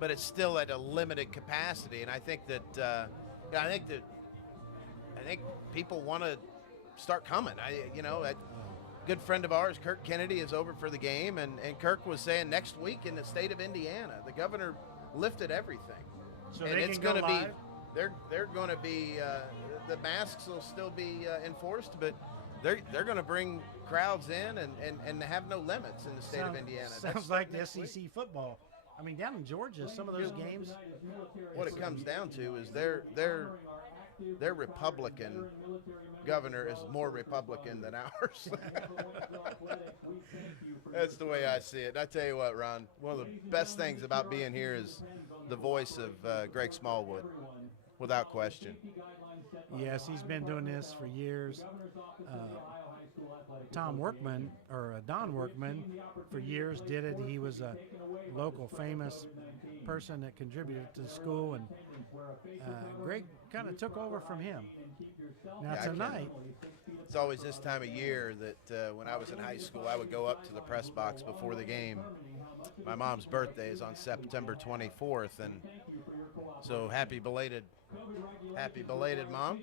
but it's still at a limited capacity. And I think that I think people want to start coming. A good friend of ours, Kirk Kennedy, is over for the game, and Kirk was saying next week in the state of Indiana, the governor lifted everything, so and it's going to be. They're going to be the masks will still be enforced, but they're going to bring crowds in and have no limits in the state of Indiana. Sounds like the SEC football. I mean, down in Georgia, some of those games. What it comes down to is their Republican governor is more Republican than ours. That's the way I see it. And I tell you what, Ron, one of the best things about being here is the voice of Greg Smallwood, without question. Yes, he's been doing this for years. Don Workman, for years did it. He was a local famous person that contributed to the school, and Greg kind of took over from him. Now tonight, it's always this time of year that when I was in high school, I would go up to the press box before the game. My mom's birthday is on September 24th, and so happy belated, Mom.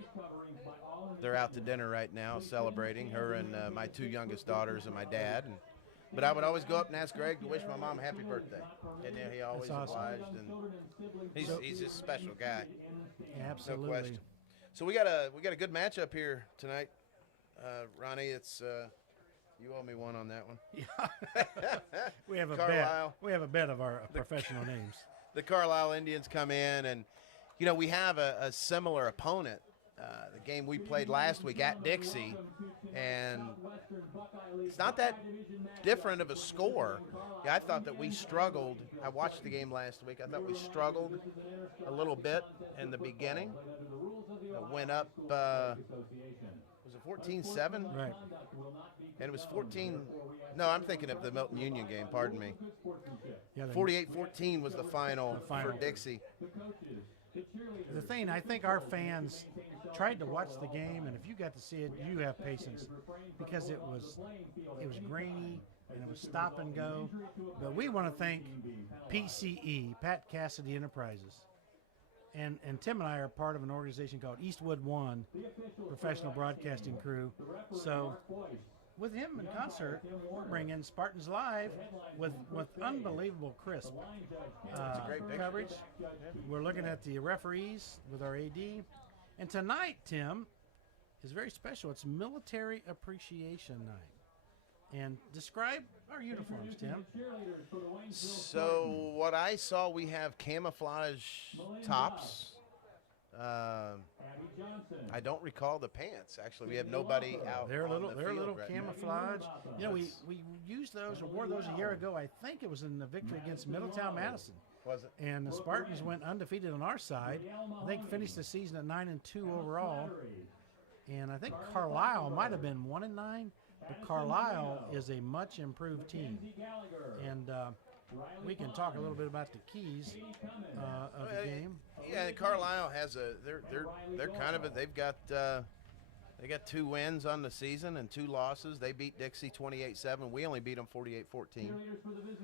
They're out to dinner right now celebrating, her and my two youngest daughters and my dad. But I would always go up and ask Greg to wish my mom a happy birthday. And he always obliged, and he's a special guy. Absolutely. No question. So we got a good matchup here tonight, Ronnie. It's you owe me one on that one. Yeah. We have a Carlisle. bet. We have a bet of our professional names. The Carlisle Indians come in, and we have a similar opponent. The game we played last week at Dixie, and it's not that different of a score. Yeah, I thought that we struggled. I watched the game last week. I thought we struggled a little bit in the beginning. It went up, was it 14-7? Right. And it was 14. No, I'm thinking of the Milton Union game, pardon me. Yeah, 48-14 was the final for Dixie. The thing, I think our fans tried to watch the game, and if you got to see it, you have patience, because it was grainy and it was stop and go. But we want to thank PCE, Pat Cassidy Enterprises, and Tim and I are part of an organization called Eastwood One Professional Broadcasting Crew. So with him in concert, we're bringing Spartans Live with unbelievable crisp coverage. We're looking at the referees with our AD. And tonight, Tim, is very special. It's Military Appreciation Night. And describe our uniforms, Tim. So what I saw, we have camouflage tops. I don't recall the pants. Actually, we have nobody out. They're a little right camouflage. now. We used those or wore those a year ago. I think it was in the victory against Middletown Madison. Was it? And the Spartans went undefeated on our side. I think finished the season at 9-2 overall. And I think Carlisle might have been 1-9, but Carlisle is a much improved team. And we can talk a little bit about the keys of the game. Yeah, Carlisle has they're kind of they've got 2 wins on the season and 2 losses. They beat Dixie 28-7. We only beat them 48-14.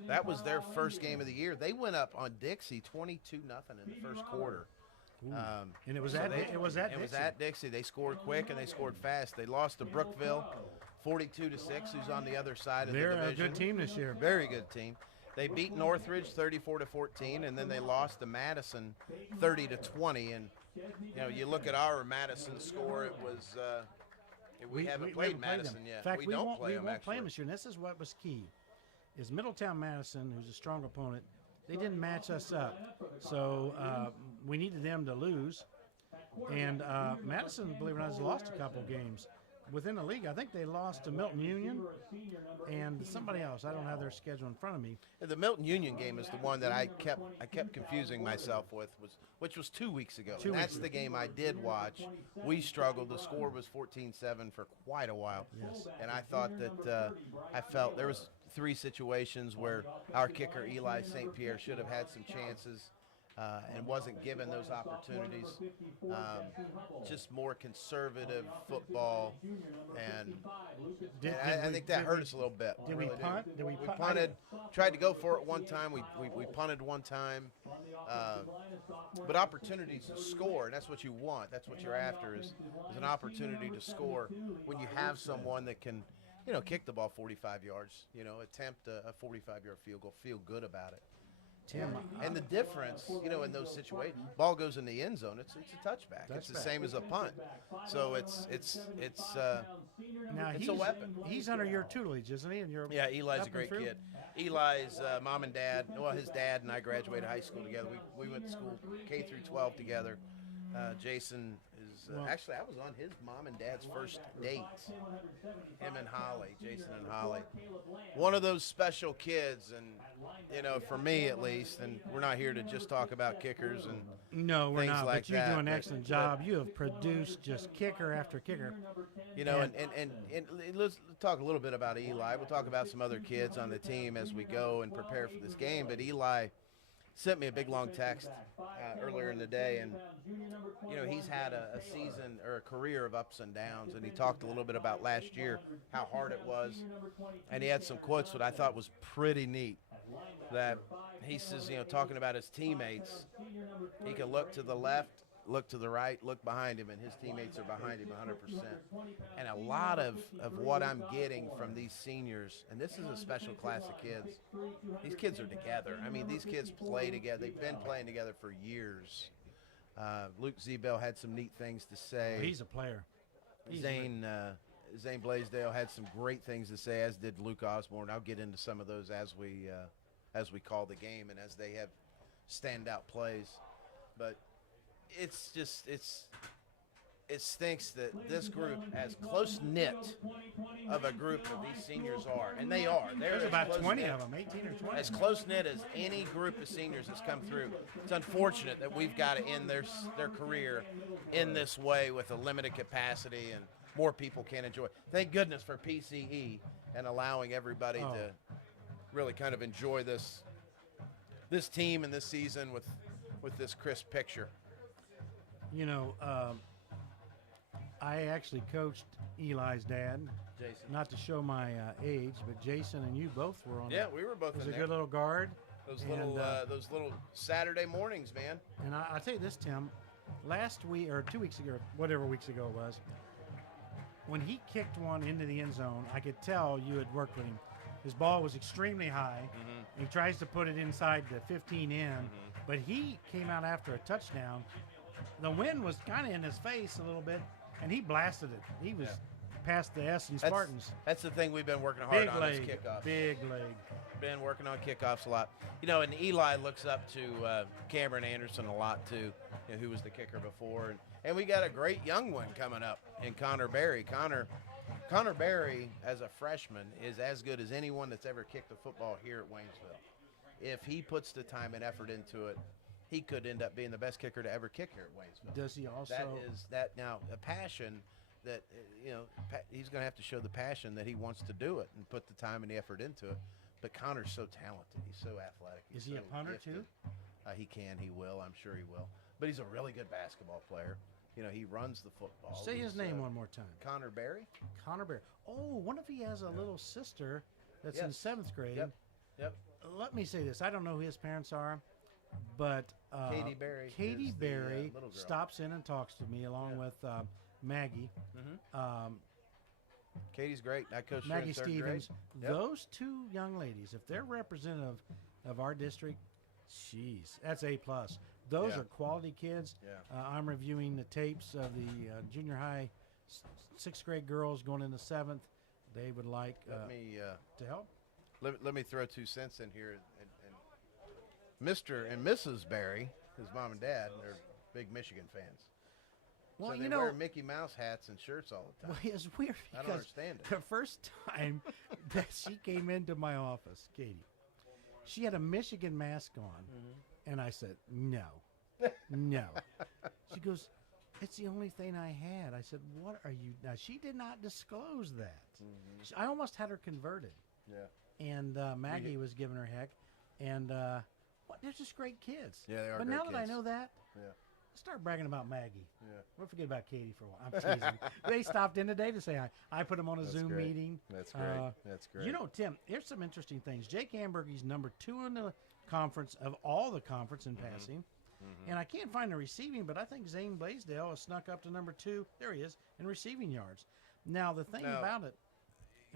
That was their first game of the year. They went up on Dixie 22-0 in the first quarter. And it was at Dixie. They scored quick and they scored fast. They lost to Brookville 42-6, who's on the other side of the division. They're a good team this year. Very good team. They beat Northridge 34-14, and then they lost to Madison 30-20. And you look at our Madison score. It was we haven't played Madison yet. In fact, we won't play them this year. And this is what was key: is Middletown Madison, who's a strong opponent, they didn't match us up, so we needed them to lose. And Madison, believe it or not, has lost a couple games within the league. I think they lost to Milton Union and somebody else. I don't have their schedule in front of me. The Milton Union game is the one that I kept confusing myself with, which was 2 weeks ago. That's the game I did watch. We struggled. The score was 14-7 for quite a while. Yes. And I thought that I felt there was 3 situations where our kicker Eli St. Pierre should have had some chances. and wasn't given those opportunities. Just more conservative football, and I think that hurt us a little bit. Did we punt? Did we punted? Tried to go for it one time. We punted one time. But opportunities to score, and that's what you want. That's what you're after is an opportunity to score when you have someone that can, kick the ball 45 yards, attempt a 45-yard field goal, feel good about it. Tim, and the difference, in those situations, ball goes in the end zone. It's a touchback. It's the same as a punt. So it's a weapon. He's under your tutelage, isn't he? And yeah, Eli's a great kid. Eli's mom and dad. Well, his dad and I graduated high school together. We went to school K through 12 together. Jason is actually I was on his mom and dad's first date. Him and Holly, Jason and Holly. One of those special kids, and for me at least. And we're not here to just talk about kickers and we're not. Like but you do an excellent job. You have produced just kicker after kicker. And let's talk a little bit about Eli. We'll talk about some other kids on the team as we go and prepare for this game. But Eli sent me a big long text earlier in the day, and he's had a season or a career of ups and downs, and he talked a little bit about last year, how hard it was, and he had some quotes that I thought was pretty neat. That he says, talking about his teammates, he can look to the left, look to the right, look behind him, and his teammates are behind him 100%. And a lot of what I'm getting from these seniors, and this is a special class of kids, these kids are together. I mean, these kids play together. They've been playing together for years. Luke Zebel had some neat things to say. He's a player. Zane Blaisdell had some great things to say, as did Luke Osborne. I'll get into some of those as we call the game and as they have standout plays. But it stinks that this group, as close-knit of a group of these seniors are, and they are. There's about 20 of them, 18 or 20. As close-knit as any group of seniors that's come through. It's unfortunate that we've got to end their career in this way with a limited capacity and more people can't enjoy. Thank goodness for PCE and allowing everybody to really kind of enjoy this team and this season with this crisp picture. I actually coached Eli's dad. Jason. Not to show my age, but Jason and you both were on. Yeah, we were both. It was in a there. good little guard. Those little Saturday mornings, man. And I'll tell you this, Tim. Last week or 2 weeks ago, whatever weeks ago it was, when he kicked one into the end zone, I could tell you had worked with him. His ball was extremely high. Mm-hmm. He tries to put it inside the 15 in, but he came out after a touchdown. The wind was kind of in his face a little bit, and he blasted it. He was past the S and Spartans. That's the thing we've been working hard on is kickoffs. Big leg. Been working on kickoffs a lot. And Eli looks up to Cameron Anderson a lot, too, who was the kicker before. And we got a great young one coming up in Connor Berry. Connor Berry, as a freshman, is as good as anyone that's ever kicked a football here at Waynesville. If he puts the time and effort into it, he could end up being the best kicker to ever kick here at Waynesville. Does he also? That now a passion that, he's going to have to show the passion that he wants to do it and put the time and the effort into it. But Connor's so talented. He's so athletic. Is he a punter too? He can. He will. I'm sure he will. But he's a really good basketball player. He runs the football. Say his name one more time. Connor Berry. Connor Berry. Oh, what if he has a little sister that's in 7th grade? Yep. Let me say this. I don't know who his parents are, but Katie Berry. Katie Berry stops in and talks to me along with Maggie. Mm-hmm. Katie's great. I coached her Maggie in 3rd Stevens. grade. Yep. Those two young ladies, if they're representative of our district, jeez, that's A+. Those are quality kids. Yeah. I'm reviewing the tapes of the junior high 6th grade girls going into 7th. They would like to help. Let me throw 2 cents in here. And Mr. and Mrs. Berry, his mom and dad, they're big Michigan fans. Well, so they wear Mickey Mouse hats and shirts all the time. Well, it's weird because I don't understand it. The first time that she came into my office, Katie, she had a Michigan mask on, and I said, no. She goes, it's the only thing I had. I said, what are you? Now, she did not disclose that. I almost had her converted. Yeah. And Maggie was giving her heck. And They're just great kids. Yeah, they are But great now that I kids. know that, Yeah. let's start bragging about Maggie. Yeah. We'll forget about Katie for a while. I'm teasing. They stopped in today to say hi. I put them on a That's Zoom great. meeting. That's great. That's great. You know, Tim, here's some interesting things. Jake Ambergy's number 2 in the conference of all the conference in passing. And I can't find the receiving, but I think Zane Blaisdell has snuck up to number 2. There he is, in receiving yards. Now, the thing about it.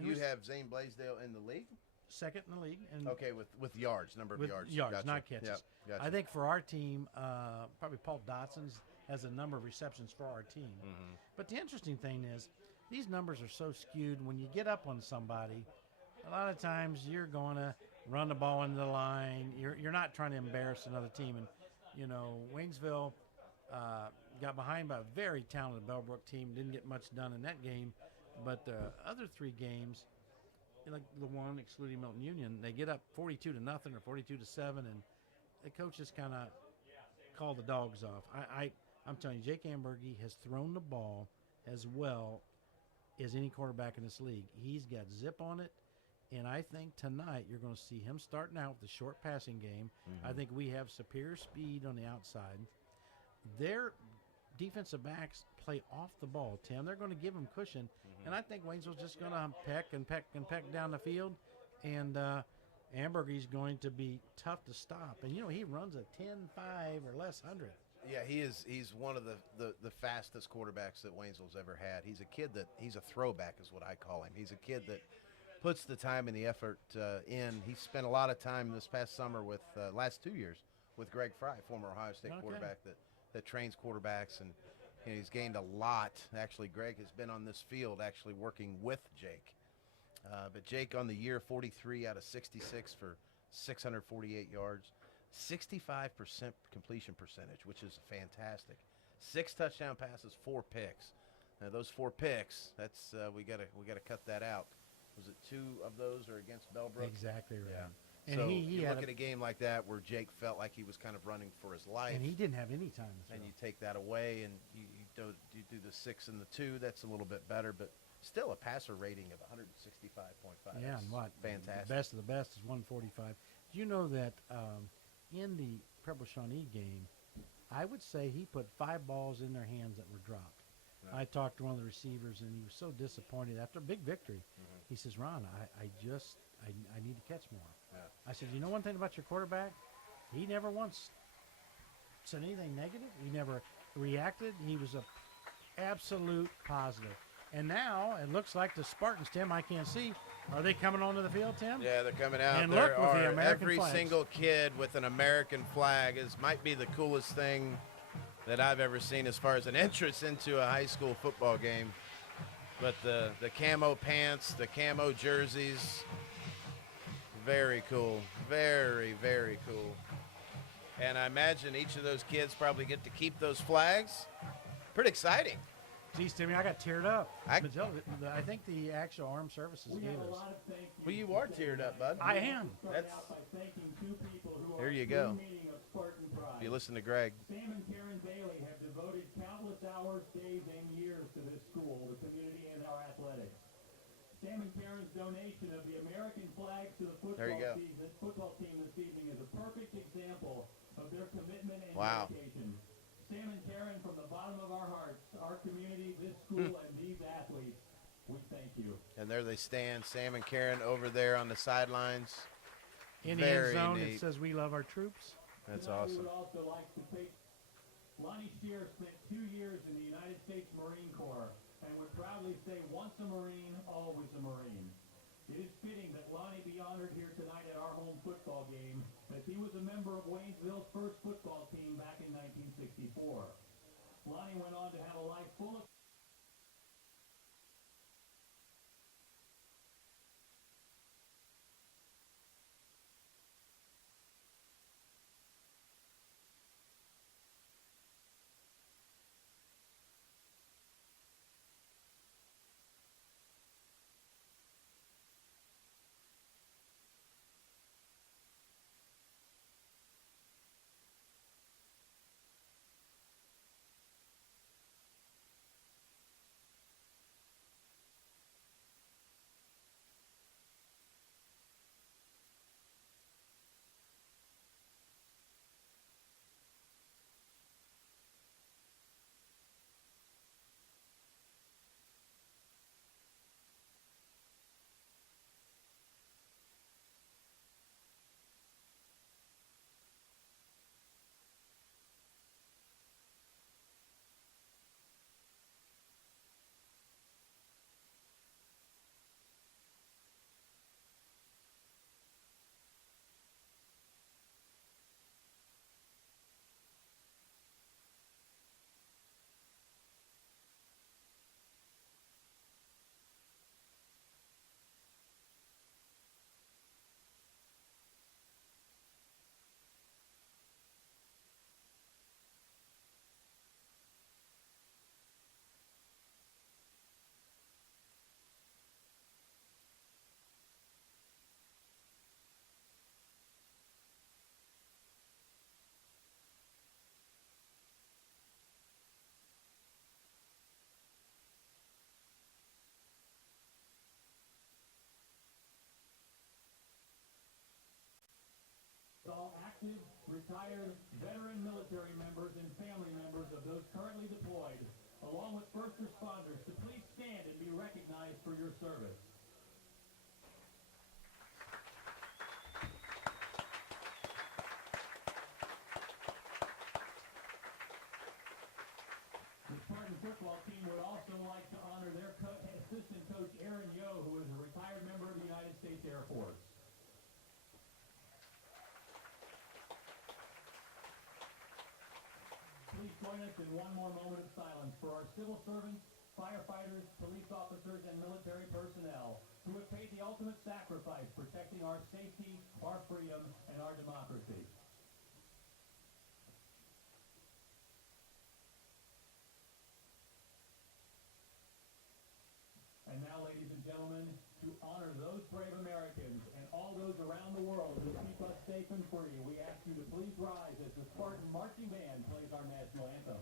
You have Zane Blaisdell in the league? Second in the league. And Okay, with yards, number of with yards. yards, Gotcha. not catches. Yep, gotcha. I think for our team, probably Paul Dotson's has a number of receptions for our team. But the interesting thing is, these numbers are so skewed. When you get up on somebody, a lot of times you're going to run the ball into the line. You're not trying to embarrass another team. And, you know, Waynesville got behind by a very talented Bellbrook team. Didn't get much done in that game. But the other 3 games, like the one excluding Milton Union, they get up 42-0 or 42-7, and the coaches kind of call the dogs off. I'm telling you, Jake Ambergy has thrown the ball as well as any quarterback in this league. He's got zip on it, and I think tonight you're going to see him starting out with the short passing game. I think we have superior speed on the outside. Their defensive backs play off the ball, Tim. They're going to give him cushion, and I think Waynesville's just going to peck and peck and peck down the field, and Ambergy's going to be tough to stop. And, you know, he runs a 10-5 or less 100. Yeah, he's one of the fastest quarterbacks that Waynesville's ever had. He's a throwback is what I call him. He's a kid that puts the time and the effort in. He spent a lot of time this past summer with last 2 years with Greg Fry, former Ohio State quarterback that trains quarterbacks, and you know, he's gained a lot. Actually, Greg has been on this field actually working with Jake. But Jake on the year, 43 out of 66 for 648 yards. 65% completion percentage, which is fantastic. 6 touchdown passes, 4 picks. Now those 4 picks, that's we gotta cut that out. Was it 2 of those are against Bellbrook? Exactly right. Yeah. And So he you had look at a game like that where Jake felt like he was kind of running for his life, and he didn't have any time to throw. and you take that away, and you do the 6 and the 2. That's a little bit better, but still a passer rating of 165.5. Yeah, That's and what? fantastic. The best of the best is 145. Do you know that in the Preble Shawnee game, I would say he put 5 balls in their hands that were dropped. Yeah. I talked to one of the receivers, and he was so disappointed after a big victory. He says, Ron, I need to catch more. Yeah. I said, you know one thing about your quarterback? He never once said anything negative. He never reacted. He was a absolute positive. And now it looks like the Spartans, Tim, I can't see. Are they coming onto the field, Tim? Yeah, they're coming out. And There look with the are American every flags. single kid with an American flag. Might be the coolest thing that I've ever seen as far as an entrance into a high school football game. But the camo pants, the camo jerseys, very cool. Very, very cool. And I imagine each of those kids probably get to keep those flags. Pretty exciting. Geez, Timmy, I got teared up. I think the actual armed services gave us. Well, you are teared up, bud. I am. There you go. If you listen to Greg. Sam and Karen Bailey have devoted countless hours, days, and years to this school, the community, and our athletics. Sam and Karen's donation of the American flags to the football team this evening is a perfect example of their commitment and dedication. Sam and Karen, from the bottom of our hearts, our community, this school, and these athletes, we thank you. And there they stand, Sam and Karen over there on the sidelines. In the end Very zone, neat. it says, we love our troops. That's Tonight, awesome. We would also like to thank Lonnie Shear spent 2 years in the United States Marine Corps and would proudly say, once a Marine, always a Marine. It is fitting that Lonnie be honored here tonight at our home football game, as he was a member of Waynesville's first football team back in 1964. Lonnie went on to have a life full of active, retired, veteran military members and family members of those currently deployed, along with first responders, to please stand and be recognized for your service. The Spartan football team would also like to honor their assistant coach, Aaron Yo, who is a retired member of the United States Air Force. Please join us in one more moment of silence for our civil servants, firefighters, police officers, and military personnel who have paid the ultimate sacrifice protecting our safety, our freedom, and our democracy. And now, ladies and gentlemen, to honor those brave Americans and all those around the world who keep us safe and free, we ask you to please rise as the Spartan Marching Band plays our national anthem.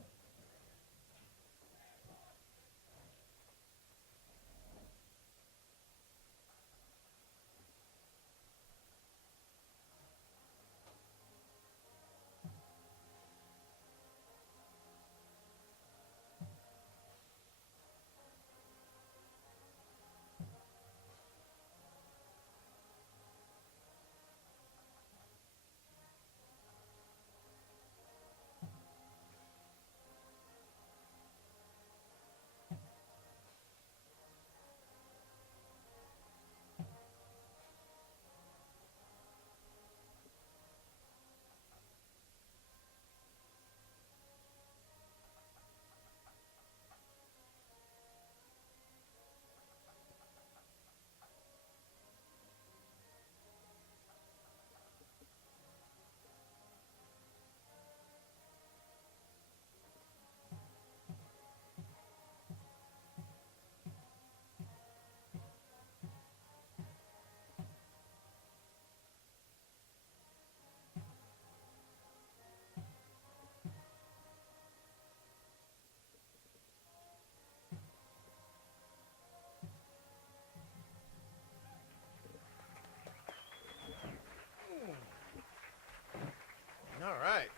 All right.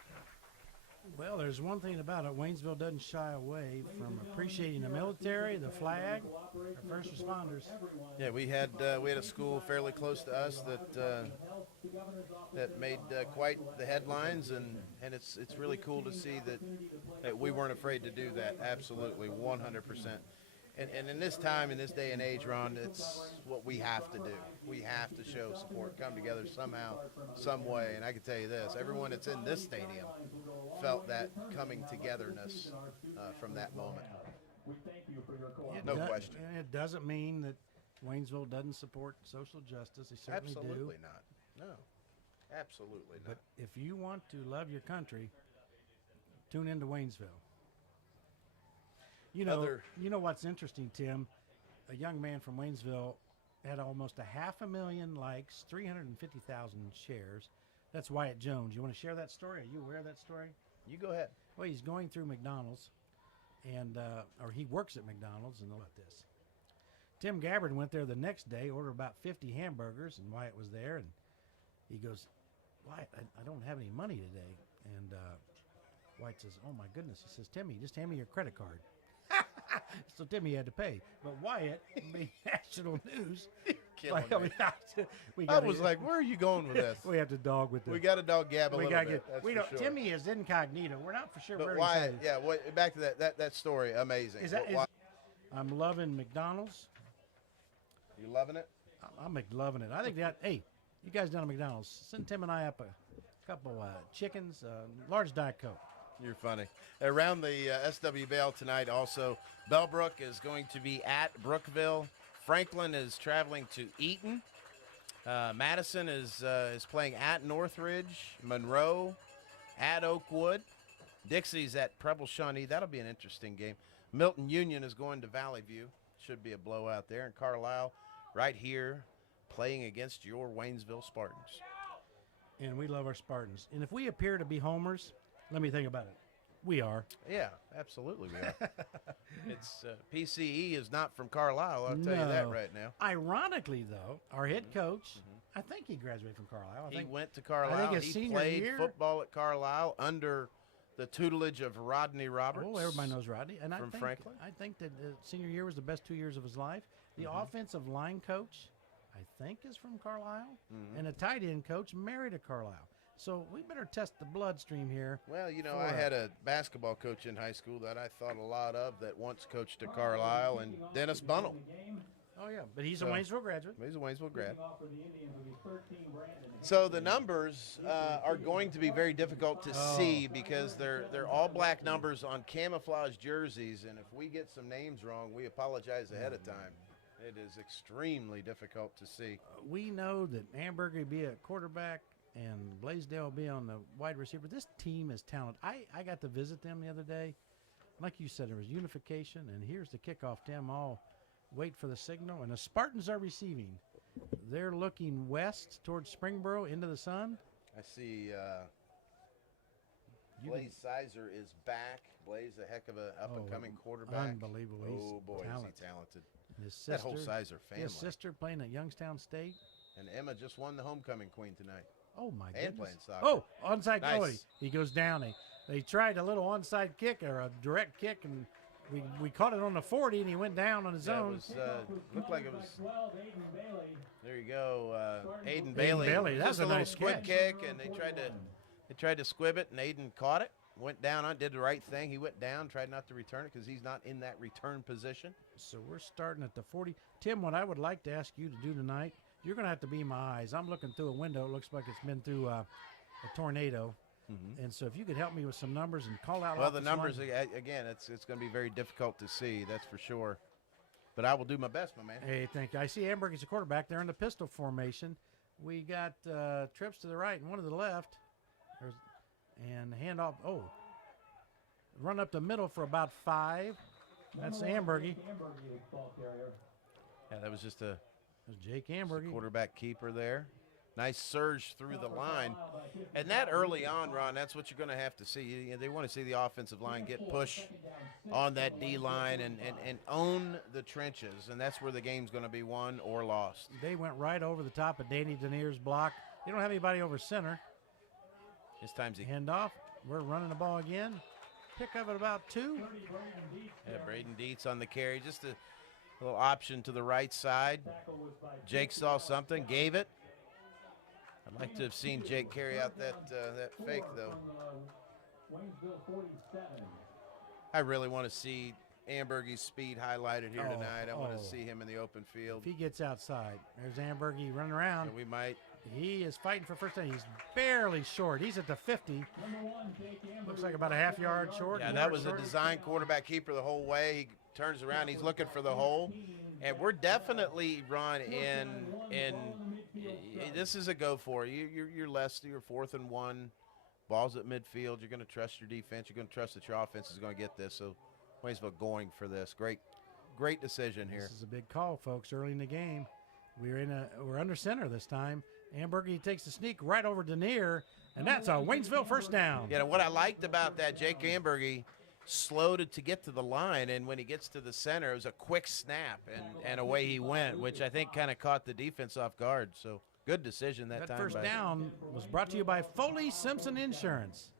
Well, there's one thing about it. Waynesville doesn't shy away from appreciating the military, the flag, our first responders. Yeah, we had a school fairly close to us that made quite the headlines, and it's really cool to see that we weren't afraid to do that. Absolutely, 100%. And in this time, in this day and age, Ron, it's what we have to do. We have to show support, come together somehow, some way. And I can tell you this, everyone that's in this stadium felt that coming togetherness from that moment. No question. And it doesn't mean that Waynesville doesn't support social justice. They certainly do. Absolutely not. No, absolutely not. But if you want to love your country, tune into Waynesville. You know what's interesting, Tim? A young man from Waynesville had almost 500,000 likes, 350,000 shares. That's Wyatt Jones. You want to share that story? Are you aware of that story? You go ahead. Well, he's going through McDonald's, and or he works at McDonald's, and about this. Tim Gabbard went there the next day, ordered about 50 hamburgers, and Wyatt was there, and he goes, Wyatt, I don't have any money today. And Wyatt says, oh, my goodness. He says, Timmy, just hand me your credit card. So Timmy had to pay. But Wyatt made national news. I was like, where are you going with this? We have to dog with this. We got to dog gab a little bit. We don't. Sure. Timmy is incognito. We're not for sure. But Wyatt, yeah. Back to that story. Amazing. I'm loving McDonald's. You loving it? I'm loving it. I think that. Hey, you guys down at McDonald's, send Tim and I up a couple chickens, large Diet Coke. You're funny. Around the SW Bell tonight also, Bellbrook is going to be at Brookville. Franklin is traveling to Eaton. Madison is playing at Northridge. Monroe at Oakwood. Dixie's at Preble Shawnee. That'll be an interesting game. Milton Union is going to Valley View. Should be a blowout there. And Carlisle right here playing against your Waynesville Spartans. And we love our Spartans. And if we appear to be homers, let me think about it. We are. Yeah, absolutely we are. It's PCE is not from Carlisle. I'll tell you that right now. Ironically, though, our head coach, I think he graduated from Carlisle. He went to Carlisle. his He senior played year- football at Carlisle under the tutelage of Rodney Roberts. Oh, everybody knows Rodney. And from Franklin. I think that the senior year was the best 2 years of his life. The offensive line coach, I think, is from Carlisle. And the tight end coach married a Carlisle. So we better test the bloodstream here. Well, I had a basketball coach in high school that I thought a lot of that once coached at Carlisle, and Dennis Bunnell. Oh, yeah, but he's a Waynesville graduate. He's a Waynesville grad. So the numbers are going to be very difficult to see because they're all black numbers on camouflage jerseys, and if we get some names wrong, we apologize ahead of time. It is extremely difficult to see. We know that Amberg will be a quarterback and Blaisdell will be on the wide receiver. This team is talented. I got to visit them the other day. Like you said, there was unification, and here's the kickoff. Them all wait for the signal, and the Spartans are receiving. They're looking west towards Springboro into the sun. I see Blaze Sizer is back. Blaze, a heck of a up-and-coming quarterback. Unbelievable. Oh, boy, talented. is he talented. His sister, That whole Sizer family. his sister playing at Youngstown State. And Emma just won the homecoming queen tonight. Oh, my And goodness. playing soccer. Oh, onside. Nice. Oh, he goes down. They tried a little onside kick or a direct kick, and we caught it on the 40, and he went down on his Yeah, it own. was, looked like it was. There you go, Aiden Aiden Bailey. Bailey, that's Just a little nice squib catch. kick, and they tried to squib it, and Aiden caught it, went down on it, did the right thing. He went down, tried not to return it because he's not in that return position. So we're starting at the 40. Tim, what I would like to ask you to do tonight, you're going to have to be my eyes. I'm looking through a window. It looks like it's been through a tornado. And so if you could help me with some numbers and call out. Well, the offensive numbers, line. again, it's going to be very difficult to see, that's for sure. But I will do my best, my man. Hey, thank you. I see Amberg is a quarterback. They're in the pistol formation. We got trips to the right and one to the left. And handoff. Oh, run up the middle for about 5. That's Ambergy. Yeah, that was just a There's Jake Ambergy. quarterback keeper there. Nice surge through the line. And that early on, Ron, that's what you're going to have to see. They want to see the offensive line get push on that D-line and own the trenches, and that's where the game's going to be won or lost. They went right over the top of Danny Denier's block. They don't have anybody over center. This time's he. Handoff. We're running the ball again. Pick up at about 2. Yeah, Braden Dietz on the carry. Just a little option to the right side. Jake saw something, gave it. I'd like to have seen Jake carry out that fake, though. I really want to see Ambergy's speed highlighted here tonight. I want to see him in the open field. If he gets outside, there's Ambergy running around. And we might. He is fighting for first down. He's barely short. He's at the 50. Looks like about a half yard short. Yeah, that was a design quarterback keeper the whole way. He turns around. He's looking for the hole. And we're definitely, Ron, in this is a go for you. You're less. You're 4th and 1. Ball's at midfield. You're going to trust your defense. You're going to trust that your offense is going to get this. So Waynesville going for this. Great decision here. This is a big call, folks, early in the game. We're under center this time. Ambergy takes the sneak right over Denier, and that's a Waynesville first down. Yeah, what I liked about that, Jake Ambergy slowed it to get to the line, and when he gets to the center, it was a quick snap, and away he went, which I think kind of caught the defense off guard. So good decision that time. First down was brought to you by Foley Simpson Insurance.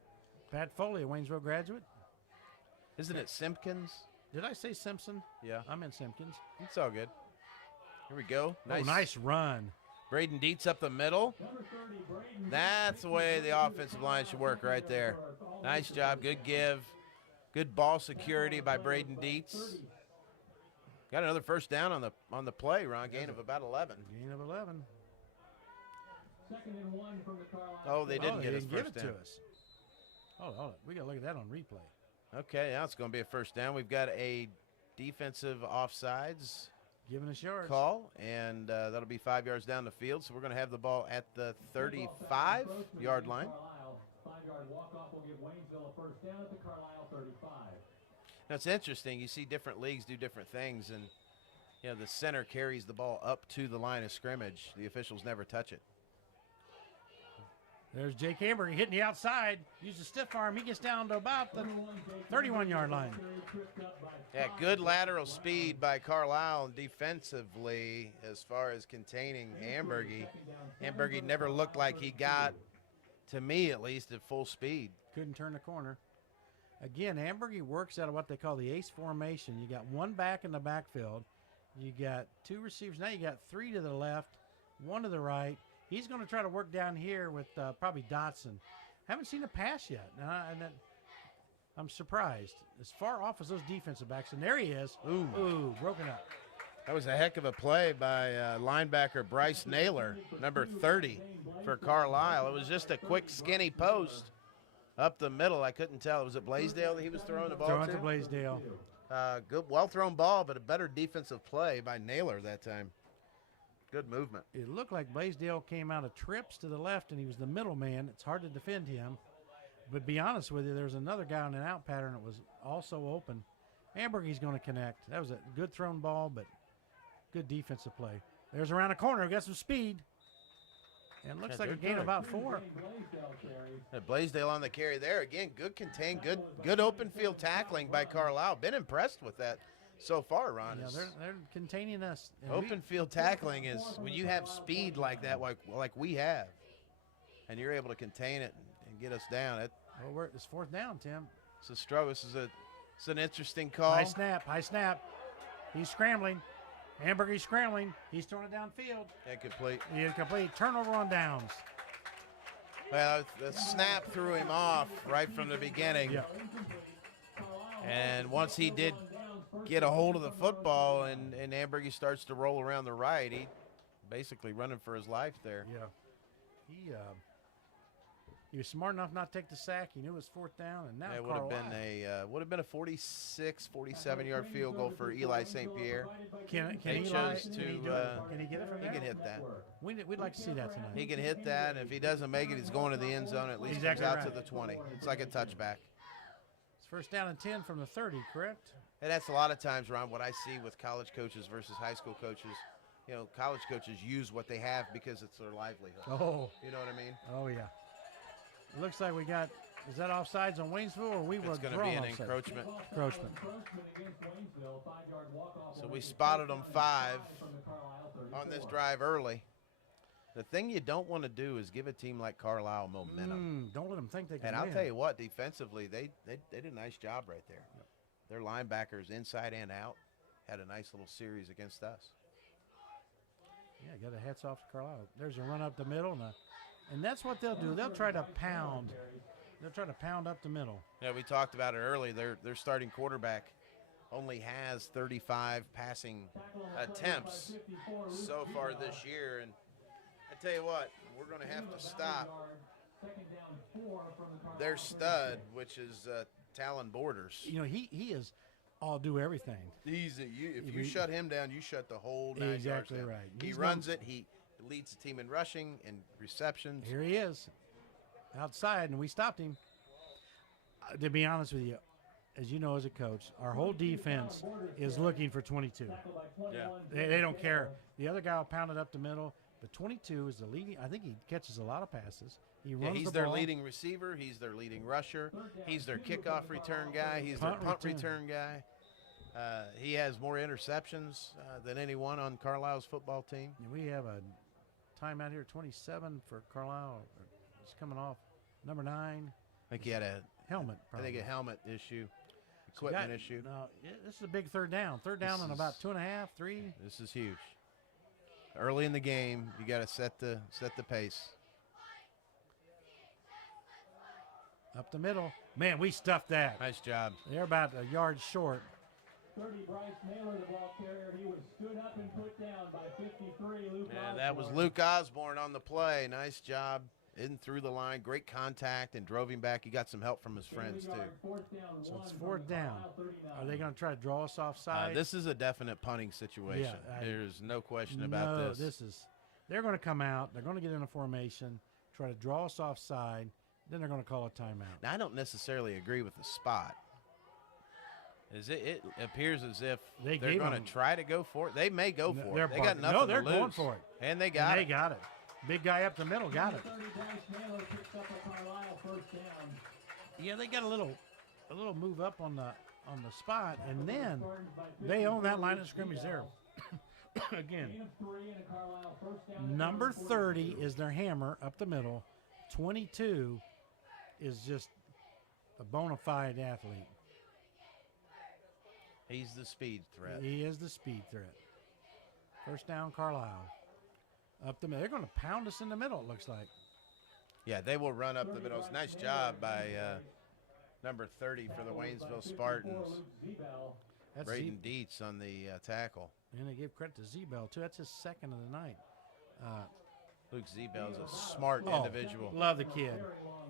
Pat Foley, a Waynesville graduate. Isn't it Simpkins? Did I say Simpson? Yeah. I meant Simpkins. It's all good. Here we go. Nice run. Braden Dietz up the middle. That's the way the offensive line should work right there. Nice job. Good give. Good ball security by Braden Dietz. Got another first down on the play, Ron. Gain of about 11. Gain of 11. Oh, they didn't get us give first it down. to us. Oh, we got to look at that on replay. Okay, now it's going to be a first down. We've got a defensive offsides Giving us yards. call, and that'll be 5 yards down the field. So we're going to have the ball at the 35-yard line. 5-yard walk-off will give Waynesville a first down at the Carlisle 35. Now, it's interesting. You see different leagues do different things, and the center carries the ball up to the line of scrimmage. The officials never touch it. There's Jake Amber hitting the outside. Uses a stiff arm. He gets down to about the 31-yard line. Yeah, good lateral speed by Carlisle defensively as far as containing Hamburgy. Hamburgy never looked like he got, to me at least, at full speed. Couldn't turn the corner. Again, Hamburgy works out of what they call the ace formation. You got one back in the backfield. You got two receivers. Now you got three to the left, one to the right. He's going to try to work down here with probably Dotson. Haven't seen a pass yet. I'm surprised. As far off as those defensive backs, and there he is. Ooh, broken up. That was a heck of a play by linebacker Bryce Naylor, number 30 for Carlisle. It was just a quick, skinny post up the middle. I couldn't tell. Was it Blaisdell that he was throwing the ball Throwing to? to Blaisdell. Good, well-thrown ball, but a better defensive play by Naylor that time. Good movement. It looked like Blaisdell came out of trips to the left, and he was the middle man. It's hard to defend him. But be honest with you, there's another guy on an out pattern that was also open. Hamburgy's going to connect. That was a good thrown ball, but good defensive play. There's around the corner. We got some speed. And looks like a gain of about 4. Blaisdell on the carry there. Again, good contain, good open field tackling by Carlisle. Been impressed with that so far, Ron. Yeah, they're containing us. And open field tackling is when you have speed like that, like we have, and you're able to contain it and get us down. It's 4th down, Tim. It's a struggle. It's an interesting call. High snap. He's scrambling. Hamburgy's scrambling. He's throwing it downfield. Incomplete. Turnover on downs. Well, the snap threw him off right from the beginning. Yeah. And once he did get a hold of the football and Hamburgy starts to roll around the right, he basically running for his life there. Yeah. He was smart enough not to take the sack. He knew it was 4th down, and now it would have been a 46, 47-yard field goal for Eli St. Pierre. Can he Eli, chose to? Can he get it from there? He can hit that. We'd like to see that tonight. He can hit that. If he doesn't make it, he's going to the end zone. At least Exactly comes out right. to the 20. It's like a touchback. It's 1st down and 10 from the 30, correct? And that's a lot of times, Ron, what I see with college coaches versus high school coaches. You know, college coaches use what they have because it's their livelihood. Oh. You know what I mean? Oh, yeah. It looks like we got, is that offsides on Waynesville, or we were It's going to be an encroachment. Encroachment. So we spotted them 5 on this drive early. The thing you don't want to do is give a team like Carlisle momentum. Don't let them think they can And I'll win. tell you what, defensively, they did a nice job right there. Yep. Their linebackers inside and out had a nice little series against us. Yeah, got a hats off to Carlisle. There's a run up the middle, and that's what they'll do. They'll try to pound. They'll try to pound up the middle. Yeah, we talked about it early. Their starting quarterback only has 35 passing attempts so far this year. And I tell you what, we're going to have to stop their stud, which is Talon Borders. You know, he is all do everything. If you shut him down, you shut the whole 9 exactly yards down. right. He runs it. He leads the team in rushing and receptions. Here he is, outside, and we stopped him. To be honest with you, as you know as a coach, our whole defense is looking for 22. Yeah. They don't care. The other guy will pound it up the middle, but 22 is the leading. I think he catches a lot of passes. He runs he's the their ball. leading receiver. He's their leading rusher. He's their kickoff return guy. He's their punt return guy. He has more interceptions than anyone on Carlisle's football team. And we have a timeout here, 27 for Carlisle. It's coming off. Number 9. I think he had a helmet. Probably. I think a helmet issue, equipment issue. No, this is a big 3rd down. 3rd down in about 2.5, 3. This is huge. Early in the game, you got to set the pace. Up the middle. Man, we stuffed that. Nice job. They're about a yard short. 30, Bryce Naylor, the ball carrier. He was stood up and put down by 53, Luke Osborne. That was Luke Osborne on the play. Nice job. In through the line. Great contact and drove him back. He got some help from his friends, too. So it's 4th down. Are they going to try to draw us offside? This is a definite punting situation. Yeah, There's no question about this. They're going to come out. They're going to get in a formation, try to draw us offside. Then they're going to call a timeout. Now, I don't necessarily agree with the spot. It appears as if they're going to try to go for it. They may go for it. They got nothing to lose. They're going for it. And they got it. They got it. Big guy up the middle got it. 30 Bryce Naylor picks up a Carlisle first down. Yeah, they got a little move up on the spot, and then they own that line of scrimmage there. Again, Gain of 3 and a Carlisle first down. number 30 is their hammer up the middle. 22 is just a bona fide athlete. He's the speed threat. He is the speed threat. First down, Carlisle. Up the middle. They're going to pound us in the middle, it looks like. Yeah, they will run up the middle. It's a nice job by number 30 for the Waynesville Spartans. That's Braden Dietz on the tackle. And they give credit to Z-Bell, too. That's his second of the night. Luke Zebell's a smart individual. Love the kid.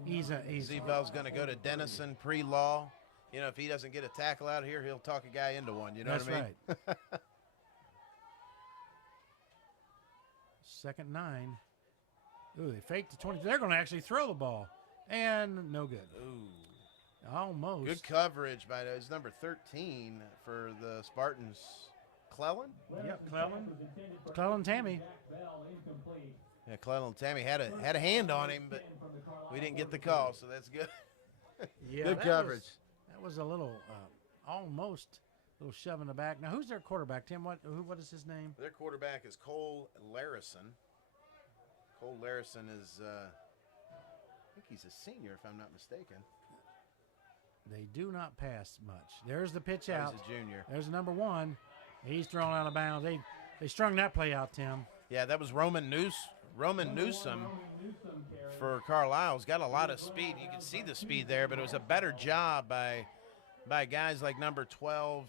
He's Zebell's going to go to Denison pre-law. You know, if he doesn't get a tackle out here, he'll talk a guy into one. You know That's what I mean? right. Second 9. Ooh, they faked the 20. They're going to actually throw the ball. And no good. Ooh. Almost. Good coverage by his number 13 for the Spartans. Clellan? Yep, Clellan Tammy. Yeah, Clellan Tammy had a hand on him, but we didn't get the call, so that's good. Yeah, good coverage. That was a little, almost a little shove in the back. Now, who's their quarterback, Tim? What is his name? Their quarterback is Cole Larison. Cole Larison is, I think he's a senior, if I'm not mistaken. They do not pass much. There's the pitch out. He's a junior. There's number 1. He's thrown out of bounds. They strung that play out, Tim. Yeah, that was Roman Newsom for Carlisle. He's got a lot of speed. You can see the speed there, but it was a better job by guys like number 12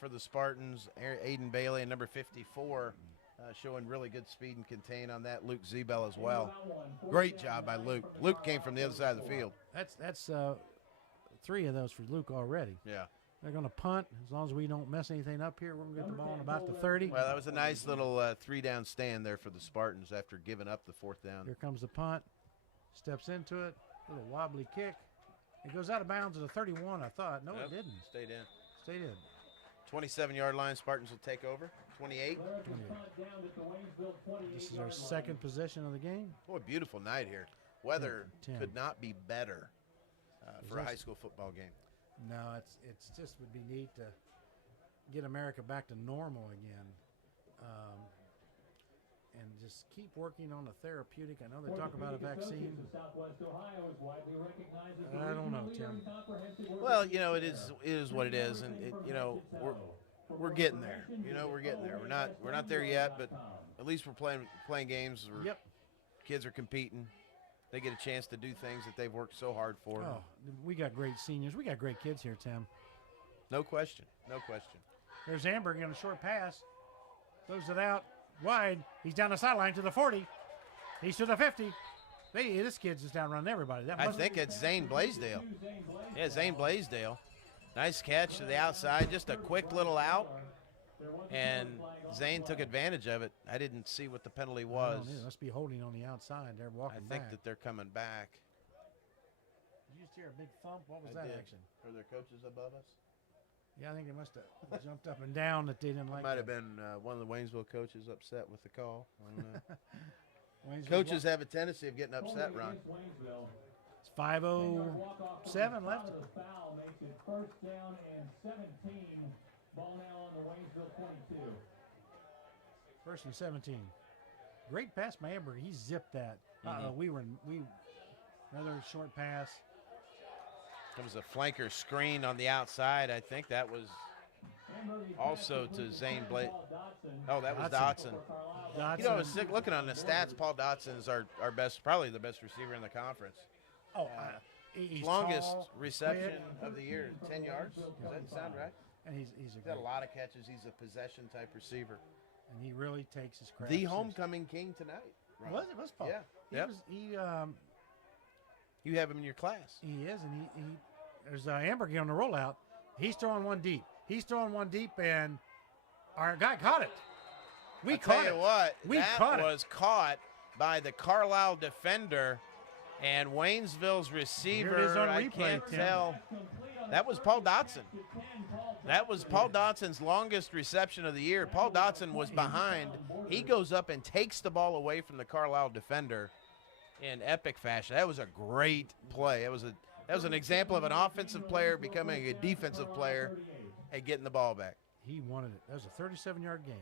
for the Spartans, Aiden Bailey, and number 54, showing really good speed and contain on that. Luke Zebell as well. Great job by Luke. Luke came from the other side of the field. That's 3 of those for Luke already. Yeah. They're going to punt. As long as we don't mess anything up here, we're going to get the ball in about the 30. Well, that was a nice little 3-down stand there for the Spartans after giving up the 4th down. Here comes the punt. Steps into it. Little wobbly kick. It goes out of bounds at the 31, I thought. No, Nope. it didn't. Stayed in. Stayed in. 27-yard line. Spartans will take over. 28. This is our second possession of the game. Boy, beautiful night here. Weather 10. could not be better for a high school football game. No, it's just would be neat to get America back to normal again, and just keep working on the therapeutic. I know they talk about a vaccine. I don't know, Tim. Well, you know, it is what it is, and you know, we're getting there. You know, we're getting there. We're not there yet, but at least we're playing games where Yep. kids are competing. They get a chance to do things that they've worked so hard for. Oh, we got great seniors. We got great kids here, Tim. No question. No question. There's Amberg on a short pass. Throws it out wide. He's down the sideline to the 40. He's to the 50. This kid's just outrunning everybody. I think it's Zane Blaisdell. Yeah, Zane Blaisdell. Nice catch to the outside. Just a quick little out. And Zane took advantage of it. I didn't see what the penalty was. It must be holding on the outside. They're walking I think back. that they're coming back. Did you just hear a big thump? What was I that did. action? Are there coaches above us? Yeah, I think they must have jumped up and down that they didn't like Might that. have been one of the Waynesville coaches upset with the call. I don't know. Waynesville Coaches have a tendency of getting upset, Ron. It's 5:07 left. Foul makes it first down and 17. Ball now on the Waynesville 22. First and 17. Great pass by Amber. He zipped that. We another short pass. It was a flanker screen on the outside. I think that was also to Zane Blake. Oh, that was Dotson. You know, I was looking on the stats. Paul Dotson is our best, probably the best receiver in the conference. Oh, he's Longest tall, reception quick. of the year, 10 yards. Does that sound right? And he's He's got a lot of catches. He's a possession type receiver. and he really takes his credit. The homecoming king tonight. Ron. Was it? Was Paul? Yeah. He Yep. was. You have him in your class. He is, and he there's Ambergy on the rollout. He's throwing one deep. And our guy caught it. We caught Tell it. you what, We that caught it. was caught by the Carlisle defender and Waynesville's receiver. Here it is on I replay, can't Tim. tell. That was Paul Dotson. That was Paul Dotson's longest reception of the year. Paul Dotson was behind. He goes up and takes the ball away from the Carlisle defender in epic fashion. That was a great play. That was an example of an offensive player becoming a defensive player and getting the ball back. He wanted it. That was a 37-yard gain.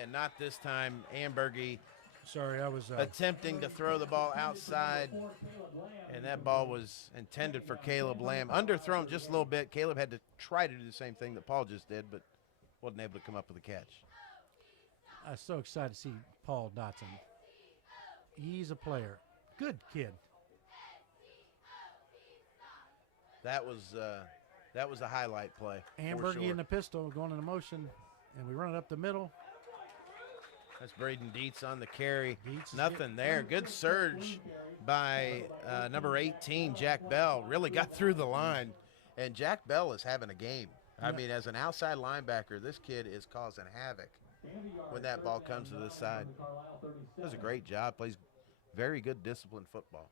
And not this time, Ambergy Sorry, I was attempting to throw the ball outside, and that ball was intended for Caleb Lamb. Underthrown just a little bit. Caleb had to try to do the same thing that Paul just did, but wasn't able to come up with a catch. I was so excited to see Paul Dotson. He's a player. Good kid. That was a highlight play. Ambergy for sure. in the pistol going into motion, and we run it up the middle. That's Braden Dietz on the carry. Dietz Nothing there. Good surge by number 18, Jack Bell. Really got through the line. And Jack Bell is having a game. I mean, as an outside linebacker, this kid is causing havoc when that ball comes to this side. Does a great job. Plays very good disciplined football.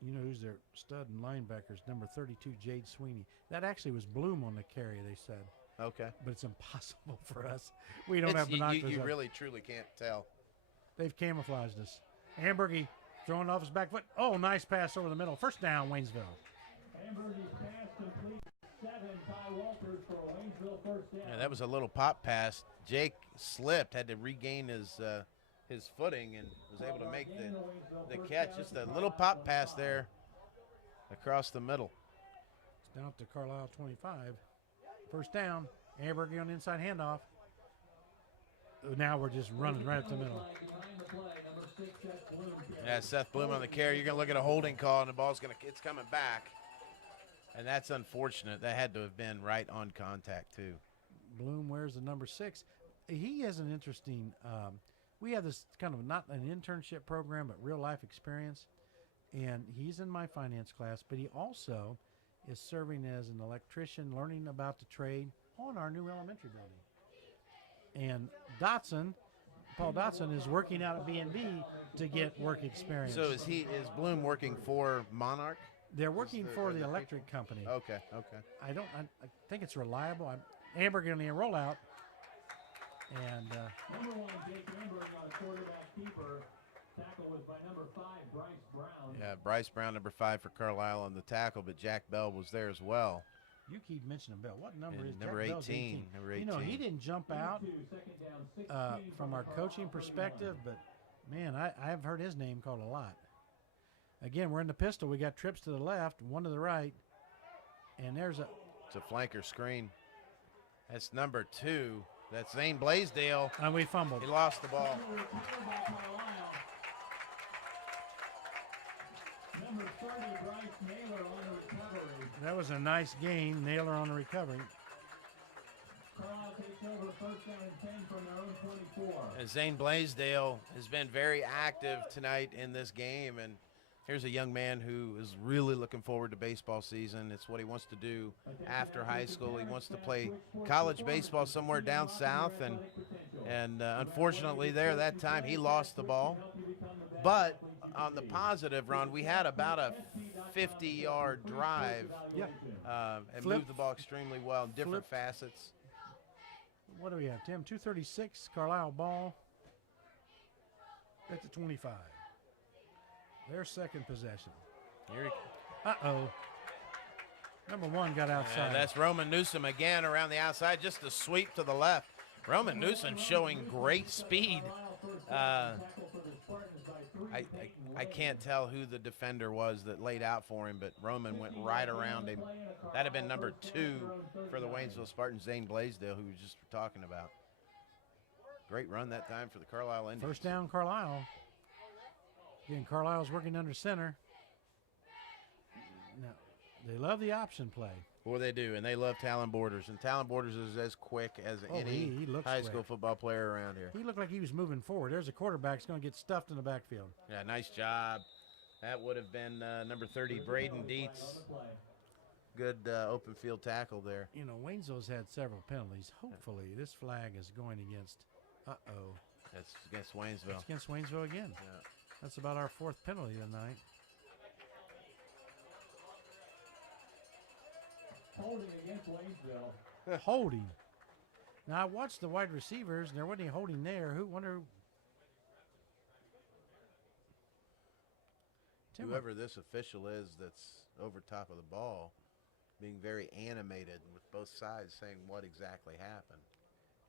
You know who's their stud and linebackers? Number 32, Jade Sweeney. That actually was Bloom on the carry, they said. Okay. But it's impossible for us. We don't have binoculars. You really, truly can't tell. They've camouflaged us. Ambergy throwing off his back foot. Oh, nice pass over the middle. First down, Waynesville. Ambergy's pass complete 7. Ty Walters for a Waynesville first down. Yeah, that was a little pop pass. Jake slipped, had to regain his footing, and was able to make the catch. Just a little pop pass there across the middle. It's down to Carlisle 25. First down. Ambergy on the inside handoff. Now we're just running right up the middle. Yeah, Seth Bloom on the carry. You're going to look at a holding call, and the ball's it's coming back. And that's unfortunate. That had to have been right on contact, too. Bloom wears the number 6. He has an interesting, we have this kind of not an internship program, but real life experience. And he's in my finance class, but he also is serving as an electrician, learning about the trade on our new elementary building. And Paul Dotson is working out at B&B to get work experience. So is Bloom working for Monarch? They're working for the electric company. Okay. I think it's reliable. Ambergy on the rollout. And number 1, Jake Amberg on a quarterback keeper. Tackle was by number 5, Bryce Brown. Yeah, Bryce Brown, number 5 for Carlisle on the tackle, but Jack Bell was there as well. You keep mentioning Bell. What number is number Jack 18? Bell's 18. Number 18. You know, he didn't jump out from our coaching perspective, but, man, I've heard his name called a lot. Again, we're in the pistol. We got trips to the left, one to the right, and there's It's a flanker screen. That's number 2. That's Zane Blaisdell. And we fumbled. He lost the ball. Number 30, Bryce Naylor on the recovery. That was a nice gain. Naylor on the recovery. Carlisle takes over first down and 10 from their own 24. And Zane Blaisdell has been very active tonight in this game, and here's a young man who is really looking forward to baseball season. It's what he wants to do after high school. He wants to play college baseball somewhere down south, and unfortunately that time he lost the ball. But on the positive, Ron, we had about a 50-yard drive and moved the ball extremely well in different facets. What do we have, Tim? 2:36, Carlisle ball at the 25. Their second possession. Uh-oh. Number 1 got outside. And that's Roman Newsom again around the outside, just a sweep to the left. Roman Newsom showing great speed. I can't tell who the defender was that laid out for him, but Roman went right around him. That'd have been number 2 for the Waynesville Spartans, Zane Blaisdell, who we were just talking about. Great run that time for the Carlisle Indians. First down, Carlisle. Again, Carlisle's working under center. Now, they love the option play. Well, they do, and they love Talon Borders. And Talon Borders is as quick as any he looks high quick. school football player around here. He looked like he was moving forward. There's a quarterback that's going to get stuffed in the backfield. Yeah, nice job. That would have been number 30, Braden Dietz. Good open field tackle there. You know, Waynesville's had several penalties. Hopefully, this flag is going against, That's against Waynesville. It's against Waynesville again. Yeah. That's about our 4th penalty tonight. Holding against Waynesville. Holding. Now, I watched the wide receivers, and there wasn't any holding there. Whoever this official is that's over top of the ball, being very animated with both sides saying what exactly happened.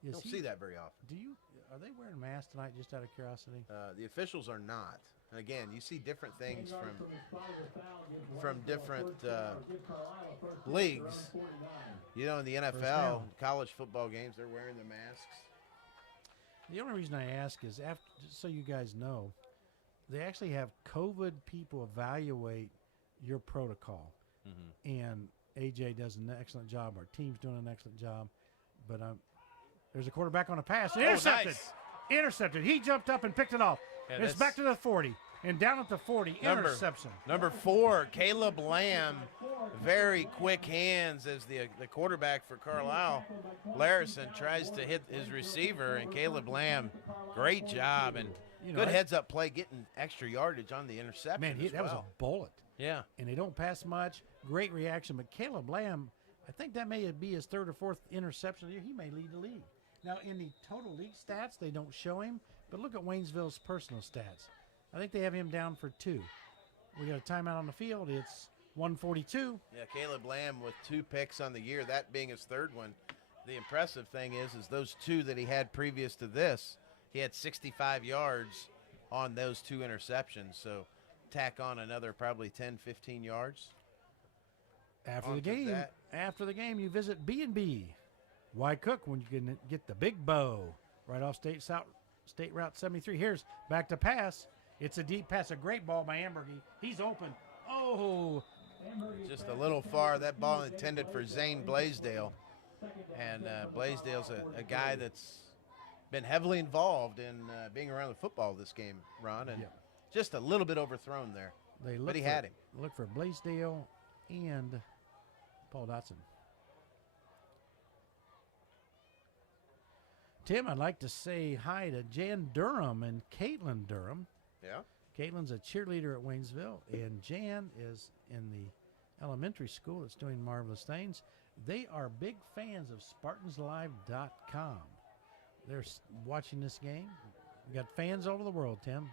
You don't see that very often. Are they wearing masks tonight, just out of curiosity? The officials are not. And again, you see different things from different leagues. You know, in the NFL, college football games, they're wearing the masks. The only reason I ask is, just so you guys know, they actually have COVID people evaluate your protocol. Mm-hmm. And AJ does an excellent job. Our team's doing an excellent job. But there's a quarterback on a pass. Intercepted. Nice. Intercepted. He jumped up and picked it off. Yeah, it's back to the 40. And down at the 40, interception. Number 4, Caleb Lamb. Very quick hands as the quarterback for Carlisle. Larison tries to hit his receiver, and Caleb Lamb, great job. And good heads-up play, getting extra yardage on the interception. Man, that was a bullet. Yeah. And they don't pass much. Great reaction. But Caleb Lamb, I think that may be his 3rd or 4th interception of the year. He may lead the league. Now, in the total league stats, they don't show him. But look at Waynesville's personal stats. I think they have him down for 2. We got a timeout on the field. It's 1:42. Yeah, Caleb Lamb with 2 picks on the year, that being his 3rd one. The impressive thing is those 2 that he had previous to this, he had 65 yards on those 2 interceptions. So tack on another probably 10, 15 yards. After the game, you visit B&B. Why cook when you can get the big bow right off State Route 73? Here's back to pass. It's a deep pass, a great ball by Ambergy. He's open. Oh. Just a little far. That ball intended for Zane Blaisdell. And Blaisdell's a guy that's been heavily involved in being around the football this game, Ron, and just a little bit overthrown there. But he had him. Look for Blaisdell and Paul Dotson. Tim, I'd like to say hi to Jan Durham and Caitlin Durham. Yeah. Caitlin's a cheerleader at Waynesville, and Jan is in the elementary school that's doing marvelous things. They are big fans of SpartansLive.com. They're watching this game. We got fans all over the world, Tim.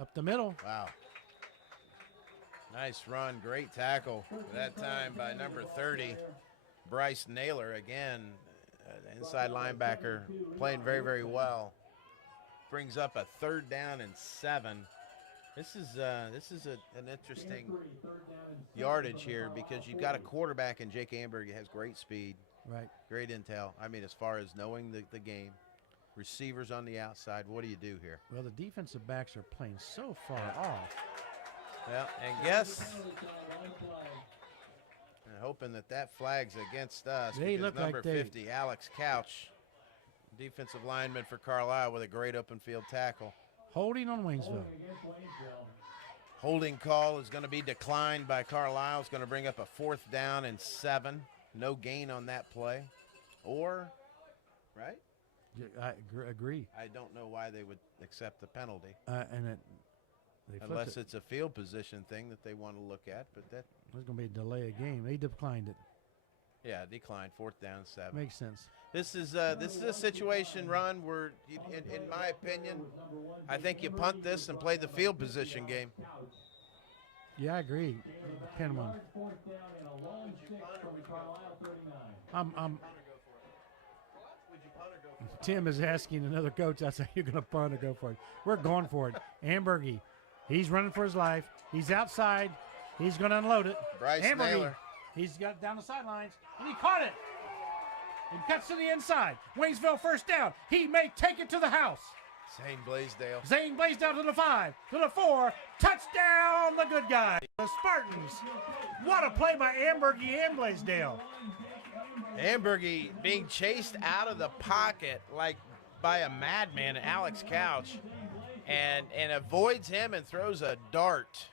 Up the middle. Wow. Nice run. Great tackle that time by number 30, Bryce Naylor. Again, inside linebacker, playing very, very well. Brings up a 3rd down and 7. This is an interesting yardage here because you've got a quarterback in Jake Amberg that has great speed, right? Great intel. I mean, as far as knowing the game, receivers on the outside. What do you do here? Well, the defensive backs are playing so far off. Well, and hoping that flag's against us. They look number like 50, Alex Couch, defensive lineman for Carlisle, with a great open field tackle. Holding on Waynesville. Holding call is going to be declined by Carlisle. It's going to bring up a 4th down and 7. No gain on that play. Or, right? I agree. I don't know why they would accept the penalty. Unless it's a field position thing that they want to look at, but that there's going to be a delay of game. They declined it. Yeah, declined. 4th down, 7. Makes sense. This is a situation, Ron, where, in my opinion, I think you punt this and play the field position game. Yeah, I agree. Depending on. Tim is asking another coach. I say, you're going to punt or go for it. We're going for it. Ambergy, he's running for his life. He's outside. He's going to unload it. Bryce Naylor. He's got down the sidelines, and he caught it. And cuts to the inside. Waynesville 1st down. He may take it to the house. Zane Blaisdell. Zane Blaisdell to the 5, to the 4. Touchdown, the good guy. The Spartans. What a play by Ambergy and Blaisdell. Ambergy being chased out of the pocket like by a madman, Alex Couch, and avoids him and throws a dart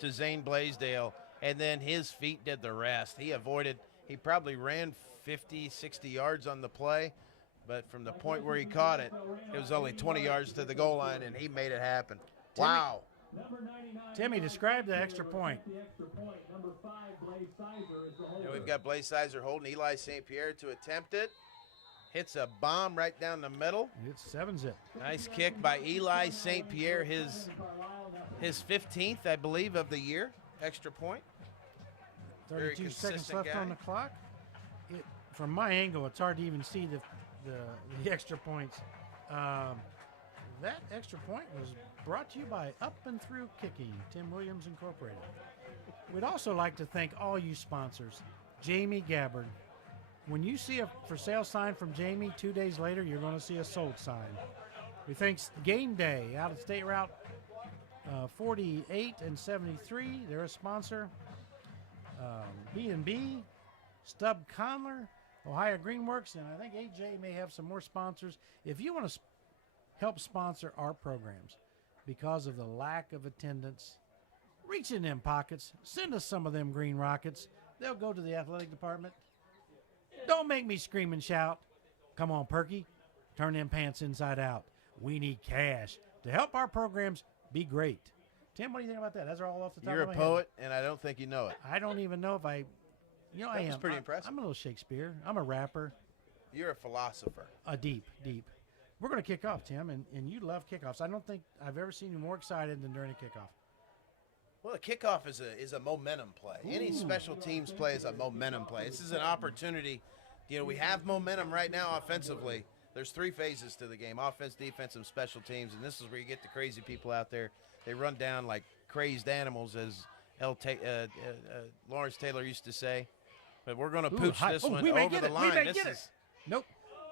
to Zane Blaisdell, and then his feet did the rest. He avoided. He probably ran 50, 60 yards on the play, but from the point where he caught it, it was only 20 yards to the goal line, and he made it happen. Wow. Timmy, describe the extra point. And we've got Blaze Sizer holding Eli St. Pierre to attempt it. Hits a bomb right down the middle. It's 7-zip. Nice kick by Eli St. Pierre, his 15th, I believe, of the year. Extra point. 32 seconds left on the clock. From my angle, it's hard to even see the extra points. That extra point was brought to you by Up and Through Kicking, Tim Williams Incorporated. We'd also like to thank all you sponsors. Jamie Gabbard. When you see a for sale sign from Jamie, 2 days later, you're going to see a sold sign. We thank Game Day out of State Route 48 and 73. They're a sponsor. B&B, Stub Conler, Ohio Greenworks, and I think AJ may have some more sponsors. If you want to help sponsor our programs because of the lack of attendance, reach in them pockets, send us some of them green rockets. They'll go to the athletic department. Don't make me scream and shout. Come on, Perky, turn them pants inside out. We need cash to help our programs be great. Tim, what do you think about that? That's all off the top You're of my a head. poet, and I don't think you know it. I don't even know if I am. That was pretty impressive. I'm a little Shakespeare. I'm a rapper. You're a philosopher. Deep. We're going to kick off, Tim, and you love kickoffs. I don't think I've ever seen you more excited than during a kickoff. Well, a kickoff is a momentum play. Ooh. Any special teams play is a momentum play. This is an opportunity. We have momentum right now offensively. There's 3 phases to the game: offense, defense, and special teams. And this is where you get the crazy people out there. They run down like crazed animals, as Lawrence Taylor used to say. But we're going to pooch this one over the line. Nope.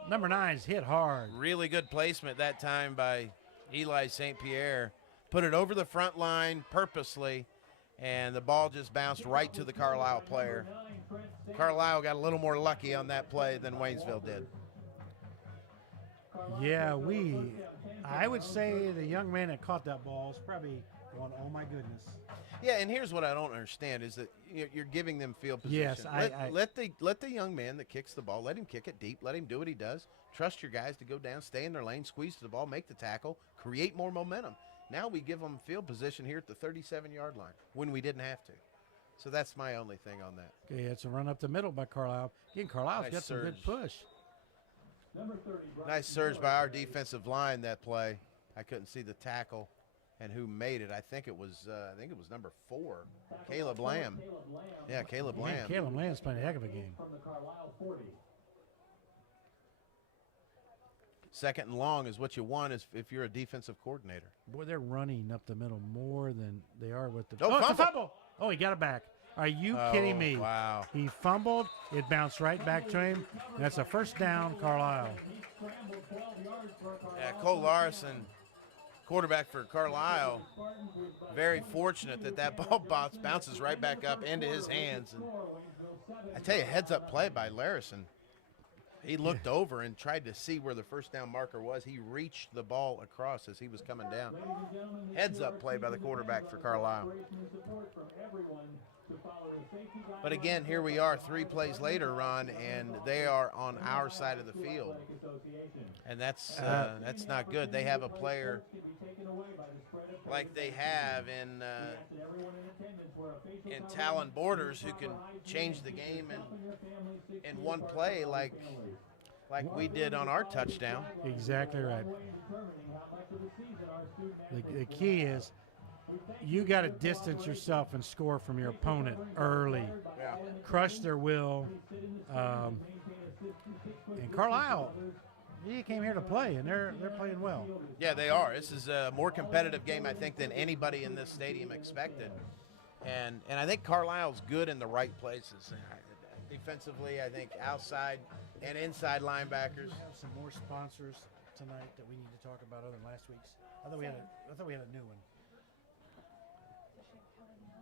Number 9's hit hard. Really good placement that time by Eli St. Pierre. Put it over the front line purposely, and the ball just bounced right to the Carlisle player. Carlisle got a little more lucky on that play than Waynesville did. Yeah, I would say the young man that caught that ball is probably going, oh my goodness. Yeah, and here's what I don't understand is that you're giving them field position. Yes, let the young man that kicks the ball, let him kick it deep, let him do what he does. Trust your guys to go down, stay in their lane, squeeze to the ball, make the tackle, create more momentum. Now we give them field position here at the 37-yard line when we didn't have to. So that's my only thing on that. Okay, it's a run up the middle by Carlisle. Again, Carlisle's got some good push. Nice surge by our defensive line that play. I couldn't see the tackle and who made it. I think it was number 4, Caleb Lamb. Yeah, Caleb Lamb. Man, Caleb Lamb's playing a heck of a game. Second and long is what you want if you're a defensive coordinator. Boy, they're running up the middle more than they are with the fumble. It's a fumble. Oh, he got it back. Are you kidding me? Wow. He fumbled. It bounced right back to him. That's a first down, Carlisle. Yeah, Cole Larson, quarterback for Carlisle, very fortunate that ball bounces right back up into his hands. And I tell you, heads-up play by Larson. He looked over and tried to see where the first down marker was. He reached the ball across as he was coming down. Heads-up play by the quarterback for Carlisle. But again, here we are 3 plays later, Ron, and they are on our side of the field. And that's not good. They have a player like they have in Talon Borders who can change the game in one play like we did on our touchdown. Exactly right. The key is you got to distance yourself and score from your opponent early. Yeah. Crush their will. And Carlisle, he came here to play, and they're playing well. Yeah, they are. This is a more competitive game, I think, than anybody in this stadium expected. And I think Carlisle's good in the right places. Defensively, I think outside and inside linebackers. We have some more sponsors tonight that we need to talk about other than last week's. I thought we had a new one.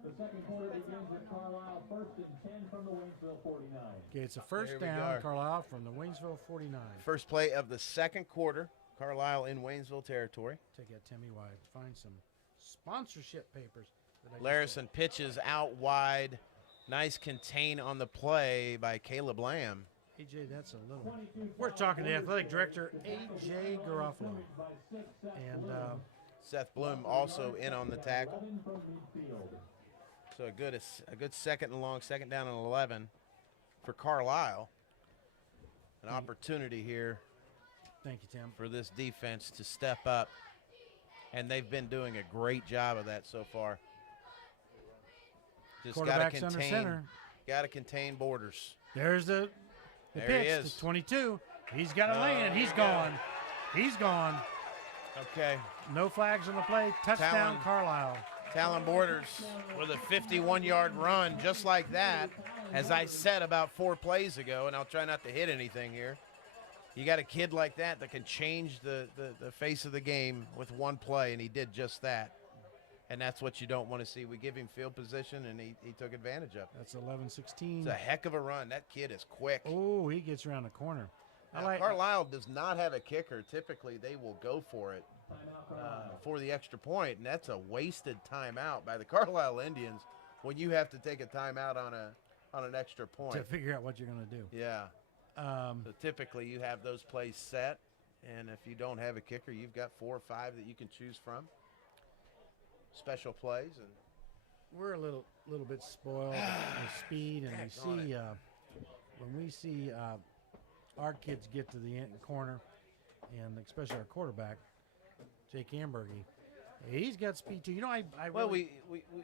The second quarter begins with Carlisle 1st and 10 from the Waynesville 49. Okay, it's a first down, Carlisle from the Waynesville 49. First play of the second quarter, Carlisle in Waynesville territory. Take that, Timmy, while I find some sponsorship papers. Larison pitches out wide. Nice contain on the play by Caleb Lamb. AJ, that's a little. We're talking to the athletic director, AJ Garofalo. And Seth Bloom also in on the tackle. So a good second and long, second down and 11 for Carlisle. An opportunity here. Thank you, Tim. For this defense to step up, and they've been doing a great job of that so far. Just got to contain Borders. There's the there pitch, he is. the 22. He's got to lane it. He's gone. He's gone. Okay. No flags on the play. Touchdown, Carlisle. Talon Borders with a 51-yard run just like that, as I said about 4 plays ago, and I'll try not to hit anything here. You got a kid like that can change the face of the game with one play, and he did just that. And that's what you don't want to see. We give him field position, and he took advantage of it. That's 11-16. It's a heck of a run. That kid is quick. Oh, he gets around the corner. Now, Carlisle does not have a kicker. Typically, they will go for it for the extra point, and that's a wasted timeout by the Carlisle Indians when you have to take a timeout on an extra point. To figure out what you're going to do. Yeah. So typically you have those plays set, and if you don't have a kicker, you've got 4 or 5 that you can choose from. Special plays, and we're a little bit spoiled with speed, and when we see our kids get to the end corner, and especially our quarterback, Jake Ambergy, he's got speed too. You know,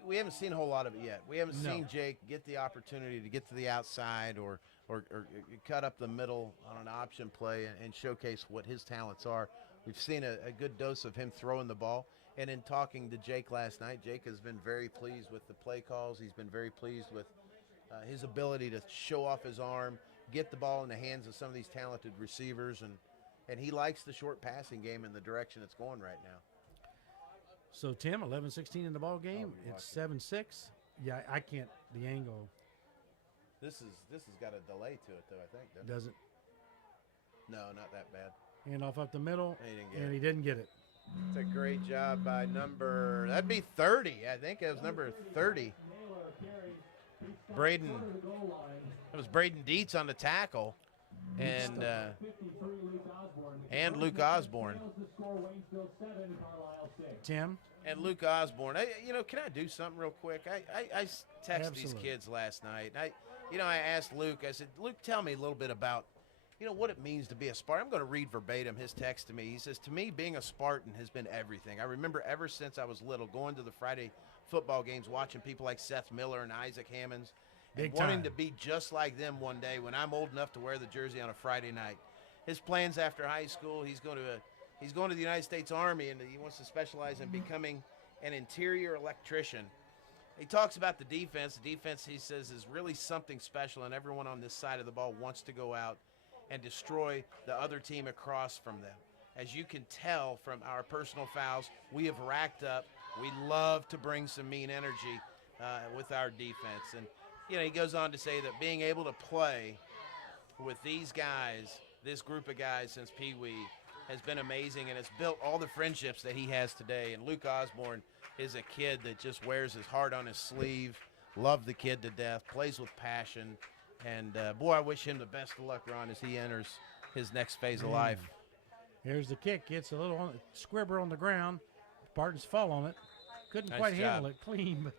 we haven't seen a whole lot of it yet. We haven't seen Jake get the opportunity to get to the outside or cut up the middle on an option play and showcase what his talents are. We've seen a good dose of him throwing the ball. And in talking to Jake last night, Jake has been very pleased with the play calls. He's been very pleased with his ability to show off his arm, get the ball in the hands of some of these talented receivers, and he likes the short passing game in the direction it's going right now. So, Tim, 11-16 in the ball game. It's 7-6. Yeah, I can't. The angle. This has got a delay to it, though, I think. Does it? No, not that bad. Handoff up the middle, he didn't get it. It's a great job by that'd be 30. I think it was number 30. Braden. It was Braden Dietz on the tackle, and Luke Osborne. Tim? And Luke Osborne. Can I do something real quick? I texted these kids last night. I asked Luke, I said, Luke, tell me a little bit about, what it means to be a Spartan. I'm going to read verbatim his text to me. He says, to me, being a Spartan has been everything. I remember ever since I was little going to the Friday football games, watching people like Seth Miller and Isaac Hammonds, and wanting to be just like them one day when I'm old enough to wear the jersey on a Friday night. His plans after high school, he's going to the United States Army, and he wants to specialize in becoming an interior electrician. He talks about the defense. The defense, he says, is really something special, and everyone on this side of the ball wants to go out and destroy the other team across from them. As you can tell from our personal fouls, we have racked up. We love to bring some mean energy with our defense. And, he goes on to say that being able to play with these guys, this group of guys since Pee Wee, has been amazing, and it's built all the friendships that he has today. And Luke Osborne is a kid that just wears his heart on his sleeve, loved the kid to death, plays with passion. And, boy, I wish him the best of luck, Ron, as he enters his next phase of life. Here's the kick. It's a little squibber on the ground. Spartans fall on it. Couldn't quite handle it clean, but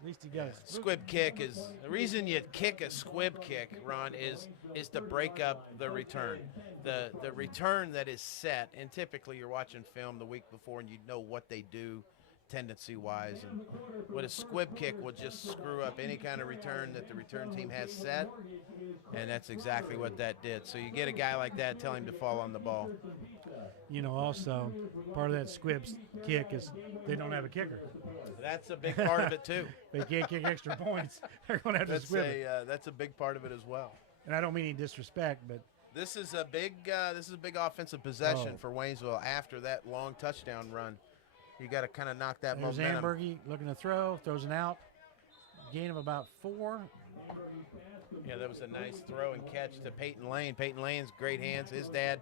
at least he got it. Squib kick is the reason you kick a squib kick, Ron, is to break up the return. The return that is set, and typically you're watching film the week before and you know what they do tendency-wise. And what a squib kick will just screw up any kind of return that the return team has set, and that's exactly what that did. So you get a guy like that, tell him to fall on the ball. Also, part of that squib kick is they don't have a kicker. That's a big part of it, too. They can't kick extra points. They're going to have to squib it. That's a big part of it as well. And I don't mean any disrespect, but this is a big offensive possession for Waynesville after that long touchdown run. You got to kind of knock that momentum. There's Ambergy looking to throw, throws an out. Gain of about 4. Yeah, that was a nice throw and catch to Peyton Lane. Peyton Lane's great hands. His dad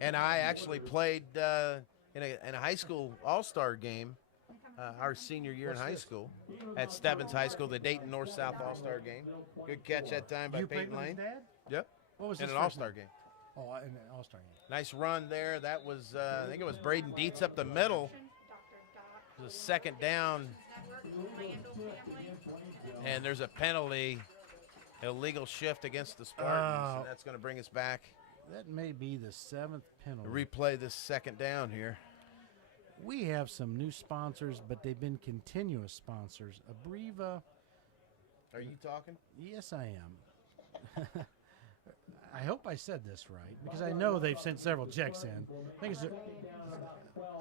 and I actually played in a high school all-star game our senior year in high school at Stebbins High School, the Dayton North-South all-star game. Good catch that time by Peyton Lane. His dad? Yep. What was in an all-star game? Oh, in an all-star game. Nice run there. That was, I think it was Braden Dietz up the middle. There's a second down, and there's a penalty, illegal shift against the Spartans, and that's going to bring us back. That may be the 7th penalty. Replay this second down here. We have some new sponsors, but they've been continuous sponsors. Abreva. Are you talking? Yes, I am. I hope I said this right, because I know they've sent several checks in. I think it's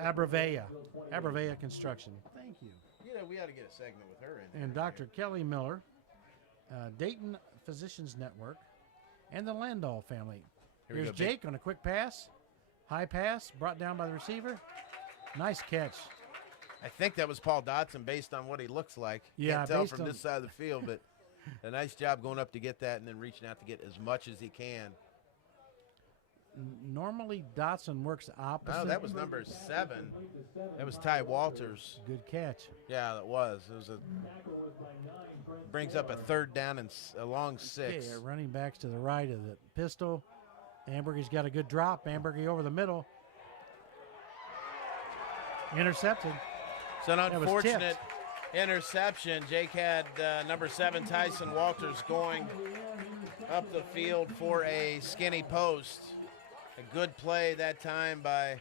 Abrevea Construction. Thank you. Yeah, we ought to get a segment with her in. And Dr. Kelly Miller, Dayton Physicians Network, and the Landau family. Here's Jake on a quick pass. High pass, brought down by the receiver. Nice catch. I think that was Paul Dotson based on what he looks like. Yeah, can't tell from this side of the field, but a nice job going up to get that and then reaching out to get as much as he can. Normally Dotson works opposite. No, that was number 7. That was Ty Walters. Good catch. Yeah, that was. It was brings up a 3rd down and a long 6. Okay, running backs to the right of the pistol. Ambergy's got a good drop. Ambergy over the middle. Intercepted. It's an unfortunate interception. Jake had number 7, Tyson Walters, going up the field for a skinny post. A good play that time by,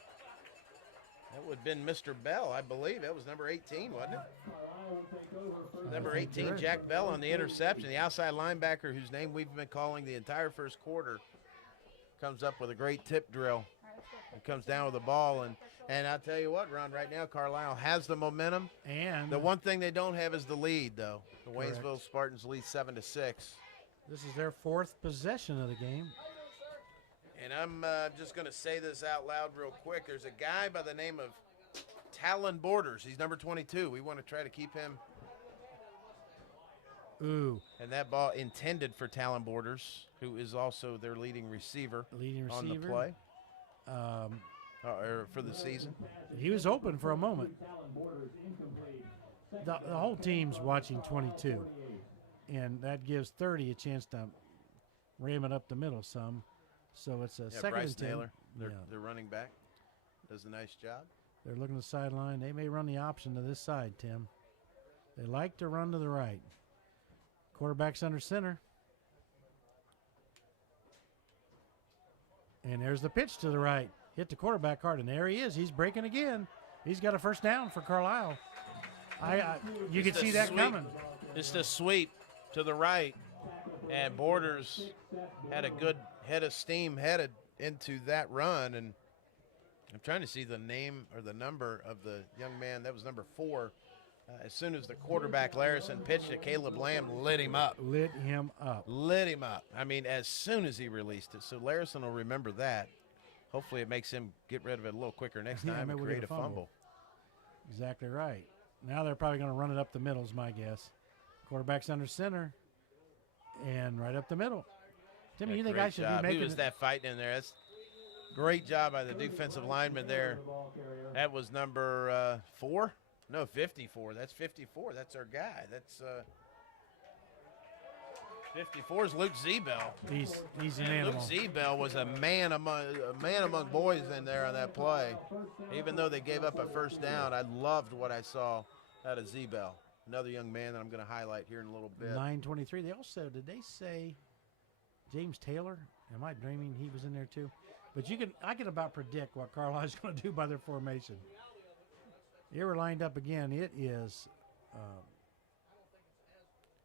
that would have been Mr. Bell, I believe. That was number 18, wasn't it? Number 18, Jack Bell on the interception. The outside linebacker whose name we've been calling the entire first quarter comes up with a great tip drill and comes down with the ball. And I'll tell you what, Ron, right now Carlisle has the momentum. And the one thing they don't have is the lead, though. The Waynesville Spartans lead 7-6. This is their 4th possession of the game. And I'm just going to say this out loud real quick. There's a guy by the name of Talon Borders. He's number 22. We want to try to keep him. Ooh. And that ball intended for Talon Borders, who is also their leading receiver on the play. Or for the season. He was open for a moment. The whole team's watching 22, and that gives 30 a chance to ram it up the middle some. So it's a second Bryce and 10. Naylor, their running back, does a nice job. They're looking at the sideline. They may run the option to this side, Tim. They like to run to the right. Quarterback's under center. And there's the pitch to the right. Hit the quarterback hard, and there he is. He's breaking again. He's got a first down for Carlisle. You can see that coming. Just a sweep to the right, and Borders had a good head of steam headed into that run. And I'm trying to see the name or the number of the young man. That was number 4. As soon as the quarterback, Larison, pitched it, Caleb Lamb lit him up. Lit him up. I mean, as soon as he released it. So Larison will remember that. Hopefully it makes him get rid of it a little quicker next time and create a fumble. Exactly right. Now they're probably going to run it up the middle is my guess. Quarterback's under center and right up the middle. Timmy, you think I should be making Who was that fighting in there? That's great job by the defensive lineman there. That was number 4? No, 54. That's 54. That's our guy. That's 54 is Luke Zebel. He's an animal. Luke Zebel was a man among boys in there on that play. Even though they gave up a first down, I loved what I saw out of Zebel. Another young man that I'm going to highlight here in a little bit. 923. They also, did they say James Taylor? Am I dreaming he was in there too? But I can about predict what Carlisle's going to do by their formation. Here we're lined up again. It is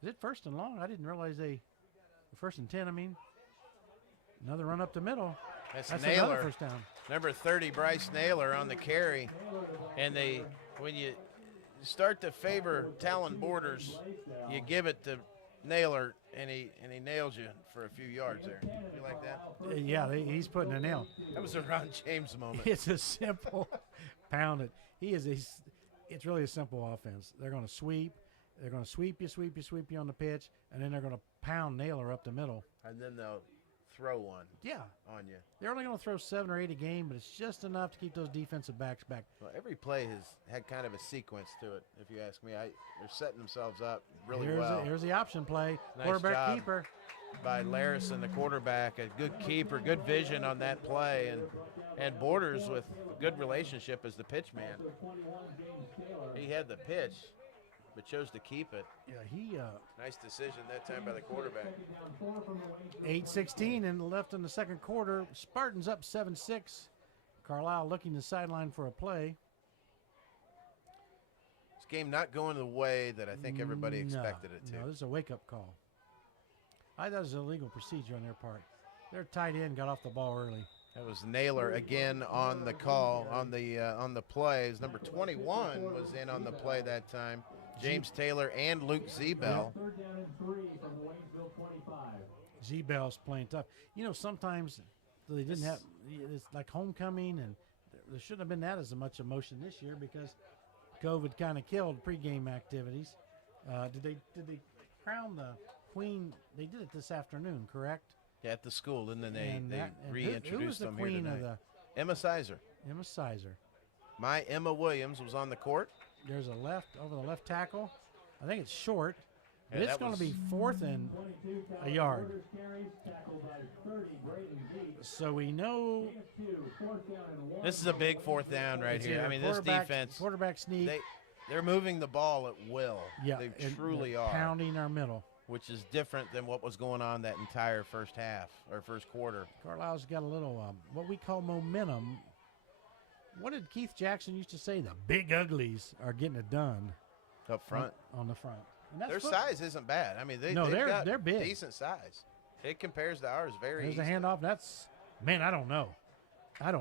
it first and long? I didn't realize first and 10, I mean. Another run up the middle. That's Naylor. Another First down. Number 30, Bryce Naylor on the carry. And when you start to favor Talon Borders, you give it to Naylor, and he nails you for a few yards there. You like that? Yeah, he's putting a nail. That was a Ron James moment. It's a simple pound it. It's really a simple offense. They're going to sweep. They're going to sweep you on the pitch, and then they're going to pound Naylor up the middle. And then they'll throw one on you. They're only going to throw 7 or 8 a game, but it's just enough to keep those defensive backs back. Well, every play has had kind of a sequence to it, if you ask me. They're setting themselves up really well. Here's the option play. Nice Quarterback job. keeper. by Larison, the quarterback. A good keeper, good vision on that play, and Borders with a good relationship as the pitch man. He had the pitch, but chose to keep it. Yeah, Nice decision that time by the quarterback. 8:16 and left in the second quarter. Spartans up 7-6. Carlisle looking to sideline for a play. This game not going the way that I think everybody expected it to. No, this is a wake-up call. I thought it was an illegal procedure on their part. Their tight end got off the ball early. That was Naylor again on the call, on the plays. Number 21 was in on the play that time. James Taylor and Luke Zebel. Third down and 3 from the Waynesville 25. Zebel's playing tough. You know, sometimes they didn't have, it's like homecoming, and there shouldn't have been that as much emotion this year because COVID kind of killed pregame activities. Did they crown the queen? They did it this afternoon, correct? Yeah, at the school, and then they And reintroduced who was the them here queen tonight. of Emma Sizer. Emma Sizer. My Emma Williams was on the court. There's a left over the left tackle. I think it's short, but Yeah, it's that going to was- be 4th and a yard. Borders carries, tackled by 30, Braden Deep. So we know Biggest 2, 4th down and 1. This is a big 4th down right it's here. either I mean, this defense, quarterback sneak. they're moving the ball at will. Yeah, They and truly they're are. pounding our middle. Which is different than what was going on that entire first half or first quarter. Carlisle's got a little what we call momentum. What did Keith Jackson used to say? The big uglies are getting it done Up front. on the front. And that's Their size isn't bad. I mean, they've got they're big. decent size. It compares to ours very There's a easily. handoff. That's, man, I don't know. It's Gonna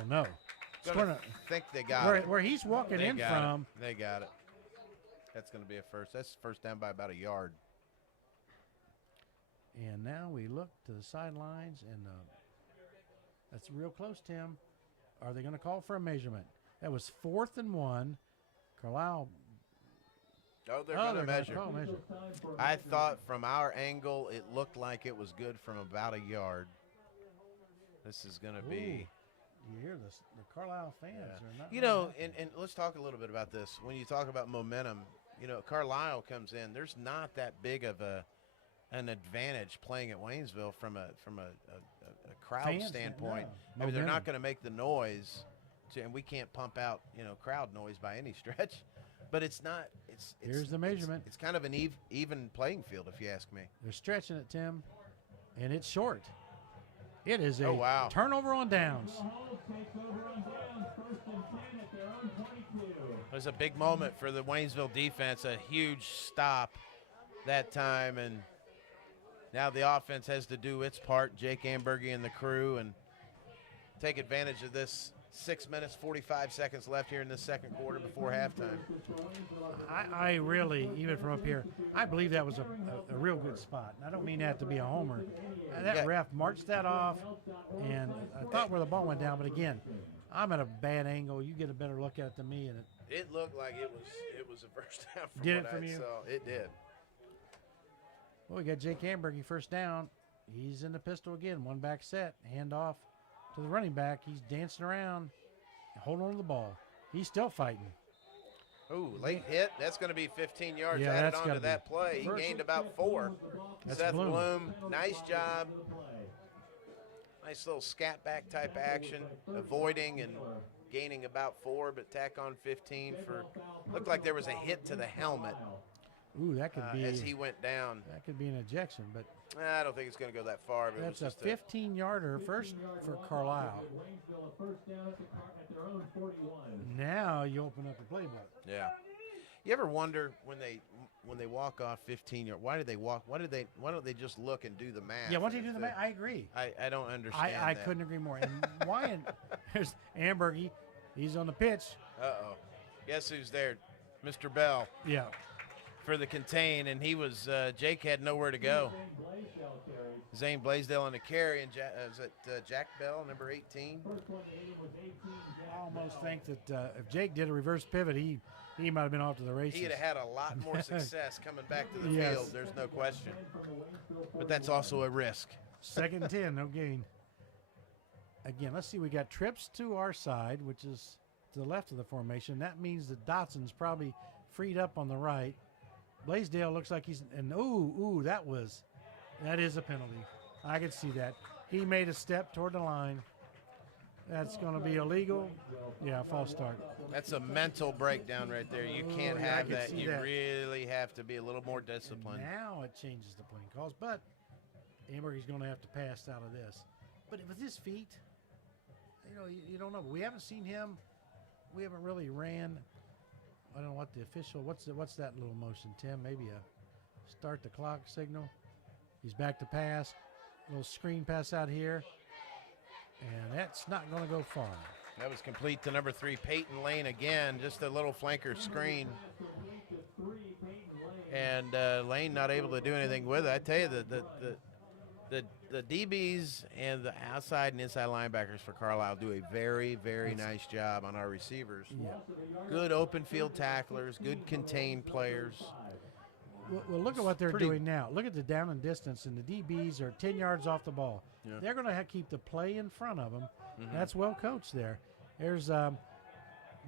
gonna- think they got it. where he's walking They in got from. it. They got it. That's going to be a first. That's first down by about a yard. And now we look to the sidelines, and that's real close, Tim. Are they going to call for a measurement? That was 4th and 1. Carlisle. Oh, they're going to measure. Call a measure. I thought from our angle it looked like it was good from about a yard. This is going to be. You hear this? The Carlisle fans are not. You know, and let's talk a little bit about this. When you talk about momentum, you know, Carlisle comes in. There's not that big of an advantage playing at Waynesville from a crowd Fans, standpoint. no. I mean, they're Momentum. not going to make the noise, and we can't pump out crowd noise by any stretch. But it's not. Here's the measurement. It's kind of an even playing field, if you ask me. They're stretching it, Tim, and it's short. It is a Oh, wow. turnover on downs. Mahomes takes over on downs, 1st and 10 at their own 22. It was a big moment for the Waynesville defense, a huge stop that time, and now the offense has to do its part, Jake Ambergy and the crew, and take advantage of this 6 minutes, 45 seconds left here in the second quarter before halftime. I really, even from up here, I believe that was a real good spot. And I don't mean that to be a homer. That Yeah. ref marched that off, and I thought where the ball went down, but again, I'm at a bad angle. You get a better look at it than me, and It looked like it was a first down from Did what it from I you? saw. It did. well, we got Jake Ambergy first down. He's in the pistol again, one back set, hand off to the running back. He's dancing around, holding on to the ball. He's still fighting. Ooh, late hit. That's going to be 15 yards Yeah, added that's onto gotta that be. play. He First- gained about 4. That's Seth Bloom. Bloom, nice job. Nice little scat back type action, avoiding and gaining about 4, but tack on 15 for. Looked like there was a hit to the helmet Ooh, that could be as he went down. that could be an ejection, but I don't think it's going to go that far. But that's it a was just 15-yarder first for Carlisle. Waynesville a 1st down at their own 41. Now you open up the playbook. Yeah. You ever wonder when they walk off 15 yards? Why do they walk? Why don't they just look and do the math? Yeah, once you And do if the they- math, I agree. I don't understand. I that. couldn't agree more. And why? There's Ambergy. He's on the pitch. Uh-oh. Guess who's there? Mr. Bell Yeah. for the contain, and he was Jake had nowhere to go. Blaisdell carries. Zane Blaisdell on the carry, and is it Jack Bell, number 18? First one to hit him was 18. I almost think that if Jake did a reverse pivot, he might have been off to the races. He'd have had a lot more success coming back to the Yes. field. There's no question. But that's also a risk. 2nd and 10, no gain. Again, let's see. We got trips to our side, which is to the left of the formation. That means that Dotson's probably freed up on the right. Blaisdell looks like he's – and, that is a penalty. I could see that. He made a step toward the line. That's going to be illegal. Yeah, false start. That's a mental breakdown right there. You can't yeah, I have can that. see You that. really have to be a little more disciplined. Now it changes the playing calls, but Amber's going to have to pass out of this. But with his feet, you don't know. We haven't seen him. We haven't really ran. I don't know what the official. What's that little motion, Tim? Maybe a start the clock signal. He's back to pass. Little screen pass out here, and that's not going to go far. That was complete to number 3, Peyton Lane again. Just a little flanker screen. And Lane not able to do anything with it. I tell you, the DBs and the outside and inside linebackers for Carlisle do a very, very nice job on our receivers. Yeah. Good open field tacklers, good contained players. Well, look at what they're doing now. Look at the down and distance, and the DBs are 10 yards off the ball. Yeah. They're going to keep the play in front of them. That's well coached there. There's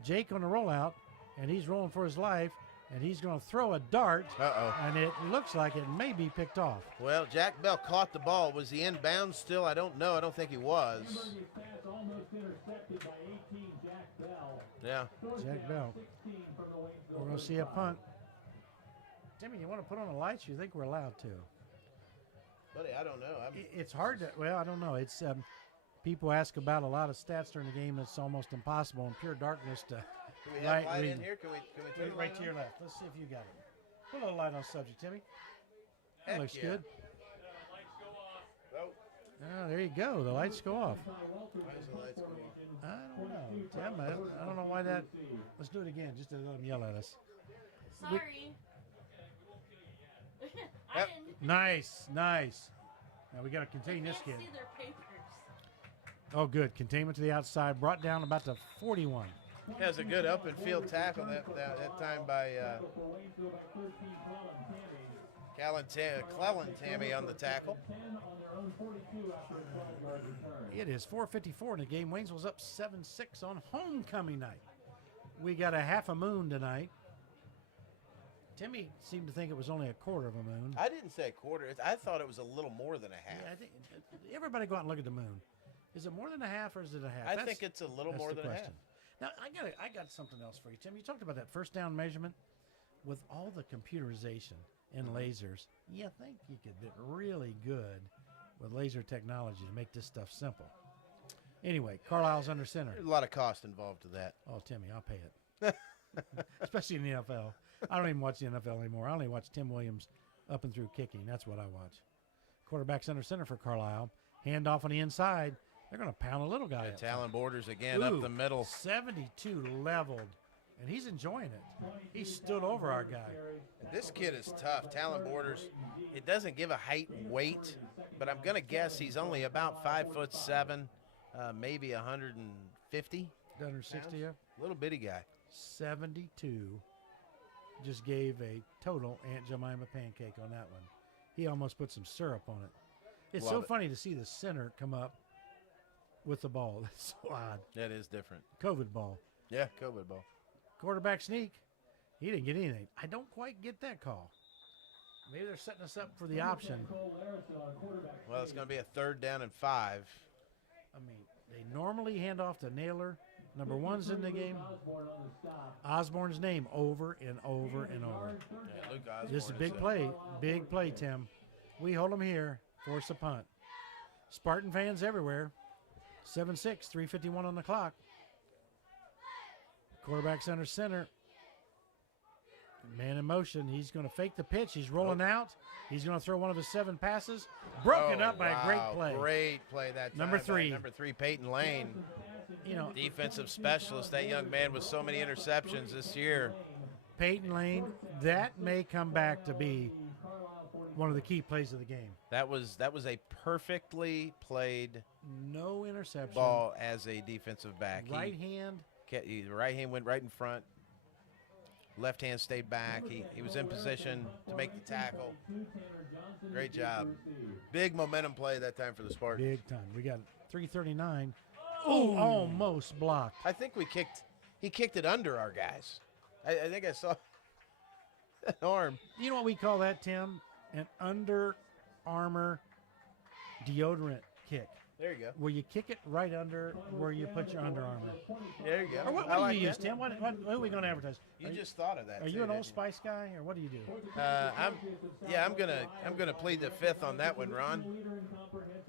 Jake on the rollout, and he's rolling for his life, and he's going to throw a dart, and it looks like it may be picked off. Well, Jack Bell caught the ball. Was he inbounds still? I don't know. I don't think he was. Yeah. Jack Bell. We're going to see a punt. Timmy, you want to put on the lights? You think we're allowed to? Buddy, I don't know. It's hard to, well, I don't know. It's people ask about a lot of stats during the game. It's almost impossible in pure darkness to Can we have light read. in here? Can we turn the Right light to on? your left. Let's see if you got it. Put a little light on subject, Timmy. That Heck looks yeah. good. Oh, Oh, there you go. The lights go off. why does the lights go off? I don't know. Tim, I don't know why that. Let's do it again just to let them yell at us. Sorry. I Yep. didn't. Nice. Now we got to contain this kid. See their papers. Oh, good. Containment to the outside. Brought down about to 41. Has a good open field tackle that time by Clellan Tammy on the tackle. It is 4:54 in the game. Waynesville's up 7-6 on homecoming night. We got a half a moon tonight. Timmy seemed to think it was only a quarter of a moon. I didn't say quarter. I thought it was a little more than a half. Yeah, I think everybody go out and look at the moon. Is it more than a half or is it a half? I think it's a little more than a half. Now I got something else for you, Tim. You talked about that first down measurement with all the computerization and lasers. You think you could get really good with laser technology to make this stuff simple. Anyway, Carlisle's under center. There's a lot of cost involved to that. Oh, Timmy, I'll pay it. Especially in the NFL. I don't even watch the NFL anymore. I only watch Tim Williams up and through kicking. That's what I watch. Quarterback's under center for Carlisle. Hand off on the inside. They're going to pound a little guy up. Talon Borders again Ooh, up the middle. 72 leveled, and he's enjoying it. He stood over our guy. This kid is tough. Talon Borders, it doesn't give a height and weight, but I'm going to guess he's only about 5'7", maybe 150. 160, yeah. Little bitty guy. 72. Just gave a total Aunt Jemima pancake on that one. He almost put some syrup on it. It's Love so it. funny to see the center come up with the ball. That's so odd. That is different. COVID ball. Yeah, COVID ball. Quarterback sneak. He didn't get anything. I don't quite get that call. Maybe they're setting us up for the option. Well, it's going to be a 3rd down and 5. I mean, they normally hand off to Naylor. Number 1's in the game. Osborne's name over and over and over. Yeah, Luke Osborne This is a big it. play. Big play, Tim. We hold them here. Force a punt. Spartan fans everywhere. 7-6, 3:51 on the clock. Quarterback's under center. Man in motion. He's going to fake the pitch. He's rolling out. He's going to throw one of his 7 passes. Broken up by a great play. Great play that time. Number by 3. Number 3, Peyton Lane. You know, Defensive specialist, that young man with so many interceptions this year. Peyton Lane, that may come back to be one of the key plays of the game. That was a perfectly played No interception. ball as a defensive back. Right hand. Right hand went right in front. Left hand stayed back. He was in position to make the tackle. Great job. Big momentum play that time for the Spartans. Big time. We got 3:39. Oh, almost blocked. I think he kicked it under our guys. I think I saw an arm. You know what we call that, Tim? An Under Armour deodorant kick, There you go. where you kick it right under where you put your Under Armour. There you go. Or what I do like you use, that. Tim? What are we going to advertise? You just thought of that. Are too, you an didn't Old Spice guy, or what do you do? I'm gonna plead the fifth on that one, Ron.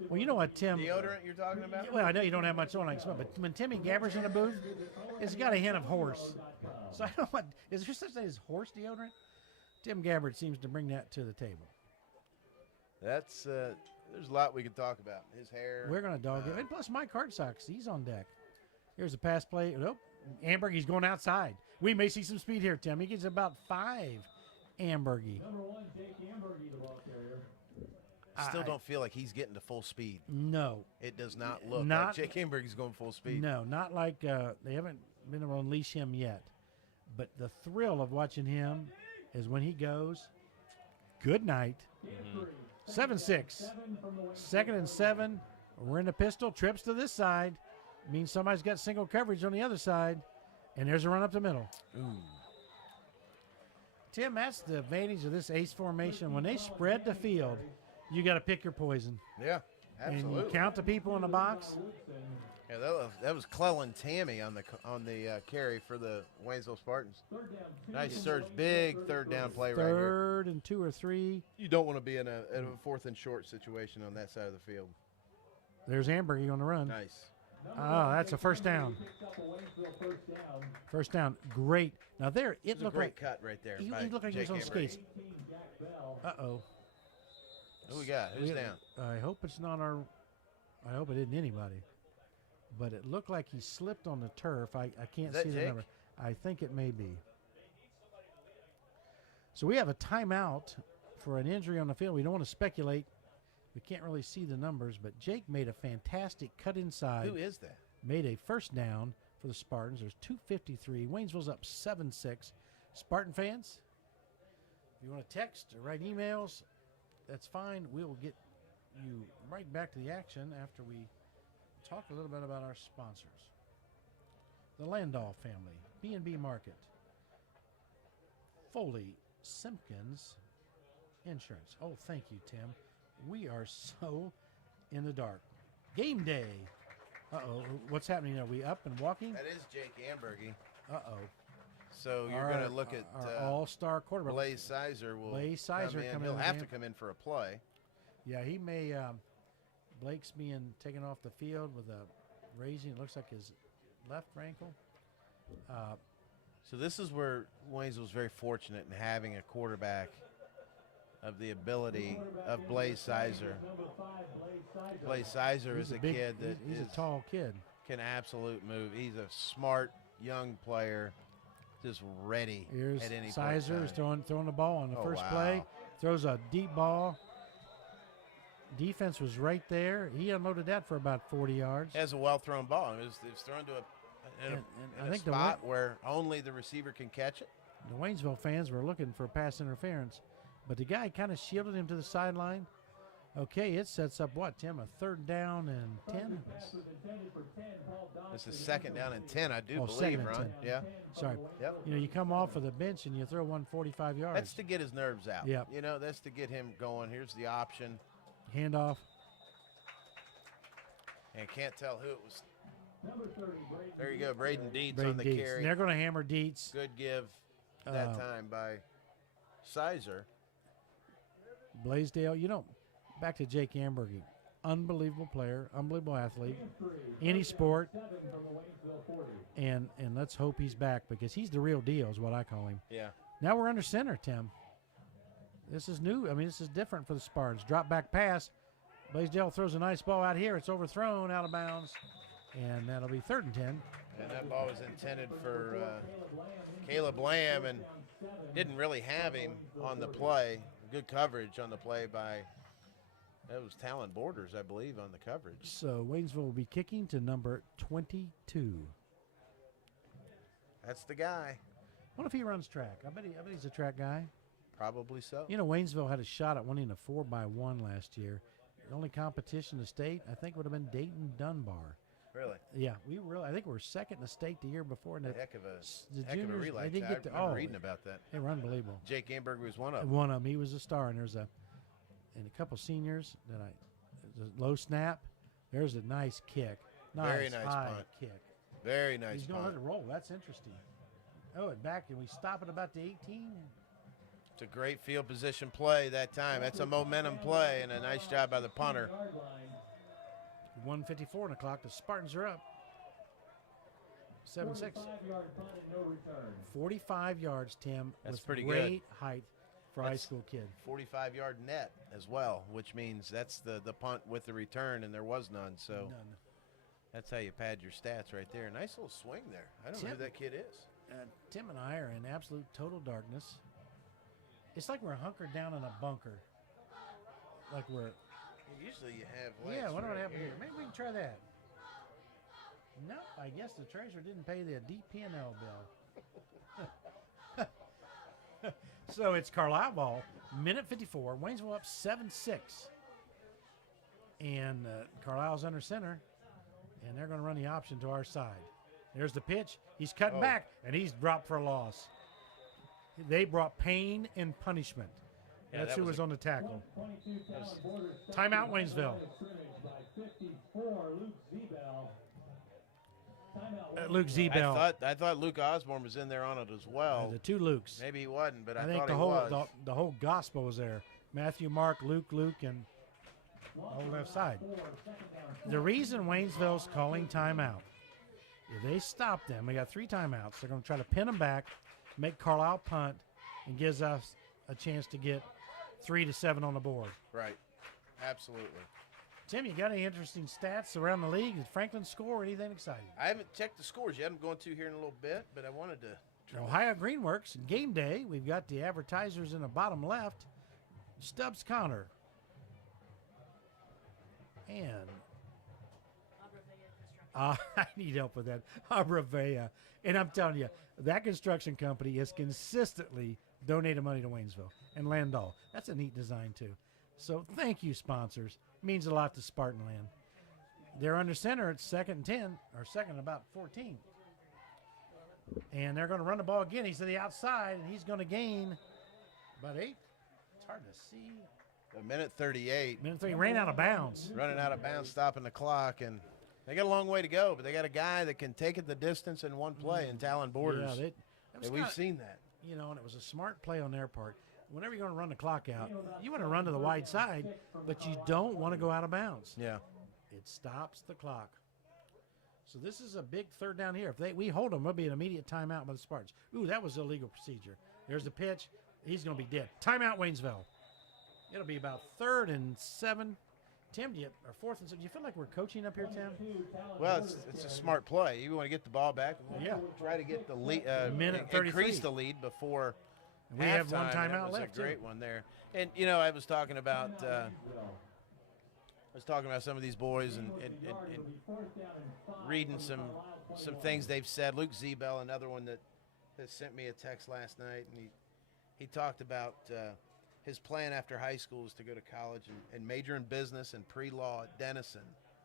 Well, you know what, Tim? Deodorant you're talking about? Well, I know you don't have much on, like, but when Timmy Gabber's in the booth, it's got a hint of horse. So I don't know what is there such thing as horse deodorant? Tim Gabbard seems to bring that to the table. That's there's a lot we could talk about. His hair. We're going to dog it. And plus Mike Hartsox, he's on deck. Here's a pass play. Nope. Amberg, he's going outside. We may see some speed here, Tim. He gets about 5. Ambergy. Number 1, Jake Ambergy, the ball carrier. Still don't feel like he's getting to full speed. No. It does not look like Jake Amberg's going full speed. No, not like they haven't been able to unleash him yet. But the thrill of watching him is when he goes, good night. 7-6. 2nd and 7. We're in the pistol. Trips to this side. Means somebody's got single coverage on the other side. And there's a run up the middle. Ooh. Tim, that's the advantage of this ace formation. When they spread the field, you got to pick your poison. Yeah, absolutely. And you count the people in the box. Yeah, that was Clellan Tammy on the carry for the Waynesville Spartans. Nice surge, big third down play right here. Third and 2 or 3. You don't want to be in a 4th and short situation on that side of the field. There's Ambergy on the run. Nice. Oh, that's a first down. First down. Great. Now there, it It's a looked great like cut right there. he by looked like he was Jake on Ambergy. skates. Uh-oh. Who we got? Who's down? I hope it's not our. I hope it isn't anybody. But it looked like he slipped on the turf. I can't Is that see the Jake? number. I think it may be. So we have a timeout for an injury on the field. We don't want to speculate. We can't really see the numbers, but Jake made a fantastic cut inside. Who is that? Made a first down for the Spartans. There's 2:53. Waynesville's up 7-6. Spartan fans, if you want to text or write emails, that's fine. We will get you right back to the action after we talk a little bit about our sponsors. The Landau family, B&B Market, Foley Simpkins Insurance. Oh, thank you, Tim. We are so in the dark. Game day. Uh-oh. What's happening? Are we up and walking? That is Jake Ambergy. Uh-oh. So you're going to look at our all-star quarterback. Blaze Sizer will Blaze Sizer come in. coming He'll in the have game. to come in for a play. Yeah, he may. Blake's being taken off the field with a raising. It looks like his left ankle. So this is where Waynesville's very fortunate in having a quarterback of the ability of Blaze Sizer. Blaze Sizer is a kid that he's a tall kid. Can absolute move. He's a smart young player, just ready Here's at any Sizer point. is throwing the ball on the Oh, first wow. play. Throws a deep ball. Defense was right there. He unloaded that for about 40 yards. He has a well-thrown ball. It was thrown to And in I a think spot where only the receiver can catch it. The Waynesville fans were looking for pass interference, but the guy kind of shielded him to the sideline. Okay, it sets up what, Tim? A 3rd down and 10? This is 2nd down and 10, I do Oh, believe, 2nd and Ron. 10. Yeah. Sorry. Yep. You know, you come off of the bench and you throw 145 yards. That's to get his nerves out. Yep. You know, that's to get him going. Here's the option. Handoff. And can't tell who it was. There you go, Braden Dietz Braden on the Dietz. carry. And they're going to hammer Dietz. Good give that time by Sizer. Blaisdell, you know, back to Jake Ambergy. Unbelievable player, unbelievable athlete, any sport. And let's hope he's back because he's the real deal is what I call him. Yeah. Now we're under center, Tim. This is new. I mean, this is different for the Spartans. Drop back pass. Blaisdell throws a nice ball out here. It's overthrown out of bounds. And that'll be 3rd and 10. And that ball was intended for Caleb Lamb and didn't really have him on the play. Good coverage on the play by, that was Talon Borders, I believe, on the coverage. So Waynesville will be kicking to number 22. That's the guy. What if he runs track? I bet he's a track guy. Probably so. You know, Waynesville had a shot at winning a 4x1 last year. The only competition in the state, I think, would have been Dayton Dunbar. Really? Yeah, I think we were 2nd in the state the year before. And A heck of the a juniors, relay. they didn't get I remember reading about that. They were unbelievable. Jake Amberg was one of them. One of them, he was a star, and there's a couple seniors that The low snap. There's a nice kick. Very nice high punt. kick. Very nice He's going to punt. let it roll. That's interesting. Oh, it back, and we stop at about the 18. It's a great field position play that time. That's a momentum play, and a nice job by the punter. 1:54 on the clock. The Spartans are up. 7-6. 45 yards, Tim. That's with pretty great good. height for a high That's school kid. 45-yard net as well, which means that's the punt with the return, and there was none. So None. that's how you pad your stats right there. Nice little swing there. I don't know who Tim- that kid is. Tim and I are in absolute total darkness. It's like we're hunkered down in a bunker. Like we're Usually you have yeah. lights What right happened here. here? Maybe we can try that. Nope. I guess the treasurer didn't pay the DP&L bill. So it's Carlisle ball. Minute 54. Waynesville up 7-6. And Carlisle's under center. And they're going to run the option to our side. There's the pitch. He's cutting back, and he's dropped for a loss. They brought pain and punishment. Yeah, That's that who was was on the tackle. Timeout, Waynesville. Luke Zebel. I thought Luke Osborne was in there on it as well. The two Lukes. Maybe he wasn't, but I think thought the he whole was. the whole gospel was there. Matthew, Mark, Luke, and whole left side. The reason Waynesville's calling timeout, if they stop them, we got 3 timeouts. They're going to try to pin them back, make Carlisle punt, and gives us a chance to get 3 to 7 on the board. Right. Absolutely. Tim, you got any interesting stats around the league? Did Franklin score anything exciting? I haven't checked the scores yet. I'm going to here in a little bit, but I wanted to. Ohio Greenworks, game day, we've got the advertisers in the bottom left. Stubbs Connor. And I need help with that. Abravea. And I'm telling you, that construction company is consistently donating money to Waynesville and Landau. That's a neat design, too. So thank you, sponsors. Means a lot to Spartanland. They're under center at 2nd and 10, or 2nd and about 14. And they're going to run the ball again. He's to the outside, and he's going to gain about 8. It's hard to see. A minute 38. Minute 3, ran out of bounds. Running out of bounds, stopping the clock, and they got a long way to go, but they got a guy that can take it the distance in one play in Talon Borders. Yeah, and we've seen that. You know, and it was a smart play on their part. Whenever you're going to run the clock out, you want to run to the wide side, but you don't want to go out of bounds. Yeah. It stops the clock. So this is a big 3rd down here. If we hold them, it'll be an immediate timeout by the Spartans. Ooh, that was illegal procedure. There's the pitch. He's going to be dead. Timeout, Waynesville. It'll be about 3rd and 7. Tim, or 4th and 7. Do you feel like we're coaching up here, Tim? Well, it's a smart play. You want to get the ball back. Yeah. Try to get the lead. Minute 33. Increase the lead before We have one halftime, timeout that was left, a great too. one there. And, you know, I was talking about some of these boys and reading some things they've said. Luke Zebel, another one that sent me a text last night, and he talked about his plan after high school is to go to college and major in business and pre-law at Denison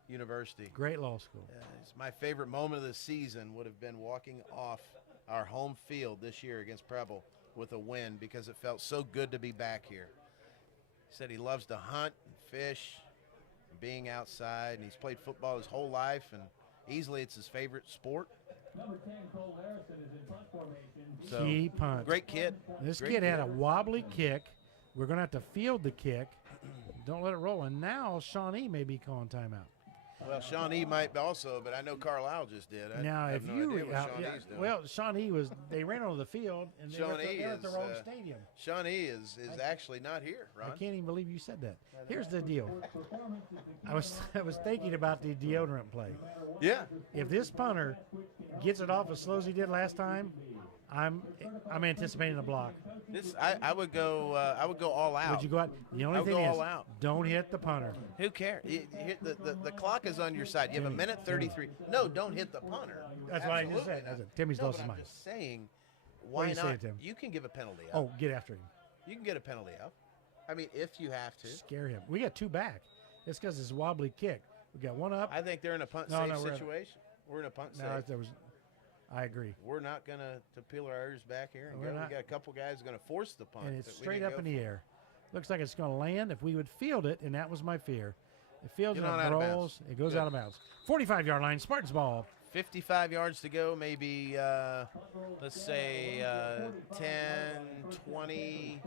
University. Great law school. It's my favorite moment of the season would have been walking off our home field this year against Preble with a win because it felt so good to be back here. He said he loves to hunt and fish and being outside, and he's played football his whole life, and easily it's his favorite sport. So, Key punt. great kid. This Great kid had a wobbly kick. We're going to have to field the kick. Don't let it roll. And now Shawnee may be calling timeout. Well, Shawnee might also, but I know Carlisle just did. I Now, have if no you idea what Shawnee's doing. well, Shawnee they ran onto the field and they were Shawnee at the is, wrong stadium. Shawnee is actually not here, Ron. I can't even believe you said that. Here's the deal. I was thinking about the deodorant play. Yeah. If this punter gets it off as slow as he did last time, I'm anticipating a block. I would go all out. Would you go out? The only I would thing go is, all out. don't hit the punter. Who cares? The clock is on your side. You have a minute 33. No, don't hit the punter. That's what I just Absolutely said. not. I said, Timmy's No, lost but his I'm mind. just saying, What do why you say, not? Tim? You can give a penalty up. Oh, get after him. You can get a penalty up. I mean, if you have to. Scare him. We got 2 back. It's because it's a wobbly kick. We got 1 up. I think they're in a punt No, safe no, we're in a- situation. We're in a punt No, safe. I agree. We're not going to peel our ears back here and We're go. not. We got a couple guys going to force the punt. And it's that we straight didn't up go in the for. air. Looks like it's going to land if we would field it, and that was my fear. It fields Get and on it out of bounds. rolls. It goes Good. out of bounds. 45-yard line, Spartans ball. 55 yards to go, maybe, let's say 10, 20,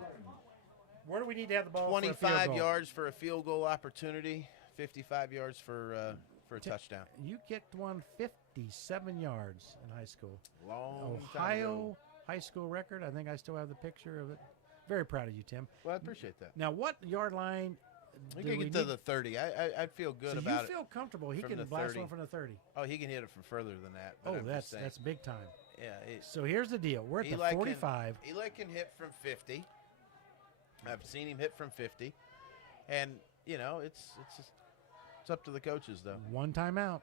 Where do we need to have the ball? 25 yards for a field goal opportunity, 55 yards for a touchdown. You kicked one 57 yards in high school. Long time ago. Ohio high school record. I think I still have the picture of it. Very proud of you, Tim. Well, I appreciate that. Now, what yard line? We do can we get to need- the 30. I'd feel good so about you feel comfortable. He from can the blast 30. one from the 30. Oh, he can hit it from further than that. But Oh, I'm just that's saying. big time. Yeah. So here's the deal. We're at Eli the 45. Eli can hit from 50. I've seen him hit from 50. And, you know, it's up to the coaches, though. One timeout.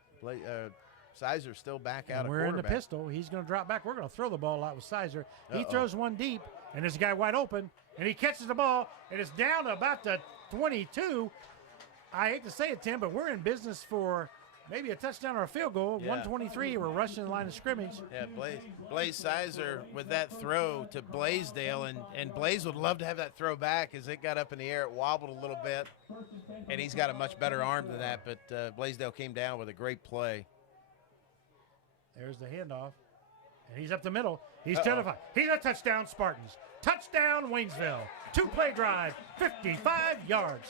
Sizer's still back out And of we're in the quarterback. pistol. He's going to drop back. We're going to throw the ball out with Sizer. He Uh-oh. throws one deep, and there's a guy wide open, and he catches the ball, and it's down to about the 22. I hate to say it, Tim, but we're in business for maybe a touchdown or a field goal. Yeah. 123. We're rushing the line of scrimmage. Yeah, Blaze Sizer with that throw to Blaisdell, and Blaze would love to have that throw back as it got up in the air. It wobbled a little bit, and he's got a much better arm than that, but Blaisdell came down with a great play. There's the handoff, and he's up the middle. He's terrified. He's a touchdown, Spartans. Touchdown, Waynesville. Two-play drive, 55 yards.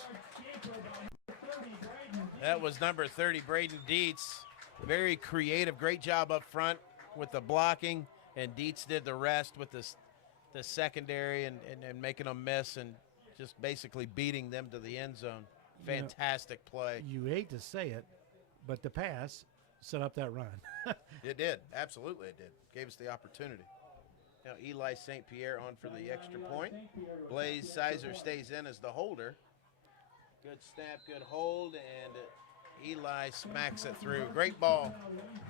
That was number 30, Braden Dietz. Very creative, great job up front with the blocking, and Dietz did the rest with the secondary and making them miss and just basically beating them to the end zone. Fantastic play. You hate to say it, but the pass set up that run. It did. Absolutely it did. Gave us the opportunity. Now Eli St. Pierre on for the extra point. Blaze Sizer stays in as the holder. Good snap, good hold, and Eli smacks it through. Great ball.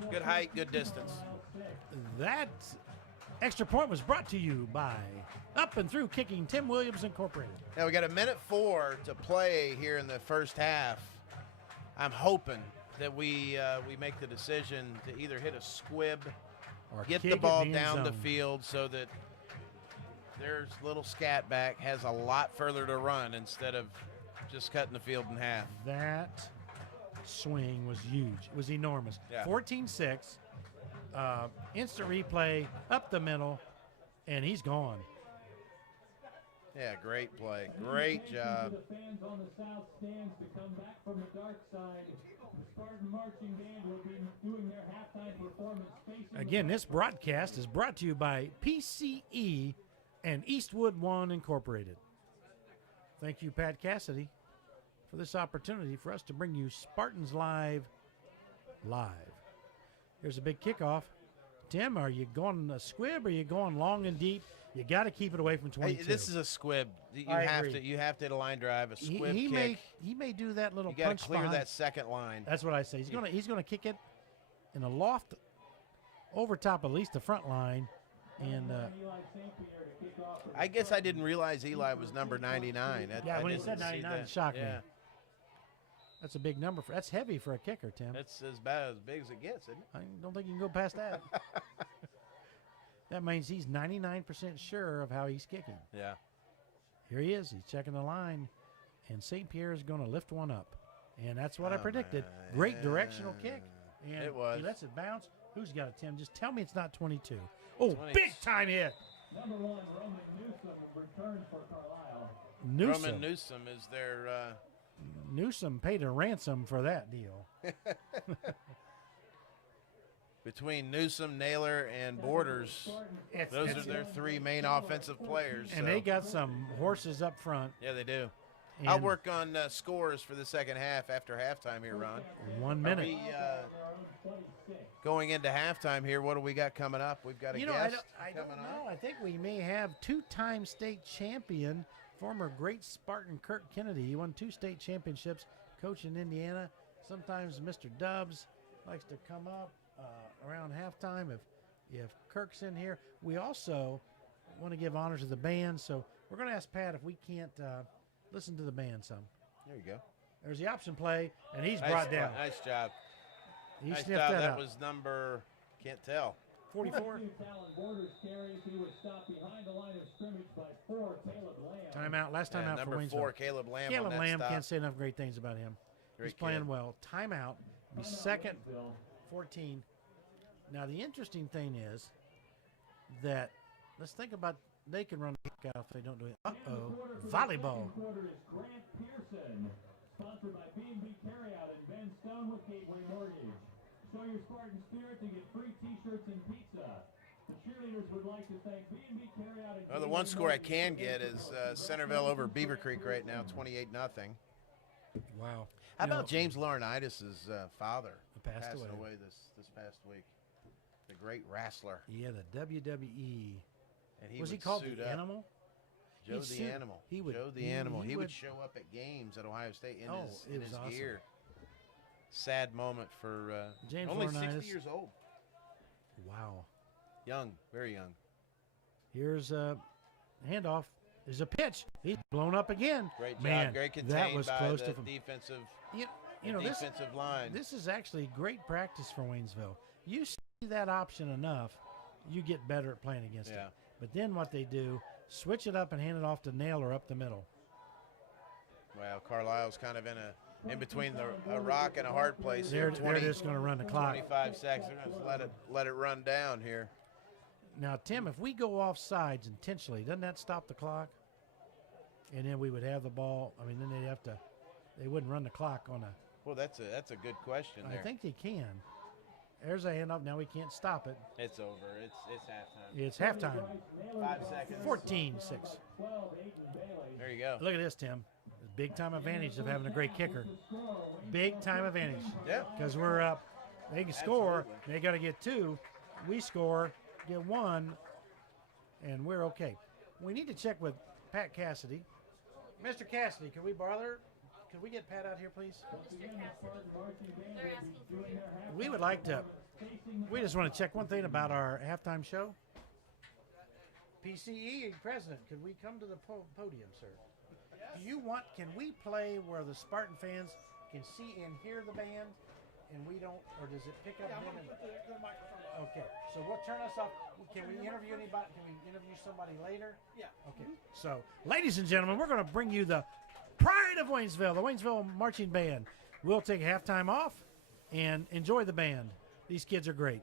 Good height, good distance. That extra point was brought to you by Up and Through Kicking, Tim Williams Incorporated. Now we got a minute 4 to play here in the first half. I'm hoping that we make the decision to either hit a squib, Or get kick the it ball in the end down the zone. field so that there's little scat back has a lot further to run instead of just cutting the field in half. That swing was huge. It was enormous. Yeah. 14-6, instant replay, up the middle, and he's gone. Yeah, great play. Great job. The fans on the south stands to come back from the dark side. The Spartan marching band will be doing their halftime performance facing Again, this broadcast is brought to you by PCE and Eastwood One Incorporated. Thank you, Pat Cassidy, for this opportunity for us to bring you Spartans Live. Here's a big kickoff. Tim, are you going a squib or are you going long and deep? You got to keep it away from 22. Hey, this is a squib. I agree. You have to hit a line drive, a squib he kick. may do that little You got punch to clear behind. that second line. That's what I say. He's gonna kick it in a loft over top at least the front line, and I guess I didn't realize Eli was number 99. yeah, I when he didn't said see 99, that. it shocked me. Yeah, That's a big number. That's heavy for a kicker, Tim. that's as big as it gets, isn't it? I don't think you can go past that. That means he's 99% sure of how he's kicking. Yeah. Here he is. He's checking the line, and St. Pierre is going to lift one up, and that's what I Oh, predicted. man. Great directional kick, and It was. he lets it bounce. Who's got it, Tim? Just tell me it's not 22. Oh, 20. big time hit. number 1 Roman Newsom returned for Carlisle. Newsom. Roman Newsom is their Newsom paid a ransom for that deal. between Newsom, Naylor, and Borders. Those are their 3 main offensive players. And so- they got some horses up front. Yeah, they do. And I'll work on scores for the second half after halftime here, Ron. 1 Are minute. we going into halftime here? What do we got coming up? We've got a You know, I guest don't coming know. on. I think we may have 2-time state champion, former great Spartan Kirk Kennedy. He won 2 state championships coaching Indiana. Sometimes Mr. Dubs likes to come up around halftime if Kirk's in here. We also want to give honors to the band, so we're going to ask Pat if we can't listen to the band some. There you go. There's the option play, and he's Nice, brought down. Nice job. He Nice sniffed job. that That out. was number, can't tell. 44. Talon Borders carries. He was stopped behind the line of scrimmage by 4 Caleb Lamb. Timeout. Last time Yeah, out for number Waynesville. 4, Caleb Lamb. Caleb on that Lamb stop. can't say enough great things about him. He's playing well. Timeout. Be second, 14. Now, the interesting thing is that let's think about they can run the kick out if they don't do it. Uh-oh. Volleyball. Sponsored by B&B Carryout and Ben Stone with Gateway Mortgage. Show your Spartan spirit to get free T-shirts and pizza. The cheerleaders would like to thank B&B Carryout and Well, the one score I can get is Centerville over Beaver Creek right now, 28-0. Wow. How about James Laurinaitis' father? Passed away this past week. The great wrestler. Yeah, the WWE. And was he called the Animal? Joe the Animal. Joe the Animal. He would show up at games at Ohio State in his awesome. gear. Sad moment for James only Laurinaitis. 60 years old. Wow. Young, very young. Here's a handoff. There's a pitch. He's blown up again. Great job. Man, Great contained that was by close the to defensive, defensive line. This is actually great practice for Waynesville. You see that option enough, you get better at playing against it. But then what they do, switch it up and hand it off to Naylor up the middle. Well, Carlisle's kind of in between a rock and a hard place. They're just going to run the clock. 25 seconds. They're going to let it run down here. Now, Tim, if we go off sides intentionally, doesn't that stop the clock? And then we would have the ball. I mean, then they wouldn't run the clock on a. Well, that's a good question there. I think they can. There's a handoff. Now we can't stop it. It's over. It's halftime. It's halftime. 5 seconds. 14-6. There you go. Look at this, Tim. Big time advantage of having a great kicker. Big time advantage. Yeah. Because we're up. They can score. They got to get 2. We score, get 1, and we're okay. We need to check with Pat Cassidy. Mr. Cassidy, can we borrow her? Could we get Pat out here, please? We would like to. We just want to check one thing about our halftime show. PCE president, could we come to the podium, sir? Do you want? Can we play where the Spartan fans can see and hear the band, and we don't, or does it pick up? Okay, so we'll turn us off. Can we interview anybody? Can we interview somebody later? Yeah. Okay. So, ladies and gentlemen, we're going to bring you the pride of Waynesville, the Waynesville Marching Band. We'll take halftime off and enjoy the band. These kids are great.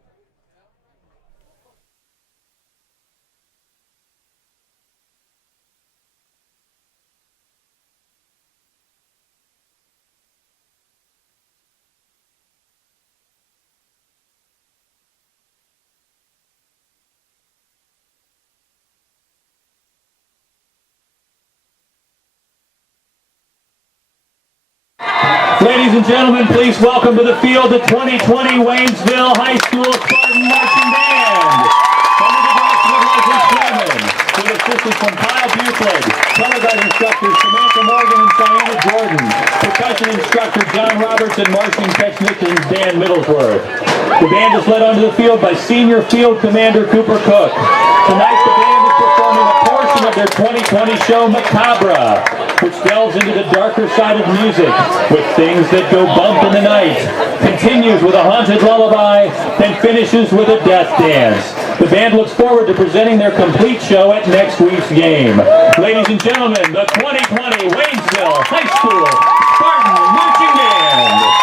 Ladies and gentlemen, please welcome to the field the 2020 Waynesville High School Spartan Marching Band. Under the direction of Leslie Sherman, with assistance from Kyle Buford, color guard instructors Samantha Morgan and Diana Jordan, percussion instructor John Roberts, and marching technician Dan Middlesworth. The band is led onto the field by Senior Field Commander Cooper Cook. Tonight the band is performing a portion of their 2020 show Macabre, which delves into the darker side of music with things that go bump in the night, continues with a haunted lullaby, and finishes with a death dance. The band looks forward to presenting their complete show at next week's game. Ladies and gentlemen, the 2020 Waynesville High School Spartan Marching Band.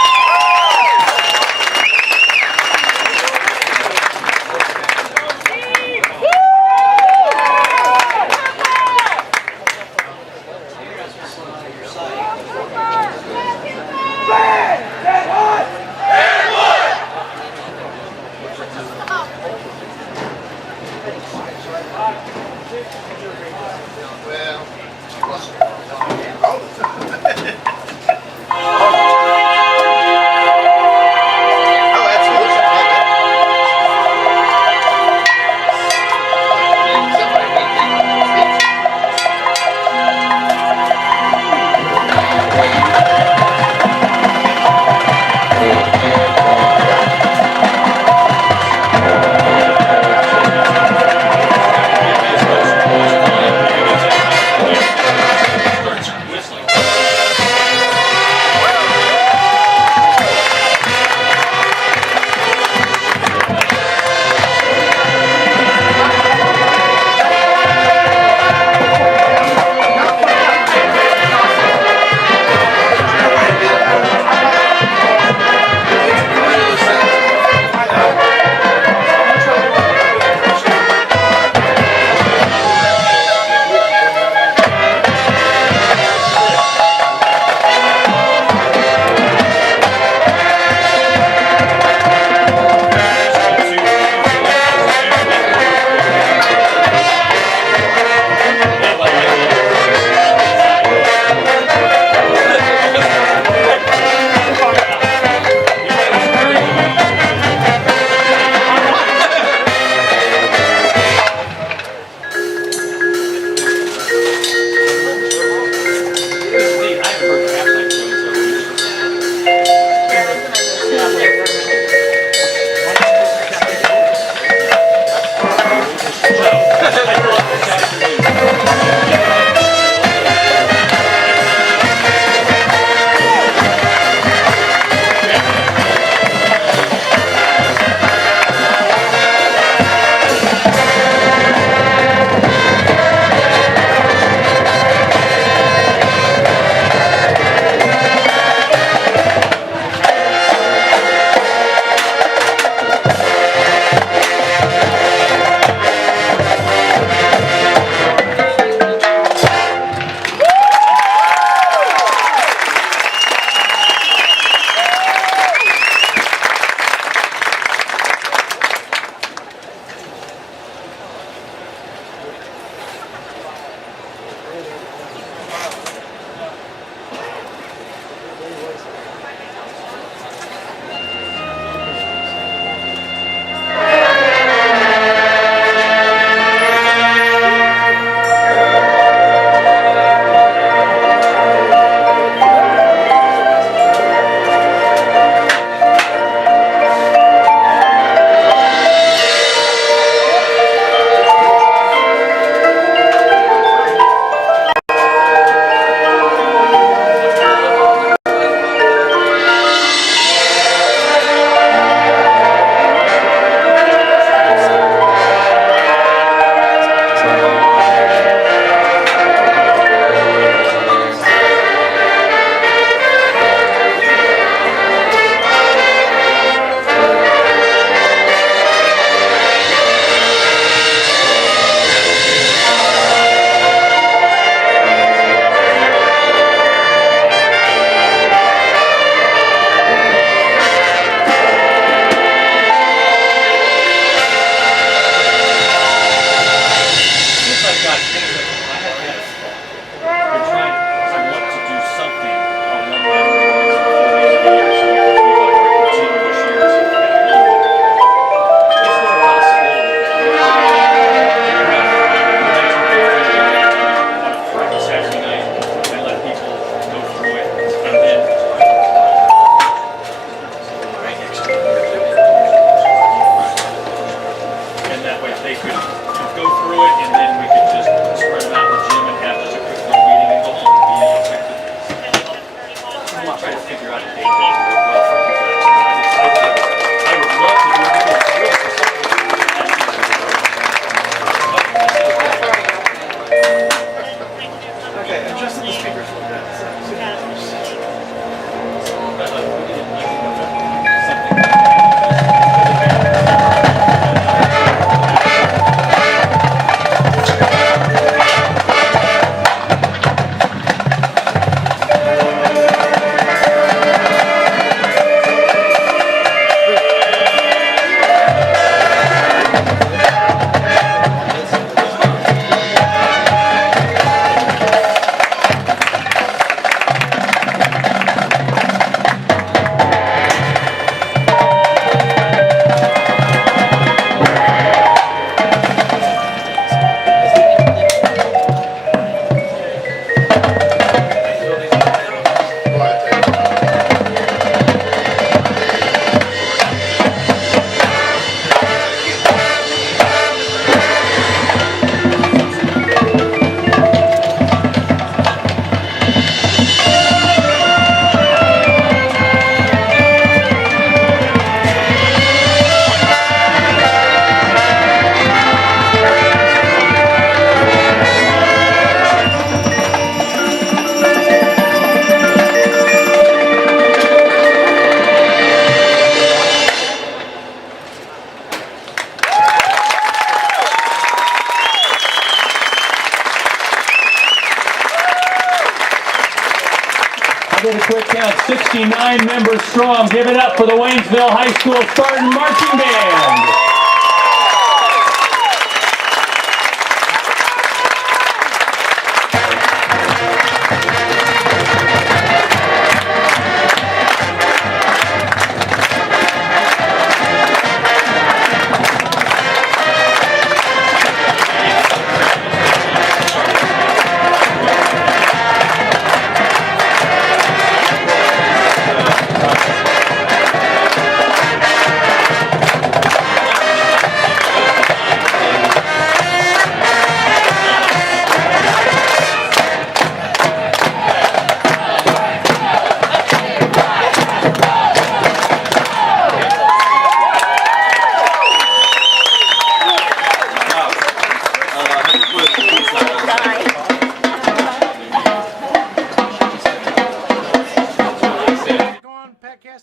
did a quick count, 69 members strong. Give it up for the Waynesville High School Spartan Marching Band.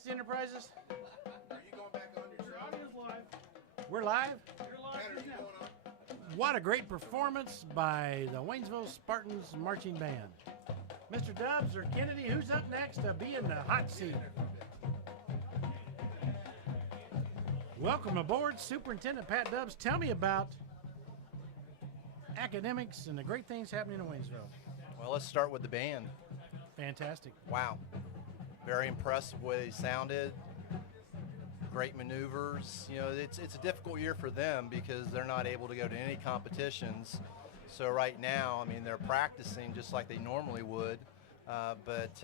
Enterprises? We're live? What a great performance by the Waynesville Spartans Marching Band. Mr. Dubs or Kennedy, who's up next to be in the hot seat? Welcome aboard, Superintendent Pat Dubs. Tell me about academics and the great things happening in Waynesville. Well, let's start with the band. Fantastic. Wow. Very impressed with the way they sounded. Great maneuvers. You know, it's a difficult year for them because they're not able to go to any competitions. So right now, I mean, they're practicing just like they normally would. But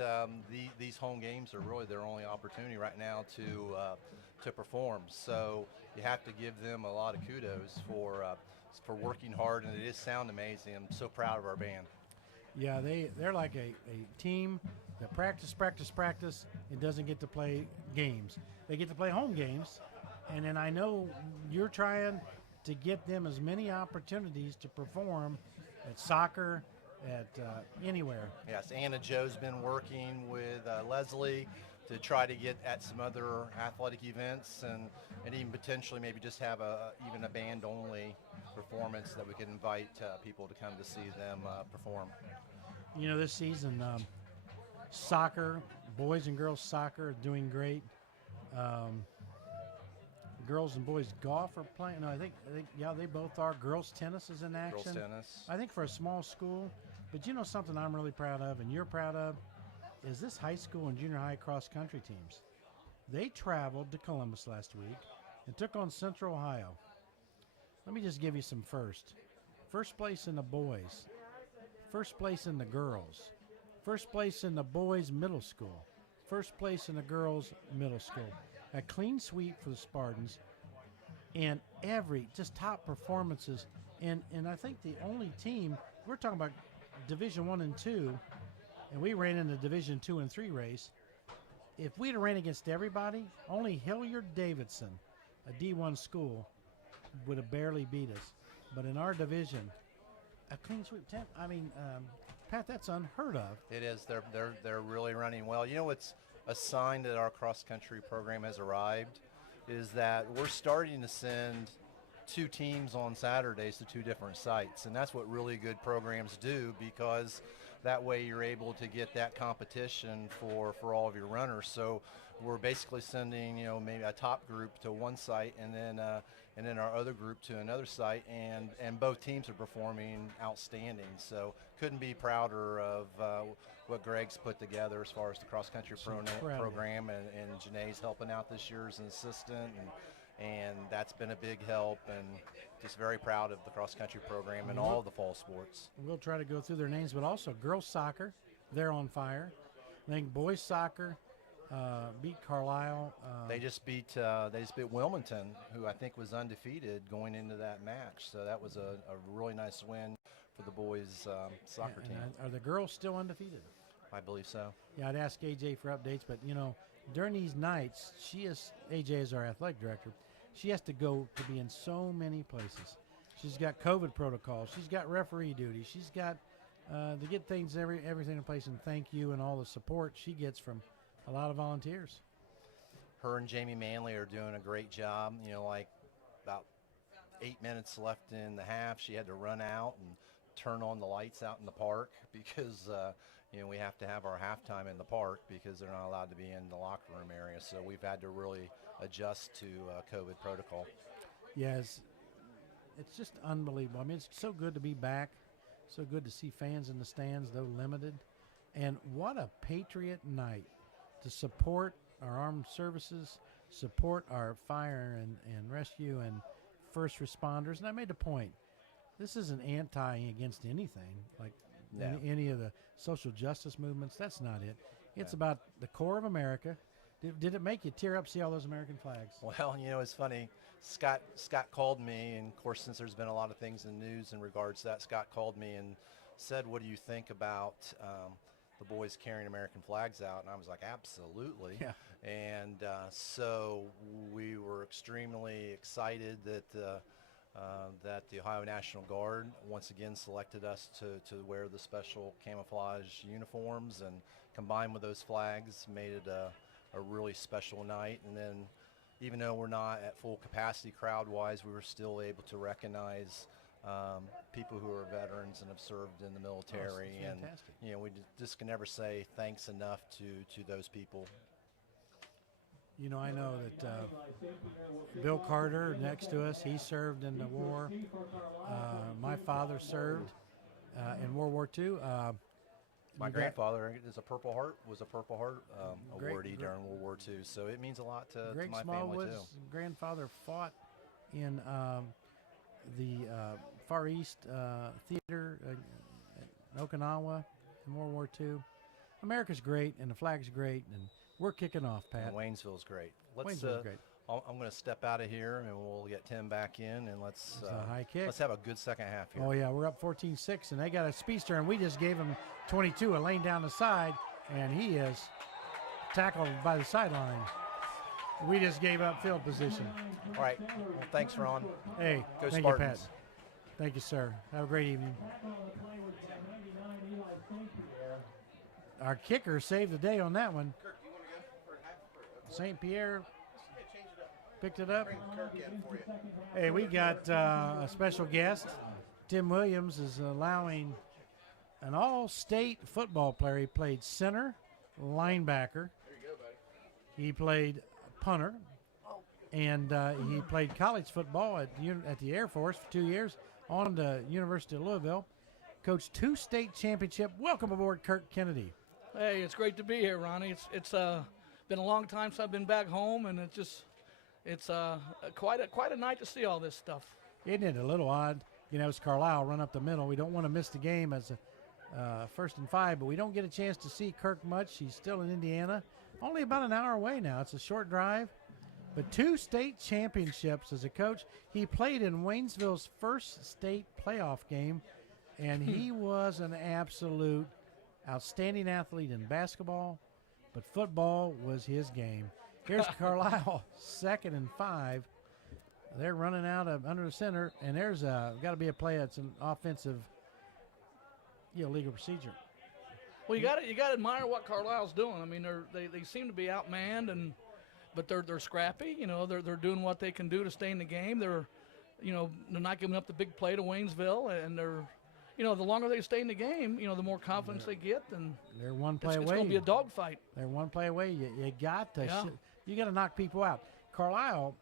these home games are really their only opportunity right now to perform. So you have to give them a lot of kudos for working hard, and it is sound amazing. I'm so proud of our band. Yeah, they're like a team that practice, and doesn't get to play games. They get to play home games, and then I know you're trying to get them as many opportunities to perform at soccer, at anywhere. Yes, Anna Joe's been working with Leslie to try to get at some other athletic events and even potentially maybe just have even a band-only performance that we can invite people to come to see them perform. You know, this season, soccer, boys and girls soccer are doing great. Girls and boys golf are playing. No, I think yeah, they both are. Girls tennis is in action. Girls tennis. I think for a small school. But you know something I'm really proud of, and you're proud of, is this high school and junior high cross country teams. They traveled to Columbus last week and took on Central Ohio. Let me just give you some first. First place in the boys. First place in the girls. First place in the boys middle school. First place in the girls middle school. A clean sweep for the Spartans, and just top performances. And I think the only team, we're talking about Division 1 and 2, and we ran in the Division 2 and 3 race. If we'd have ran against everybody, only Hilliard-Davidson, a D1 school, would have barely beat us. But in our division, a clean sweep 10. I mean, Pat, that's unheard of. It is. They're really running well. You know what's a sign that our cross-country program has arrived is that we're starting to send 2 teams on Saturdays to 2 different sites, and that's what really good programs do, because that way you're able to get that competition for all of your runners. So we're basically sending, you know, maybe a top group to one site, and then our other group to another site, and both teams are performing outstanding. So couldn't be prouder of what Greg's put together as far as the cross-country program, and Janae's helping out this year as an assistant, and that's been a big help, and just very proud of the cross-country program and all of the fall sports. We'll try to go through their names, but also girls soccer, they're on fire. I think boys soccer beat Carlisle. They just beat Wilmington, who I think was undefeated going into that match. So that was a really nice win for the boys soccer team. Are the girls still undefeated? I believe so. Yeah, I'd ask AJ for updates, but you know, during these nights, AJ is our athletic director. She has to go to be in so many places. She's got COVID protocols. She's got referee duty. She's got to get things, everything in place. And thank you and all the support she gets from a lot of volunteers. Her and Jamie Manley are doing a great job. You know, like about 8 minutes left in the half, she had to run out and turn on the lights out in the park because we have to have our halftime in the park because they're not allowed to be in the locker room area. So we've had to really adjust to COVID protocol. Yes, it's just unbelievable. I mean, it's so good to be back, so good to see fans in the stands, though limited. And what a Patriot night to support our armed services, support our fire and rescue and first responders. And I made the point, this isn't against anything, like any of the social justice movements. That's not it. It's about the core of America. Did it make you tear up, see all those American flags? Well, it's funny. Scott called me, and of course, since there's been a lot of things in the news in regards to that, Scott called me and said, what do you think about the boys carrying American flags out? And I was like, absolutely. Yeah. And so we were extremely excited that the Ohio National Guard once again selected us to wear the special camouflage uniforms, and combined with those flags made it a really special night. And then even though we're not at full capacity crowd-wise, we were still able to recognize people who are veterans and have served in the military. Oh, fantastic. And we just can never say thanks enough to those people. I know that Bill Carter next to us, he served in the war. My father served in World War II. My grandfather was a Purple Heart Great, awardee during World War II, so it means a lot to Greg my family too. Grandfather fought in the Far East Theater in Okinawa in World War II. America's great, and the flag's great, and we're kicking off, Pat. And Waynesville's great. Waynesville's great. I'm going to step out of here, and we'll get Tim back in, and let's high kick. Let's have a good second half here. Oh, yeah, we're up 14-6, and they got a speedster, and we just gave him 22, a lane down the side, and he is tackled by the sideline. We just gave up field position. All right. Well, thanks, Ron. Hey, Go thank Spartans. you, Pat. Thank you, sir. Have a great evening. Our kicker saved the day on that one. Kirk, you want to go for half? St. Pierre Change it up. picked it up. Bring Kirk in for you. Hey, we got a special guest. Tim Williams is allowing an all-state football player. He played center, linebacker. There you go, buddy. He played punter, and he played college football at the Air Force for 2 years, on to University of Louisville. Coached 2 state championship. Welcome aboard, Kirk Kennedy. Hey, it's great to be here, Ronnie. It's been a long time since I've been back home, and it's quite a night to see all this stuff. Isn't it a little odd? It's Carlisle run up the middle. We don't want to miss the game as a 1st and 5, but we don't get a chance to see Kirk much. He's still in Indiana, only about an hour away now. It's a short drive, but 2 state championships as a coach. He played in Waynesville's first state playoff game, and he was an absolute outstanding athlete in basketball, but football was his game. Here's Carlisle, 2nd and 5. They're running out of under the center, and there's got to be a play that's an offensive legal procedure. Well, you got to admire what Carlisle's doing. I mean, they seem to be outmanned, but they're scrappy. They're doing what they can do to stay in the game. They're not giving up the big play to Waynesville, and they're the longer they stay in the game, the more confidence they get, and they're one play away. It's going to be a dogfight. They're one play away. You got to Yeah. you got to knock people out. Carlisle,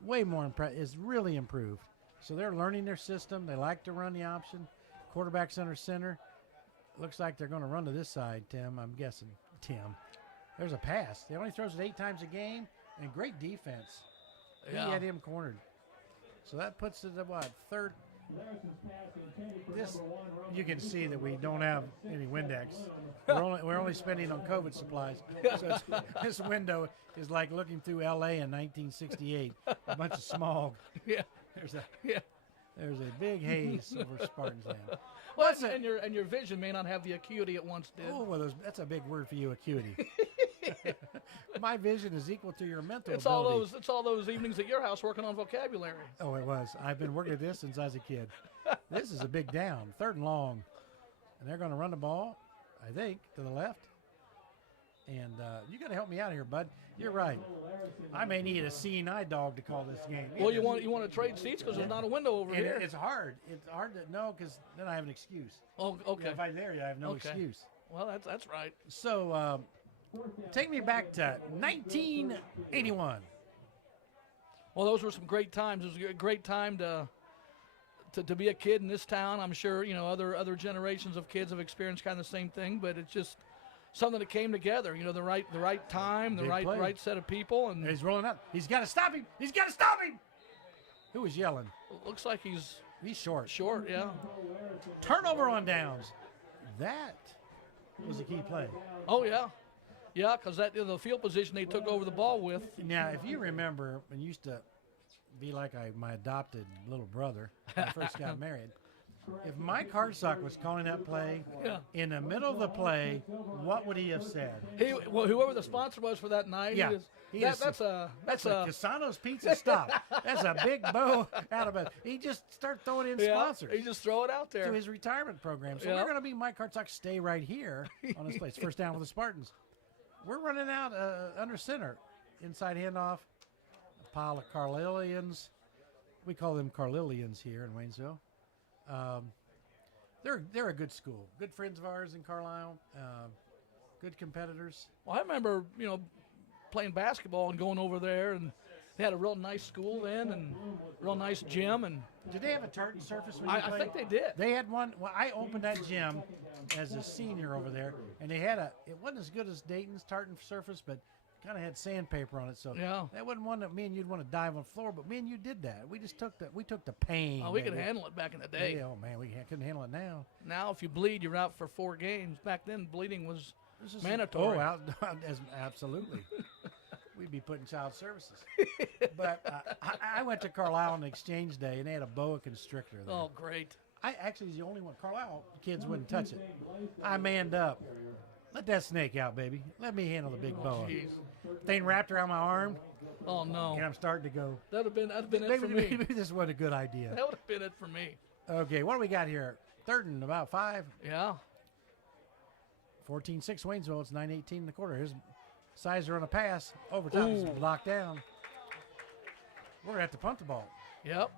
way more is really improved. So they're learning their system. They like to run the option. Quarterback's under center. Looks like they're going to run to this side, Tim. I'm guessing, Tim. There's a pass. He only throws it 8 times a game, and great defense. Yeah. He had him cornered. So that puts it at what, 3rd? This, you can see that we don't have any Windex. We're only spending on COVID supplies. So this window is like looking through L.A. in 1968. A bunch of smog. Yeah. There's a big haze over Spartans land. Well, and your vision may not have the acuity it once did. Oh, well, that's a big word for you, acuity. My vision is equal to your mental It's ability. all those evenings at your house working on vocabulary. Oh, it was. I've been working at this since I was a kid. This is a big down, 3rd and long. And they're going to run the ball, I think, to the left. And you got to help me out here, bud. You're right. I may need a seeing eye dog to call this game. Well, you want to trade seats because there's not a window over And here. it's hard. It's hard to know because then I have an excuse. Oh, okay. If I'm there, I have no Okay. excuse. Well, that's right. So take me back to 1981. Well, those were some great times. It was a great time to be a kid in this town. I'm sure other generations of kids have experienced kind of the same thing, but it's just something that came together. The right time, the Big right play. right set of people, and He's rolling up. He's got to stop him. He's got to stop him. Who was yelling? looks like he's He's short. short. Yeah. Turnover on downs. That was a key play. Oh yeah, yeah. Because the field position they took over the ball with. Now, if you remember, when you used to be like my adopted little brother when I first got married, if Mike Hartsock was calling that play Yeah. in the middle of the play, what would he have said? Whoever the sponsor was for that night. Yeah. That's a Casano's Pizza Stop. That's a big bow out of it. He just started throwing in yeah, sponsors You just throw it out there. to his retirement program. So Yeah. we're going to be Mike Hartsock. Stay right here on this place. First down with the Spartans. We're running out under center. Inside handoff. A pile of Carlisleans. We call them Carlisleans here in Waynesville. They're a good school. Good friends of ours in Carlisle. Good competitors. Well, I remember playing basketball and going over there, and they had a real nice school then, and real nice gym, and Did they have a tartan surface when you I played? think they did. They had one. Well, I opened that gym as a senior over there, and they had it wasn't as good as Dayton's tartan surface, but kind of had sandpaper on it. So Yeah. that wasn't one that me and you'd want to dive on the floor, but me and you did that. We just took the pain. Oh, we could baby. handle it back in the day. Yeah, oh man, we couldn't handle it now. Now, if you bleed, you're out for 4 games. Back then, bleeding was This is mandatory. Absolutely. We'd be putting child services. But I went to Carlisle on exchange day, and they had a boa constrictor there. Oh, great. I actually was the only one. Carlisle kids wouldn't touch it. I manned up. Let that snake out, baby. Let me handle the big boa. Jeez. Thing wrapped around my arm, Oh no. and I'm starting to go. That'd have been it for me. Maybe this wasn't a good idea. That would have been it for me. Okay, what do we got here? Third and about 5. Yeah. 14-6 Waynesville. It's 9:18 in the quarter. Here's Sizer on a pass. Overtime is Ooh. blocked down. We're going to have to punt the ball. Yep.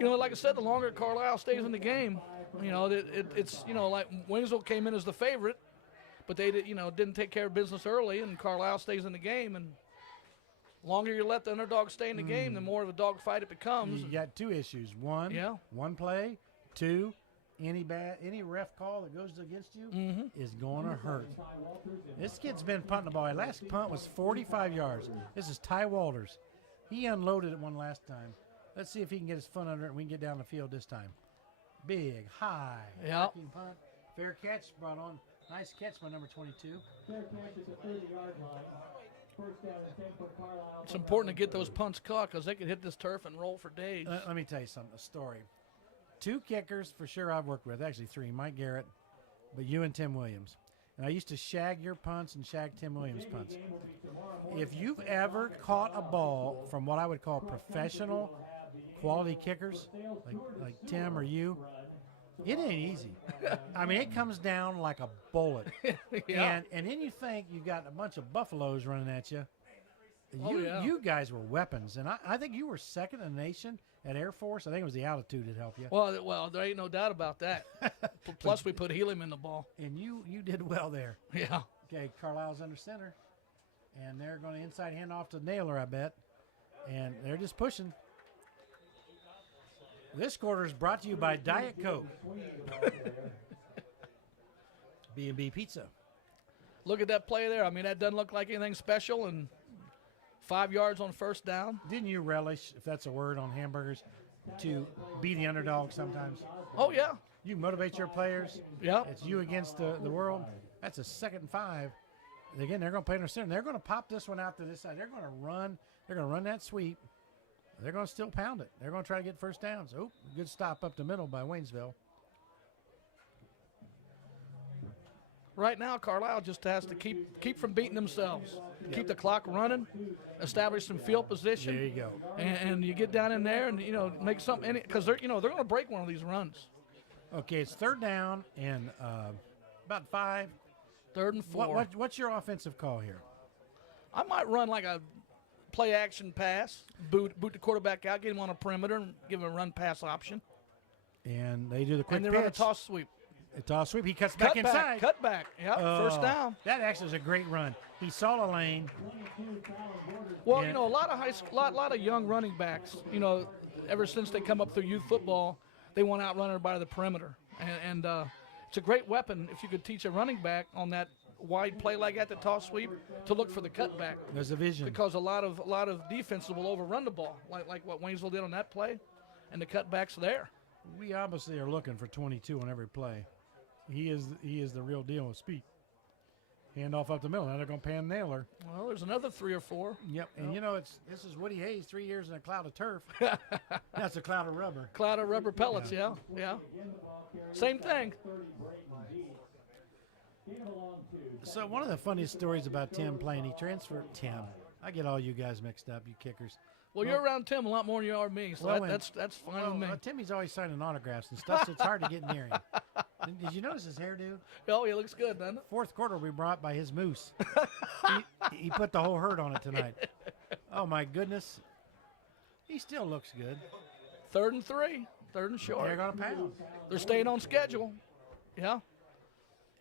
Like I said, the longer Carlisle stays in the game, it's like Waynesville came in as the favorite, but they didn't take care of business early, and Carlisle stays in the game, and the longer you let the underdog stay in the game, the more of a dogfight it becomes. You got 2 issues. One, Yeah. one play. 2, any ref call that goes against you is going to hurt. This kid's been punting the ball. Last punt was 45 yards. This is Ty Walters. He unloaded it one last time. Let's see if he can get his foot under it and we can get down the field this time. Big, high, Yeah. arcing punt. Fair catch brought on. Nice catch by number 22. Fair catch at the 30-yard line. First down and 10 for Carlisle. It's important to get those punts caught because they could hit this turf and roll for days. Let me tell you something, a story. 2 kickers for sure I've worked with, actually 3, Mike Garrett, but you and Tim Williams. And I used to shag your punts and shag Tim Williams' punts. If you've ever caught a ball from what I would call professional quality kickers, like Tim or you, it ain't easy. I mean, it comes down like a bullet. Yeah. And then you think you've got a bunch of buffaloes running at you. Oh, yeah. You guys were weapons. And I think you were second in the nation at Air Force. I think it was the altitude that helped you. Well, there ain't no doubt about that. Plus, we put helium in the ball. And you did well there. Yeah. Okay, Carlisle's under center. And they're going to inside hand off to Naylor, I bet. And they're just pushing. This quarter is brought to you by Diet Coke. B&B Pizza. Look at that play there. I mean, that doesn't look like anything special. And 5 yards on first down. Didn't you relish, if that's a word on hamburgers, to be the underdog sometimes? Oh, yeah. You motivate your players. Yeah. It's you against the world. That's a 2nd and 5. Again, they're going to play in their center. They're going to pop this one out to this side. They're going to run. They're going to run that sweep. They're going to still pound it. They're going to try to get first downs. Oh, good stop up the middle by Waynesville. Right now, Carlisle just has to keep from beating themselves. Keep the clock running, establish some field position. There you go. And you get down in there and, make something, because they're going to break one of these runs. Okay, it's 3rd down and about 5. 3rd and 4. What's your offensive call here? I might run like a play action pass, boot the quarterback out, get him on a perimeter, and give him a run pass option. And they do the quick And they pitch. run a toss sweep. A toss sweep. He cuts back inside. Cut back. Yep, first down. That actually was a great run. He saw the lane. Well, Yeah. you know, a lot of high school, lot of young running backs, you know, ever since they come up through youth football, they want to outrun everybody to the perimeter. And it's a great weapon if you could teach a running back on that wide play like that, the toss sweep, to look for the cutback. There's a vision. Because a lot of defenses will overrun the ball, like what Waynesville did on that play, and the cutback's there. We obviously are looking for 22 on every play. He is the real deal with speed. Hand off up the middle. Now they're going to pan Naylor. Well, there's another 3 or 4. Yep. And, you know, this is Woody Hayes, 3 years in a cloud of turf. That's a cloud of rubber. Cloud of rubber pellets, yeah. Same thing. So one of the funniest stories about Tim playing, he transferred Tim. I get all you guys mixed up, you kickers. Well, you're around Tim a lot more than you are me, so that's fine with me. Timmy's always signing autographs and stuff, so it's hard to get near him. Did you notice his hairdo? Oh, he looks good, doesn't it? Fourth quarter, we brought by his moose. he put the whole herd on it tonight. Oh, my goodness. He still looks good. 3rd and 3. 3rd and short. They're going to pound. They're staying on schedule. Yeah.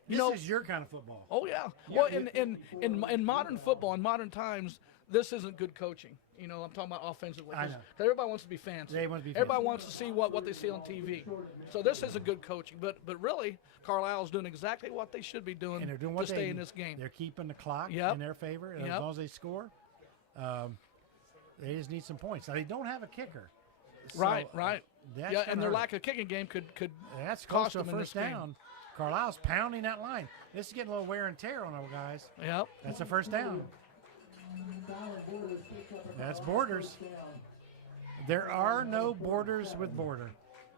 This is your kind of football. Oh, yeah. Well, in modern football, in modern times, this isn't good coaching. You know, I'm talking about offensively. I know. 'Cause everybody wants to be fancy. They want to be Everybody fancy. wants to see what they see on TV. So this is a good coaching. But really, Carlisle's doing exactly what they should be doing And they're doing to what stay in this game. They're keeping the clock Yep. in their favor. And Yep. as long as they score, they just need some points. Now, they don't have a kicker. So, Right. that's Yeah, gonna and their hurt. lack of kicking game could That's close cost to a them in this first game. down. Carlisle's pounding that line. This is getting a little wear and tear on them guys. Yep. That's a first down. That's Borders. There are no borders with Border.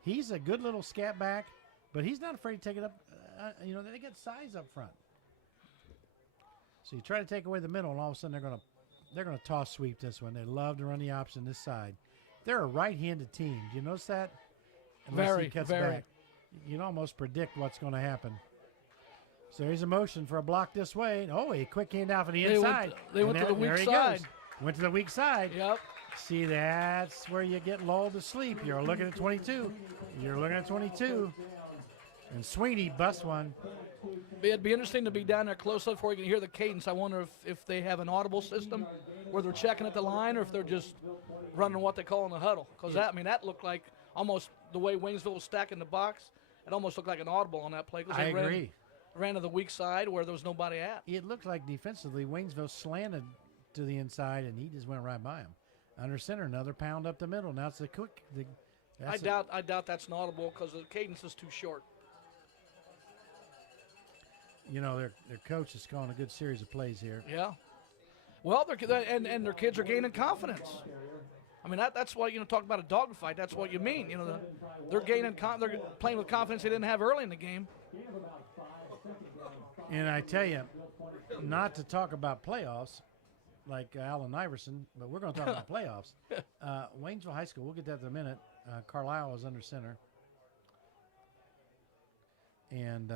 He's a good little scat back, but he's not afraid to take it up. You know, they get size up front. So you try to take away the middle, and all of a sudden they're gonna toss sweep this one. They love to run the option this side. They're a right-handed team. Do you notice that? Unless he cuts back. You can almost predict what's going to happen. So here's a motion for a block this way. Oh, a quick handoff on the inside. They went to the weak there he side. goes. Went to the weak side. Yep. See, that's where you get lulled to sleep. You're looking at 22. You're looking at 22. And Sweeney busts one. It'd be interesting to be down there close up where you can hear the cadence. I wonder if they have an audible system where they're checking at the line or if they're just running what they call in the huddle. Because that looked like almost the way Waynesville was stacking the box. It almost looked like an audible on that play. 'Cause I they agree. Ran to the weak side where there was nobody at. It looked like defensively Waynesville slanted to the inside, and he just went right by him. Under center, another pound up the middle. Now it's a quick. I doubt that's an audible because the cadence is too short. You know, their coach is calling a good series of plays here. Yeah. Well, and their kids are gaining confidence. I mean, that's what, talk about a dogfight. That's what you mean. They're gaining, they're playing with confidence they didn't have early in the game. And I tell you, not to talk about playoffs like Allen Iverson, but we're going to talk about playoffs. Waynesville High School, we'll get that in a minute. Carlisle is under center. And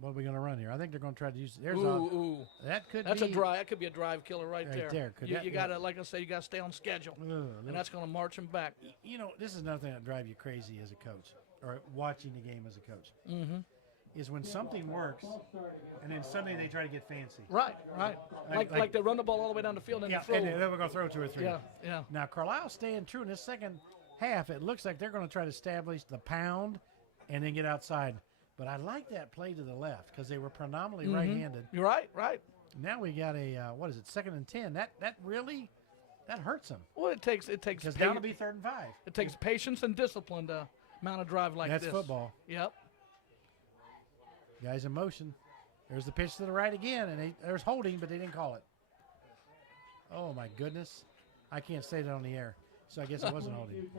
what are we going to run here? I think they're going to try to use. That's a drive. That could be a drive killer right there. You got to, like I say, you got to stay on schedule, and that's going to march them back. You know, this is another thing that drives you crazy as a coach, or watching the game as a coach. Mm-hmm. Is when something works, and then suddenly they try to get fancy. Right. Like they run the ball all the way down the field and throw. And then we're going to throw 2 or 3. Yeah. Now Carlisle's staying true in this second half. It looks like they're going to try to establish the pound, and then get outside. But I like that play to the left because they were predominantly right-handed. You're right. Now we got a 2nd and 10. That really hurts them. Well, it takes because now it'll be 3rd and 5. It takes patience and discipline to mount a drive like this. That's football. Yep. Guys in motion. There's the pitch to the right again, and there's holding, but they didn't call it. Oh my goodness! I can't say that on the air, so I guess it wasn't holding.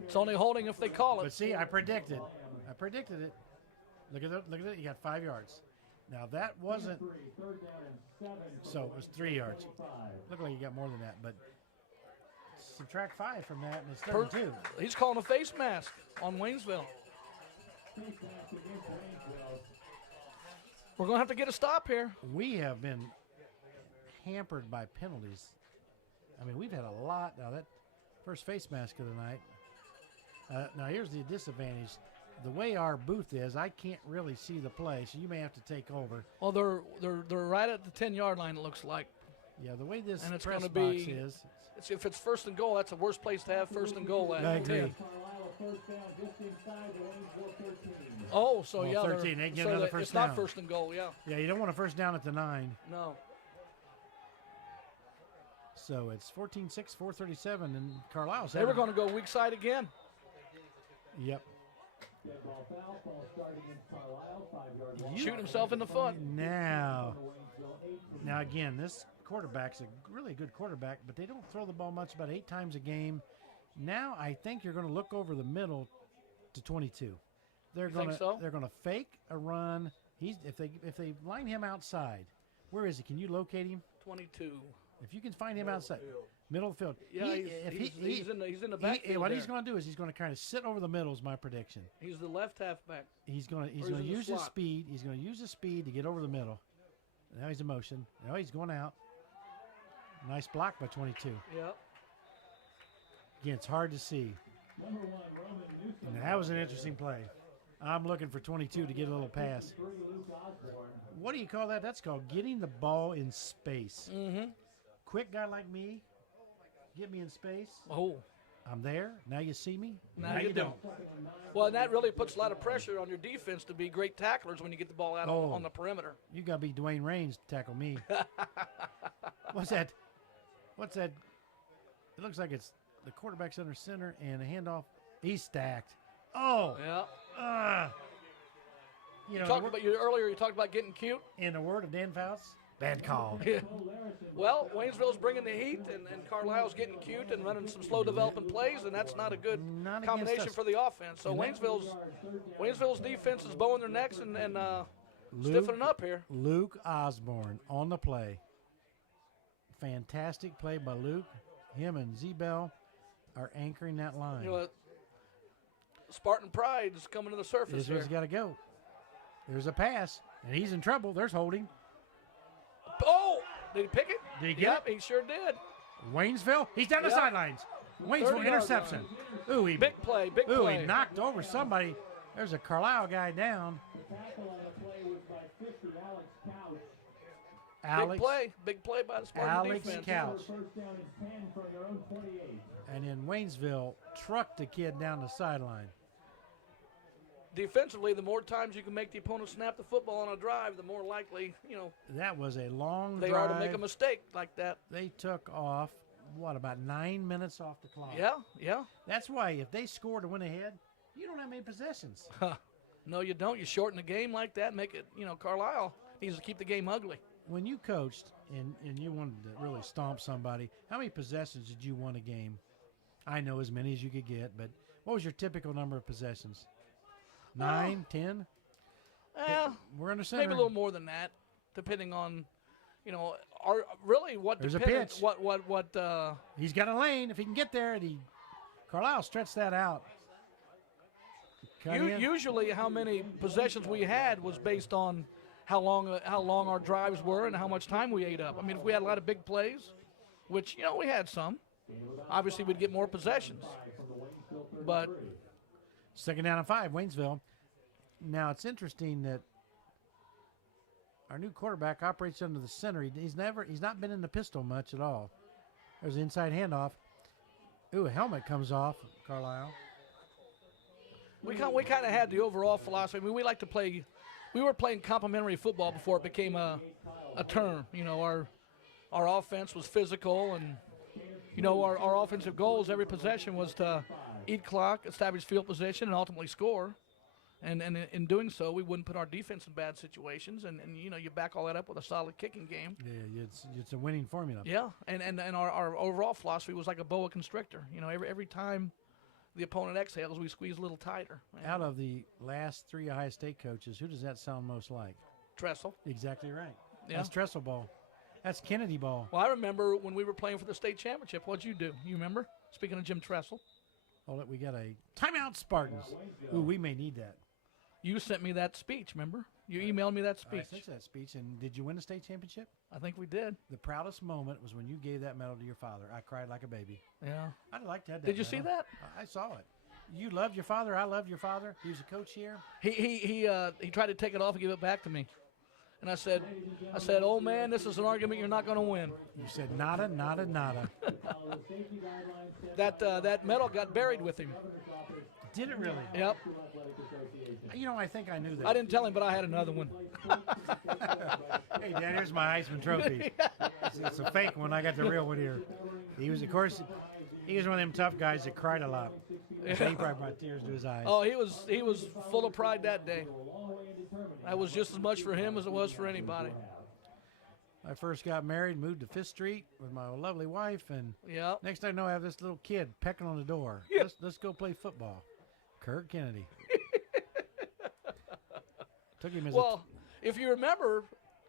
It's only holding if they call it. But see, I predicted it. Look at it. You got 5 yards. Now that wasn't. So it was 3 yards. Looked like you got more than that, but subtract 5 from that, and it's 32. He's calling a face mask on Waynesville. We're going to have to get a stop here. We have been hampered by penalties. I mean, we've had a lot. Now, that first face mask of the night. Now, here's the disadvantage. The way our booth is, I can't really see the play, so you may have to take over. Well, they're right at the 10-yard line, it looks like. Yeah, the way this And it's press gonna box be- is. If it's first and goal, that's the worst place to have first and goal at. I agree. Carlisle first down just inside the Waynesville 13. Oh, so Well, yeah, 13, they get so another that- first it's down. not first and goal, yeah. Yeah, you don't want a first down at the 9. No. So it's 14-6, 4:37, and Carlisle's They were going to go weak side again. Yep. Dead ball foul, ball starting against Carlisle, 5-yard line. Shooting himself in the foot. Now again, this quarterback's a really good quarterback, but they don't throw the ball much, about 8 times a game. Now I think you're going to look over the middle to 22. They're going to so? They're going to fake a run. If they line him outside, where is he? Can you locate him? 22. If you can find him outside, middle of the field. Yeah, he's in the backfield. What there. he's going to do is he's going to kind of sit over the middle. Is my prediction. He's the left halfback. He's going he's to in the use his slot. speed. He's going to use his speed to get over the middle. Now he's in motion. Now he's going out. Nice block by 22. Yep. Again, it's hard to see. Number 1, Roman Newsom. And that was an interesting play. I'm looking for 22 to get a little pass. 3, Luke Osborne. What do you call that? That's called getting the ball in space. Mm-hmm. Quick guy like me, get me in space. Oh, I'm there. Now you see me. now you don't. Well, and that really puts a lot of pressure on your defense to be great tacklers when you get the ball out on the perimeter. You got to be Dwayne Raines to tackle me. What's that? It looks like it's the quarterback's under center and a handoff. He's stacked. Oh. Yeah. You You know, earlier you talked about getting cute. in the word of Dan Fouts, bad call. Well, Waynesville's bringing the heat, and Carlisle's getting cute and running some slow developing plays, and that's not a good Not against combination us. for the offense. So Waynesville's defense is bowing their necks and stiffening up here. Luke Osborne on the play. Fantastic play by Luke. Him and Z-Bell are anchoring that line. You know, Spartan pride is coming to the surface This one's here. got to go. There's a pass, and he's in trouble. There's holding. Oh, did he pick it? Did he get Yep, he sure did. Waynesville, he's down the Yep. sidelines. Waynesville 30-yard interception. Ooh, he Big play, big Ooh, play. he knocked over somebody. There's a Carlisle guy down. The tackle on the play was by 50, Alex Couch. Big play by the Spartan Alex defense. Couch. First down and 10 from their own 28. And then Waynesville trucked the kid down the sideline. Defensively, the more times you can make the opponent snap the football on a drive, the more likely, That was a long they drive. are to make a mistake like that. They took off, about 9 minutes off the clock? Yeah. That's why if they score to win ahead, you don't have many possessions. No, you don't. You shorten the game like that, make it, Carlisle needs to keep the game ugly. When you coached and you wanted to really stomp somebody, how many possessions did you win a game? I know as many as you could get, but what was your typical number of possessions? 9, 10? We're under center. Maybe a little more than that, depending on, what There's a dependent, pitch. what He's got a lane. If he can get there, and Carlisle stretched that out. Cut in. usually how many possessions we had was based on how long our drives were and how much time we ate up. I mean, if we had a lot of big plays, which we had some, obviously we'd get more possessions. But Second down and 5, Waynesville. Now, it's interesting that our new quarterback operates under the center. He's not been in the pistol much at all. There's an inside handoff. Ooh, a helmet comes off, Carlisle. we kind of had the overall philosophy. I mean, we were playing complementary football before it became a term. Our offense was physical, and our offensive goals every possession was to eat clock, establish field position, and ultimately score. And in doing so, we wouldn't put our defense in bad situations. And you back all that up with a solid kicking game. Yeah, it's a winning formula. Yeah, and our overall philosophy was like a boa constrictor. Every time the opponent exhales, we squeeze a little tighter. Out of the last 3 Ohio State coaches, who does that sound most like? Tressel. Exactly right. Yeah. That's Tressel ball. That's Kennedy ball. Well, I remember when we were playing for the state championship. What'd you do? You remember? Speaking of Jim Tressel. Hold it, we got a timeout, Spartans. Ooh, we may need that. You sent me that speech, remember? You emailed me that I speech. sent you that speech, and did you win the state championship? I think we did. The proudest moment was when you gave that medal to your father. I cried like a baby. Yeah. I'd like to have that. Did you see medal. that? I saw it. You loved your father. I loved your father. He was a coach here. He tried to take it off and give it back to me. And I said, oh, man, this is an argument you're not going to win. You said nada, nada, nada. That medal got buried with him. Did it really? Yep. You know, I think I knew that. I didn't tell him, but I had another one. Hey, Dad, here's my Heisman Trophy. It's a fake one. I got the real one here. He was, of course, he was one of them tough guys that cried a lot. So he probably brought tears to his eyes. Oh, he was full of pride that day. That was just as much for him as it was for anybody. I first got married, moved to 5th Street with my lovely wife, and Yep. next thing I know, I have this little kid pecking on the door. Yep. Let's go play football. Kirk Kennedy. Took him as Well, if you remember,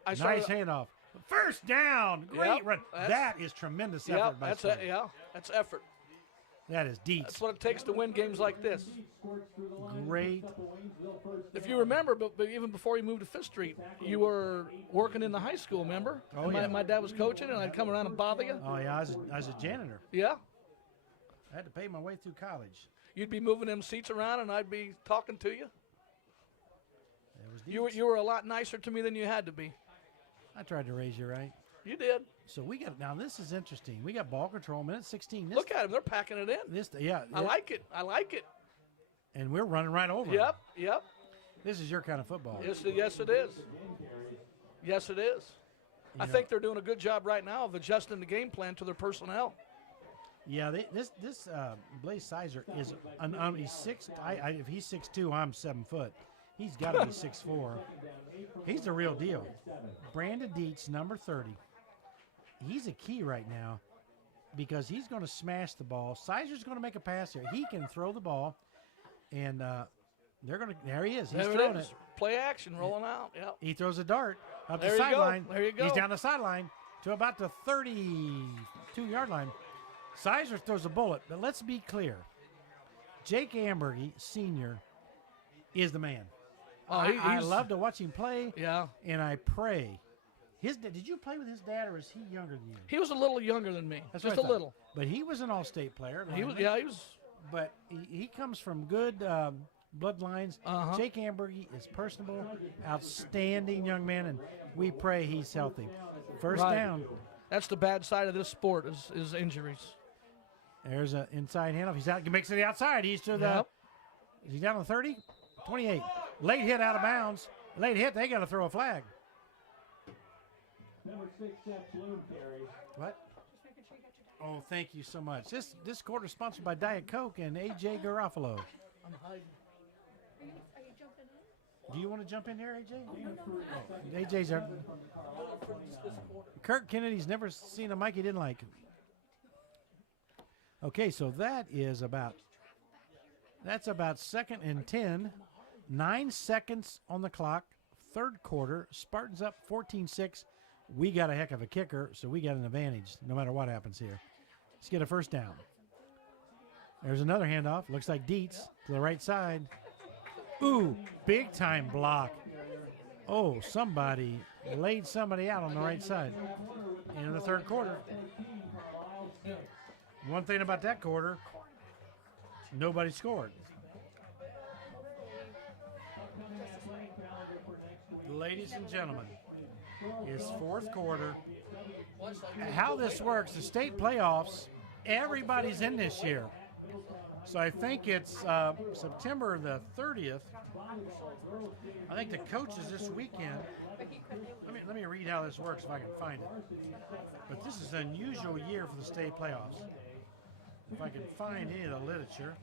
I a started. nice handoff. First down. Great Yep, run. That is tremendous effort Yep, by that's Steve. that's effort. That is deep. That's what it takes to win games like this. Great. If you remember, but even before you moved to 5th Street, you were working in the high school, remember? Oh, And yeah. my dad was coaching, and I'd come around and bother you. Oh, yeah, I was a janitor. Yeah. I had to pay my way through college. You'd be moving them seats around, and I'd be talking to you. It was You were a lot nicer to me than you had to be. I tried to raise you right. You did. So we got, now this is interesting. We got ball control, minute 16. This, Look at them. They're packing it in. This, yeah. I like it. I like it. And we're running right over them. Yep. This is your kind of football. Yes, it is. Yes, it is. I know- think they're doing a good job right now of adjusting the game plan to their personnel. Yeah, this Blaze Sizer is he's six. If he's 6'2", I'm 7 foot. He's got to be 6'4". He's the real deal. Brandon Dietz, number 30. He's a key right now because he's going to smash the ball. Sizer's going to make a pass here. He can throw the ball, and they're going to. There he is. He's There throwing it is. it. Play action, rolling out. Yep. He throws a dart up There the you go. sideline. There you go. He's down the sideline to about the 32-yard line. Sizer throws a bullet, but let's be clear. Jake Ambergy, senior, is the man. Oh, I he's- love to watch him play, Yeah. and I pray. Did you play with his dad, or is he younger than you? He was a little younger than me. That's Just what I a thought. little. But he was an all-state player. He was. lineman. Yeah, he was. But he comes from good bloodlines. Uh-huh. Jake Ambergy is personable, outstanding young man, and we pray he's healthy. First Right. down. That's the bad side of this sport is injuries. There's an inside handoff. He's out. He makes it to the outside. He's to the. Yep. Is he down to 30? 28. Late hit out of bounds. Late hit. They got to throw a flag. Number 6, Seth Bloom carries. What? Oh, thank you so much. This quarter is sponsored by Diet Coke and AJ Garofalo. I'm hiding. Do you want to jump in there, AJ? Oh, AJ's our. Kirk Kennedy's never seen a mic he didn't like. Okay, so that's about 2nd and 10. 9 seconds on the clock. Third quarter. Spartans up 14-6. We got a heck of a kicker, so we got an advantage no matter what happens here. Let's get a first down. There's another handoff. Looks like Dietz to the right side. Ooh, big time block. Oh, somebody laid somebody out on the right side. In the third quarter. One thing about that quarter, nobody scored. Ladies and gentlemen, it's fourth quarter. How this works, the state playoffs, everybody's in this year. So I think it's September the 30th. I think the coaches this weekend. Let me read how this works if I can find it. But this is an unusual year for the state playoffs. If I can find any of the literature,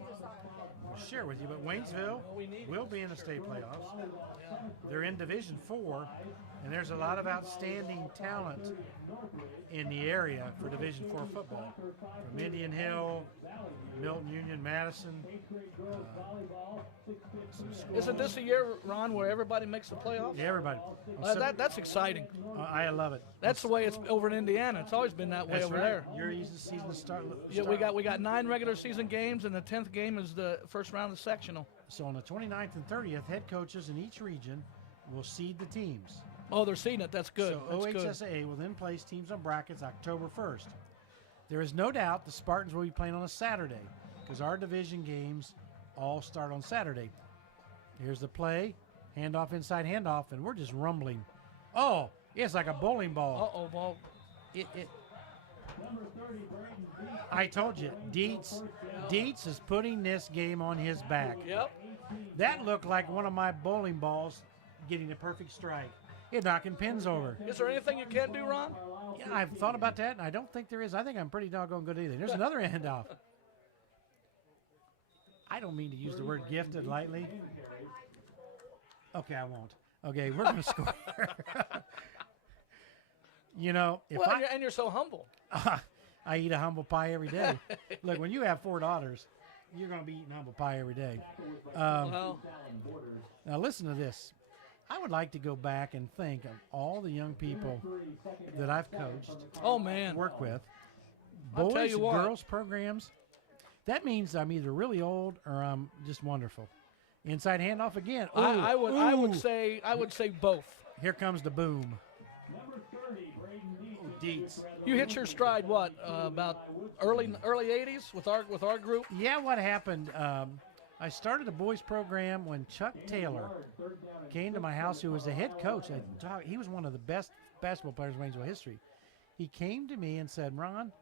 I'll share with you. But Waynesville will be in the state playoffs. They're in Division 4, and there's a lot of outstanding talent in the area for Division 4 football. From Indian Hill, Milton Union, Madison. Isn't this a year, Ron, where everybody makes the playoffs? Yeah, everybody. That's exciting. I love it. That's the way it's over in Indiana. It's always been that way That's over right. there. You're easy season to start. Yeah, we got got 9 regular season games, and the 10th game is the first round of the sectional. So on the 29th and 30th, head coaches in each region will seed the teams. Oh, they're seeing it. That's good. So That's good. OHSAA will then place teams on brackets October 1st. There is no doubt the Spartans will be playing on a Saturday because our division games all start on Saturday. Here's the play, handoff inside handoff, and we're just rumbling. Oh, it's like a bowling ball. Uh-oh, ball. I told you, Dietz is putting this game on his back. Yep. That looked like one of my bowling balls getting a perfect strike. It knocking pins over. Is there anything you can't do, Ron? Yeah, I've thought about that, and I don't think there is. I think I'm pretty doggone good either. There's another handoff. I don't mean to use the word gifted lightly. Okay, I won't. Okay, we're going to score. You know, if Well, and you're so humble. I eat a humble pie every day. Look, when you have 4 daughters, you're going to be eating humble pie every day. Well, Now, listen to this. I would like to go back and think of all the young people that I've coached, oh, man. worked with, I'll tell boys you and what. girls programs. That means I'm either really old or I'm just wonderful. Inside handoff again. Ooh, I would ooh. say both. Here comes the boom. Dietz. You hit your stride what about early 80s with our group? Yeah, what happened? I started a boys program when Chuck Taylor came to my house, who was the head coach. He was one of the best basketball players in Waynesville history. He came to me and said, "Ron,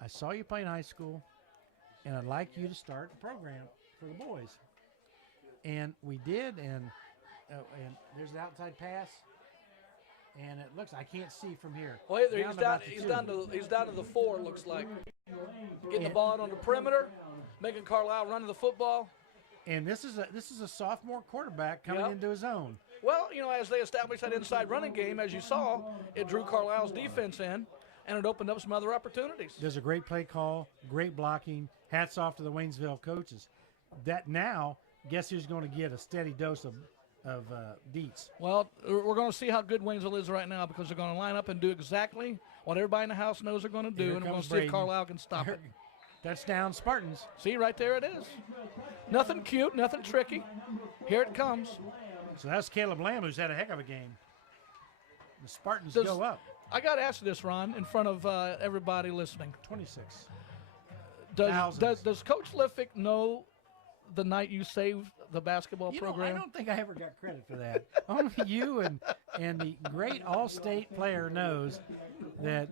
I saw you play in high school, and I'd like you to start a program for the boys." And we did, and there's an outside pass, and it looks, I can't see from here. Well, Down he's about the 2. he's down to the 4. Looks like getting the ball out on the perimeter, making Carlisle run to the football. And this is a sophomore quarterback coming Yep. into his own. Well, you know, as they established that inside running game, as you saw, it drew Carlisle's defense in, and it opened up some other opportunities. There's a great play call, great blocking. Hats off to the Waynesville coaches. That now, guess who's going to get a steady dose of Dietz? Well, we're going to see how good Waynesville is right now because they're going to line up and do exactly what everybody in the house knows they're going to do, Here and we're going comes to see if Braden. Carlisle can stop it. Touchdown, Spartans. See, right there it is. Nothing cute, nothing tricky. Here it comes. So that's Caleb Lamb, who's had a heck of a game. The Spartans Does- go up I got to ask you this, Ron, in front of everybody listening. 26. Does Thousands. Coach Liffick know the night you saved the basketball You program? know, I don't think I ever got credit for that. Only you and the great all-state player knows that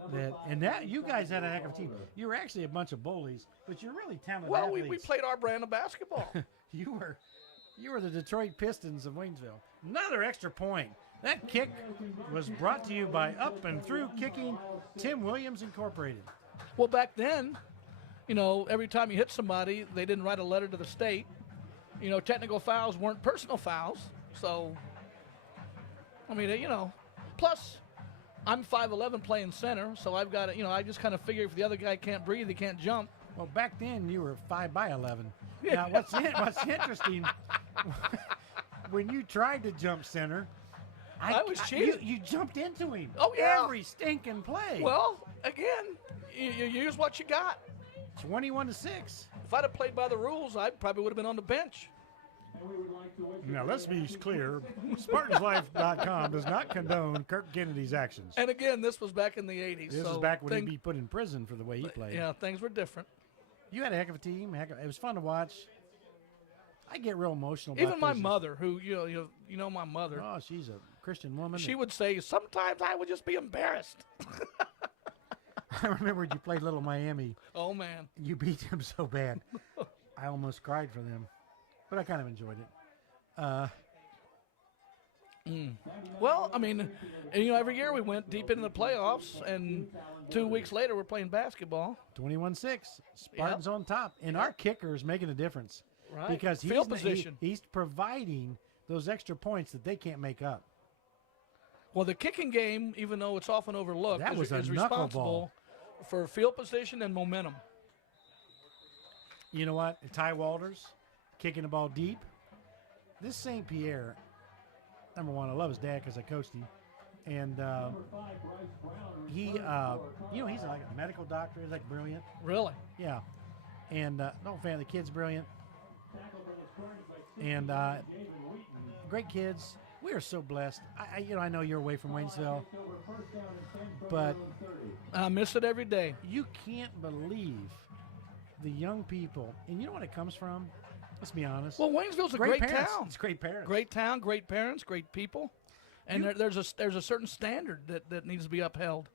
you guys had a heck of a team. You were actually a bunch of bullies, but you're really talented Well, athletes. we played our brand of basketball. You were the Detroit Pistons of Waynesville. Another extra point. That kick was brought to you by Up and Through Kicking, Tim Williams Incorporated. Well, back then, you know, every time you hit somebody, they didn't write a letter to the state. You know, technical fouls weren't personal fouls. So, I mean, you know, plus I'm 5'11" playing center, so I've got to, you know, I just kind of figure if the other guy can't breathe, he can't jump. Well, back then you were 5'11". Now, what's interesting, when you tried to jump center, I was cheating. You jumped into him. Oh, yeah. Every stinking play. Well, again, you use what you got. 21-6. If I'd have played by the rules, I probably would have been on the bench. Now, let's be clear. SpartansLife.com does not condone Kirk Kennedy's actions. And again, this was back in the 80s. This so is back when he'd be put in prison for the way he played. Yeah, things were different. You had a heck of a team. It was fun to watch. I get real emotional about Even my this. mother, who you know my mother, Oh, she's a Christian woman. she would say sometimes I would just be embarrassed. I remember when you played Little Miami. Oh man. You beat them so bad. I almost cried for them, but I kind of enjoyed it. Well, I mean, and, you know, every year we went deep into the playoffs, and 2 weeks later we're playing basketball. 21-6. Spartans on top, and our kicker is making a difference. Right. Because Field position. he's providing those extra points that they can't make up. Well, the kicking game, even though it's often overlooked, That was a is knuckleball. responsible for field position and momentum. You know what? Ty Walters kicking the ball deep. This St. Pierre, number one, I love his dad because I coached him. And he, he's like a medical doctor. He's like brilliant. Really? Yeah. And no fan, the kid's brilliant. And great kids. We are so blessed. I know you're away from Waynesville, but I miss it every day. you can't believe the young people. And you know what it comes from? Let's be honest. Well, Waynesville's a great parents. town. It's great parents. Great town, great parents, great people, and there's a certain standard that needs to be upheld,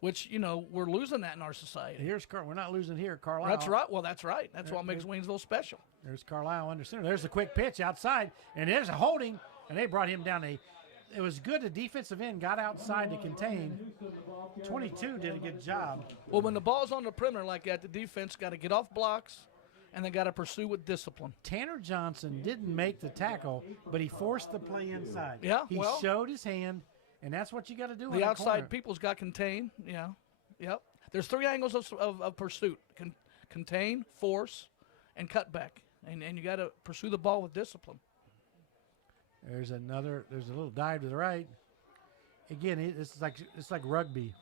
which we're losing that in our society. Here's we're not losing here, Carlisle. That's right. Well, that's right. That's what makes Waynesville special. There's Carlisle under center. There's the quick pitch outside, and there's a holding, and they brought him down. It was good. The defensive end got outside to contain. 22 did a good job. Well, when the ball's on the perimeter like that, the defense got to get off blocks, and they got to pursue with discipline. Tanner Johnson didn't make the tackle, but he forced the play inside. Yeah, he well, showed his hand, and that's what you got to do. The outside people's got contain. Yeah, yep. There's three angles of pursuit: contain, force, and cut back. And you got to pursue the ball with discipline. There's a little dive to the right. Again, it's like rugby.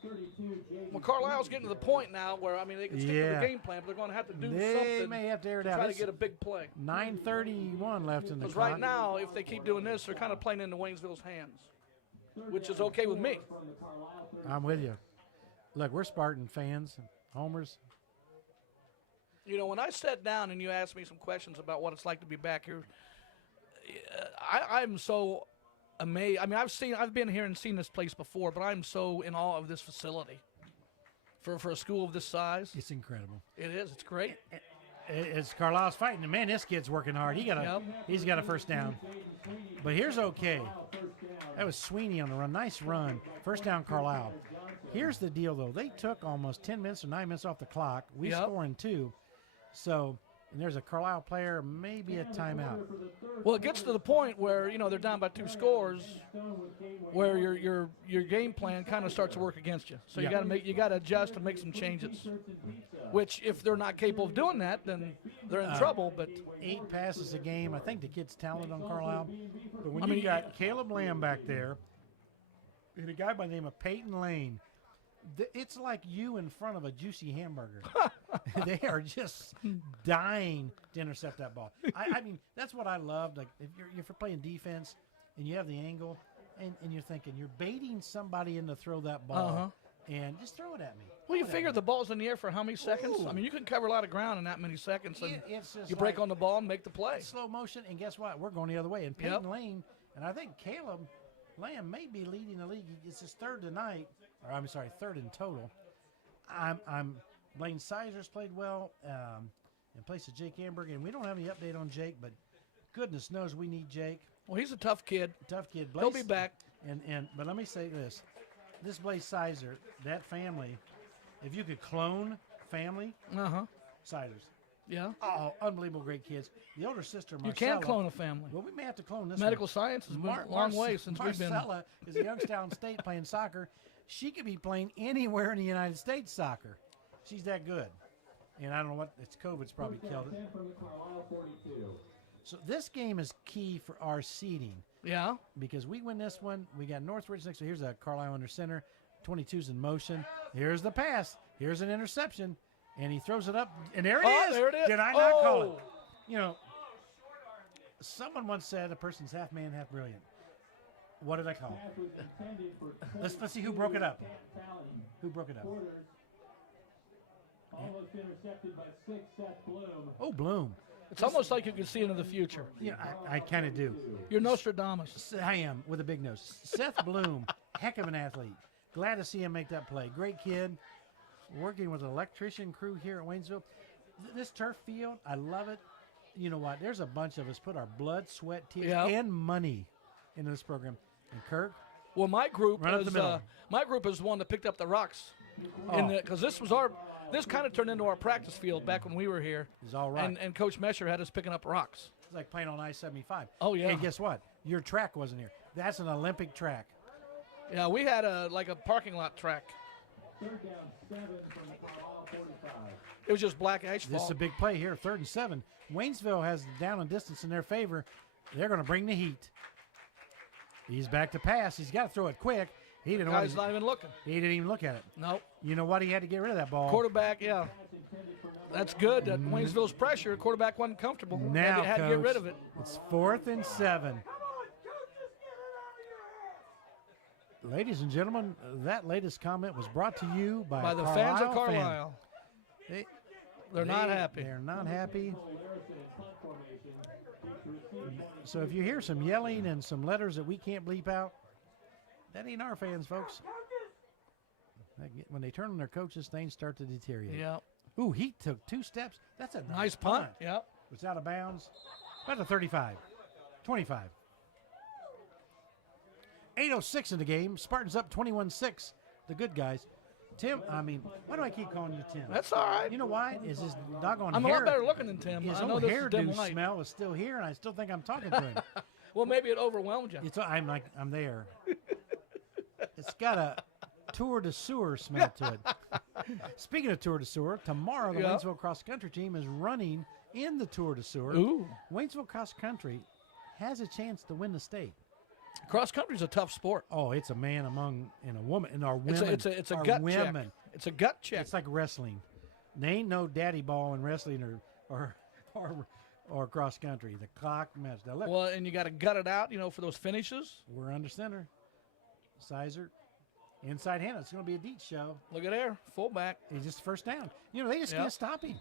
Well, Carlisle's getting to the point now where they can stick to the game plan, but they're going to have to do something. They may have to air it out. Try to get a big play. 9:31 left in the Because clock. right now, if they keep doing this, they're kind of playing into Waynesville's hands, which is okay with me. I'm with you. Look, we're Spartan fans, homers. When I sat down and you asked me some questions about what it's like to be back here, I'm so amazed. I've been here and seen this place before, but I'm so in awe of this facility. For a school of this size, It's incredible. it is. It's great. It's Carlisle's fighting. And man, this kid's working hard. He's got a first down. But here's okay. That was Sweeney on the run. Nice run. First down, Carlisle. Here's the deal, though. They took almost 10 minutes or 9 minutes off the clock. We score in 2. So, and there's a Carlisle player, maybe a timeout. Well, it gets to the point where they're down by 2 scores, where your game plan kind of starts to work against you. So you got to adjust and make some changes. Which, if they're not capable of doing that, then they're in trouble. But 8 passes a game. I think the kid's talented on Carlisle. But when you got Caleb Lamb back there and a guy by the name of Peyton Lane, it's like you in front of a juicy hamburger. They are just dying to intercept that ball. That's what I love. Like if you're playing defense and you have the angle and you're thinking you're baiting somebody in to throw that ball and just throw it at me. Well, you figure the ball's in the air for how many seconds? Ooh. You can cover a lot of ground in that many seconds, and It's just you break like on the ball and make the play. slow motion, and guess what? We're going the other way. And Peyton Lane, and I think Caleb Lamb may be leading the league. It's his third tonight, or I'm sorry, third in total. Blaine Sizer's played well in place of Jake Amberg, and we don't have any update on Jake, but goodness knows we need Jake. Well, he's a tough kid. Blaze, He'll be back. But let me say this Blaze Sizer, that family, if you could clone family, Sizers. Yeah. Oh, unbelievable great kids. The older sister, Marcella. You can't clone a family. Well, we may have to clone this Medical one. science has been a long way since we've been. Marcella is a Youngstown State playing soccer. She could be playing anywhere in the United States soccer. She's that good. And I don't know what, it's COVID's probably killed it. So this game is key for our seeding. Yeah. Because we win this one, we got Northridge next. So here's a Carlisle under center. 22's in motion. Here's the pass. Here's an interception. And he throws it up. And there it is. There it is. Did I not call it? Someone once said a person's half man, half brilliant. What did I call it? Let's see who broke it up. Who broke it up? Almost intercepted by 6, Seth Bloom. Oh, Bloom. It's almost like you can see into the future. Yeah, I kind of do. You're Nostradamus. I am, with a big nose. Seth Bloom, heck of an athlete. Glad to see him make that play. Great kid. Working with an electrician crew here at Waynesville. This turf field, I love it. You know what? There's a bunch of us put our blood, sweat, tears, and money into this program. And Kirk? Well, my group Right up the middle. is one that picked up the rocks. Because this kind of turned into our practice field back when we were here. It's all right. And Coach Mesher had us picking up rocks. It's like playing on I-75. Oh, yeah. Hey, guess what? Your track wasn't here. That's an Olympic track. Yeah, we had a parking lot track. Third down 7 from the Carlisle 45. It was just black asphalt. This is a big play here, 3rd and 7. Waynesville has the down and distance in their favor. They're going to bring the heat. He's back to pass. He's got to throw it quick. He didn't. Guy's not even looking. He didn't even look at it. Nope. You know what? He had to get rid of that ball. Quarterback, yeah. That's good. That Waynesville's pressure. Quarterback wasn't comfortable. Now, had to get rid of it. It's 4th and 7. Ladies and gentlemen, that latest comment was brought to you by the Carlisle fans of Carlisle. They're not happy. They're not happy. So if you hear some yelling and some letters that we can't bleep out, that ain't our fans, folks. When they turn on their coaches, things start to deteriorate. Yep. Ooh, he took 2 steps. That's a Nice punt. Yep. It's out of bounds. About a 35. 25. 8:06 in the game. Spartans up 21-6. The good guys. Tim, why do I keep calling you Tim? That's all right. You know why? Is his doggone I'm hair. a lot better looking than Tim. His I know old this is dim hairdo light. smell is still here, and I still think I'm talking to him. Well, maybe it overwhelmed you. I'm there. It's got a Tour de Sewer smell to it. Speaking of Tour de Sewer, tomorrow the Waynesville Cross Country team is running in the Tour de Sewer. Ooh. Waynesville Cross Country has a chance to win the state. Cross country's a tough sport. Oh, it's a man and a woman, and our women. It's a our gut women. check. It's a gut check. It's like wrestling. There ain't no daddy ball in wrestling or cross country. The clock match. Now look, Well, and you got to gut it out, for those finishes. we're under center. Sizer, inside hand. It's going to be a deep show. Look at there, fullback. He's just first down. They just Yep. can't stop him.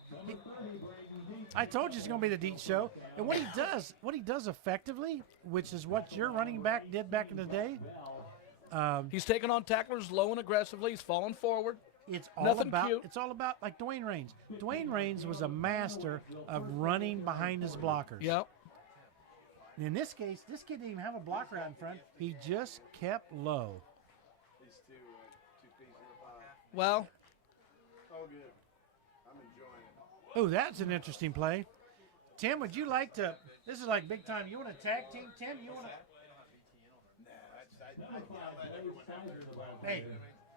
I told you it's going to be the deep show. And what he does effectively, which is what your running back did back in the day. He's taking on tacklers low and aggressively. He's falling forward. It's all Nothing about cute. It's all about like Dwayne Raines. Dwayne Raines was a master of running behind his blockers. Yep. In this case, this kid didn't even have a blocker out in front. He just kept low. Well, Oh, good. I'm enjoying it. Oh, that's an interesting play. Tim, would you like to? This is like big time. You want to tag team, Tim? You want to? Hey,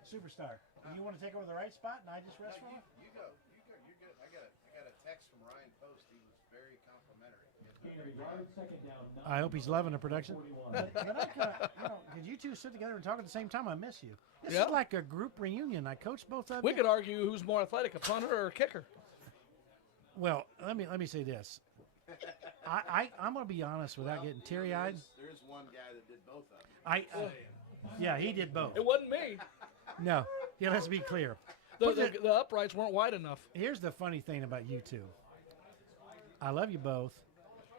superstar. You want to take over the right spot, and I just rest for you? You go. You're good. I got a text from Ryan Post. He was very complimentary. I hope he's loving the production. But could you two sit together and talk at the same time? I miss you. This Yeah. is like a group reunion. I coached both of we you. could argue who's more athletic, a punter or a kicker. Well, let me say this. I'm going to be honest without getting teary-eyed. There's one guy that did both of them. Yeah, he did both. It wasn't me. No, yeah, let's be clear. The uprights weren't wide enough. Here's the funny thing about you two. I love you both.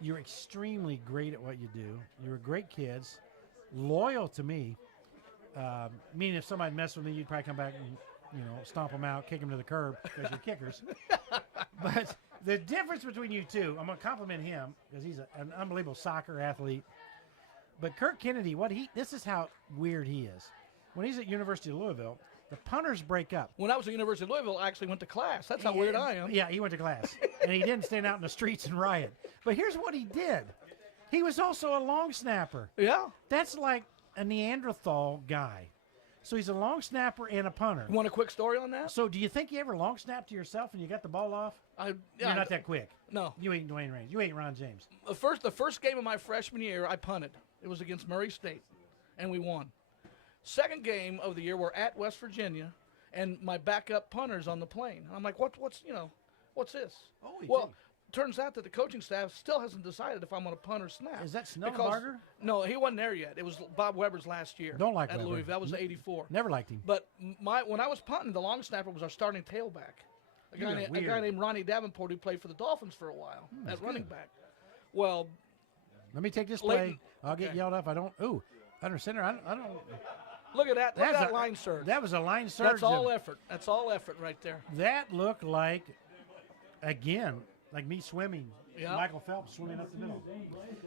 You're extremely great at what you do. You're great kids, loyal to me. Meaning if somebody messed with me, you'd probably come back and stomp them out, kick them to the curb because you're kickers. But the difference between you two, I'm going to compliment him because he's an unbelievable soccer athlete. But Kirk Kennedy, this is how weird he is. When he's at University of Louisville, the punters break up. When I was at University of Louisville, I actually went to class. That's how weird I am. Yeah, he went to class. And he didn't stand out in the streets and riot. But here's what he did. He was also a long snapper. Yeah. That's like a Neanderthal guy. So he's a long snapper and a punter. You want a quick story on that? So do you think you ever long snapped to yourself and you got the ball off? You're not that quick. No. You ain't Dwayne Raines. You ain't Ron James. The first game of my freshman year, I punted. It was against Murray State, and we won. Second game of the year, we're at West Virginia, and my backup punter's on the plane. And I'm like, what's this? Oh, well, turns out that the coaching staff still hasn't decided if I'm going to punt or snap. Is that Snellenbarger? No, he wasn't there yet. It was Bob Weber's last year. Don't like at Weber. Louisville. That was '84. Never liked him. But when I was punting, the long snapper was our starting tailback. A guy named Ronnie Davenport who played for the Dolphins for a while at running back. Well, let me take this play. Leighton. I'll get yelled up. I don't. Ooh, under center. I don't. Look at that. Look at that line surge. That was a line surge. That's all effort. That's all effort right there. That looked like, again, like me swimming. Yeah. Michael Phelps swimming up the middle.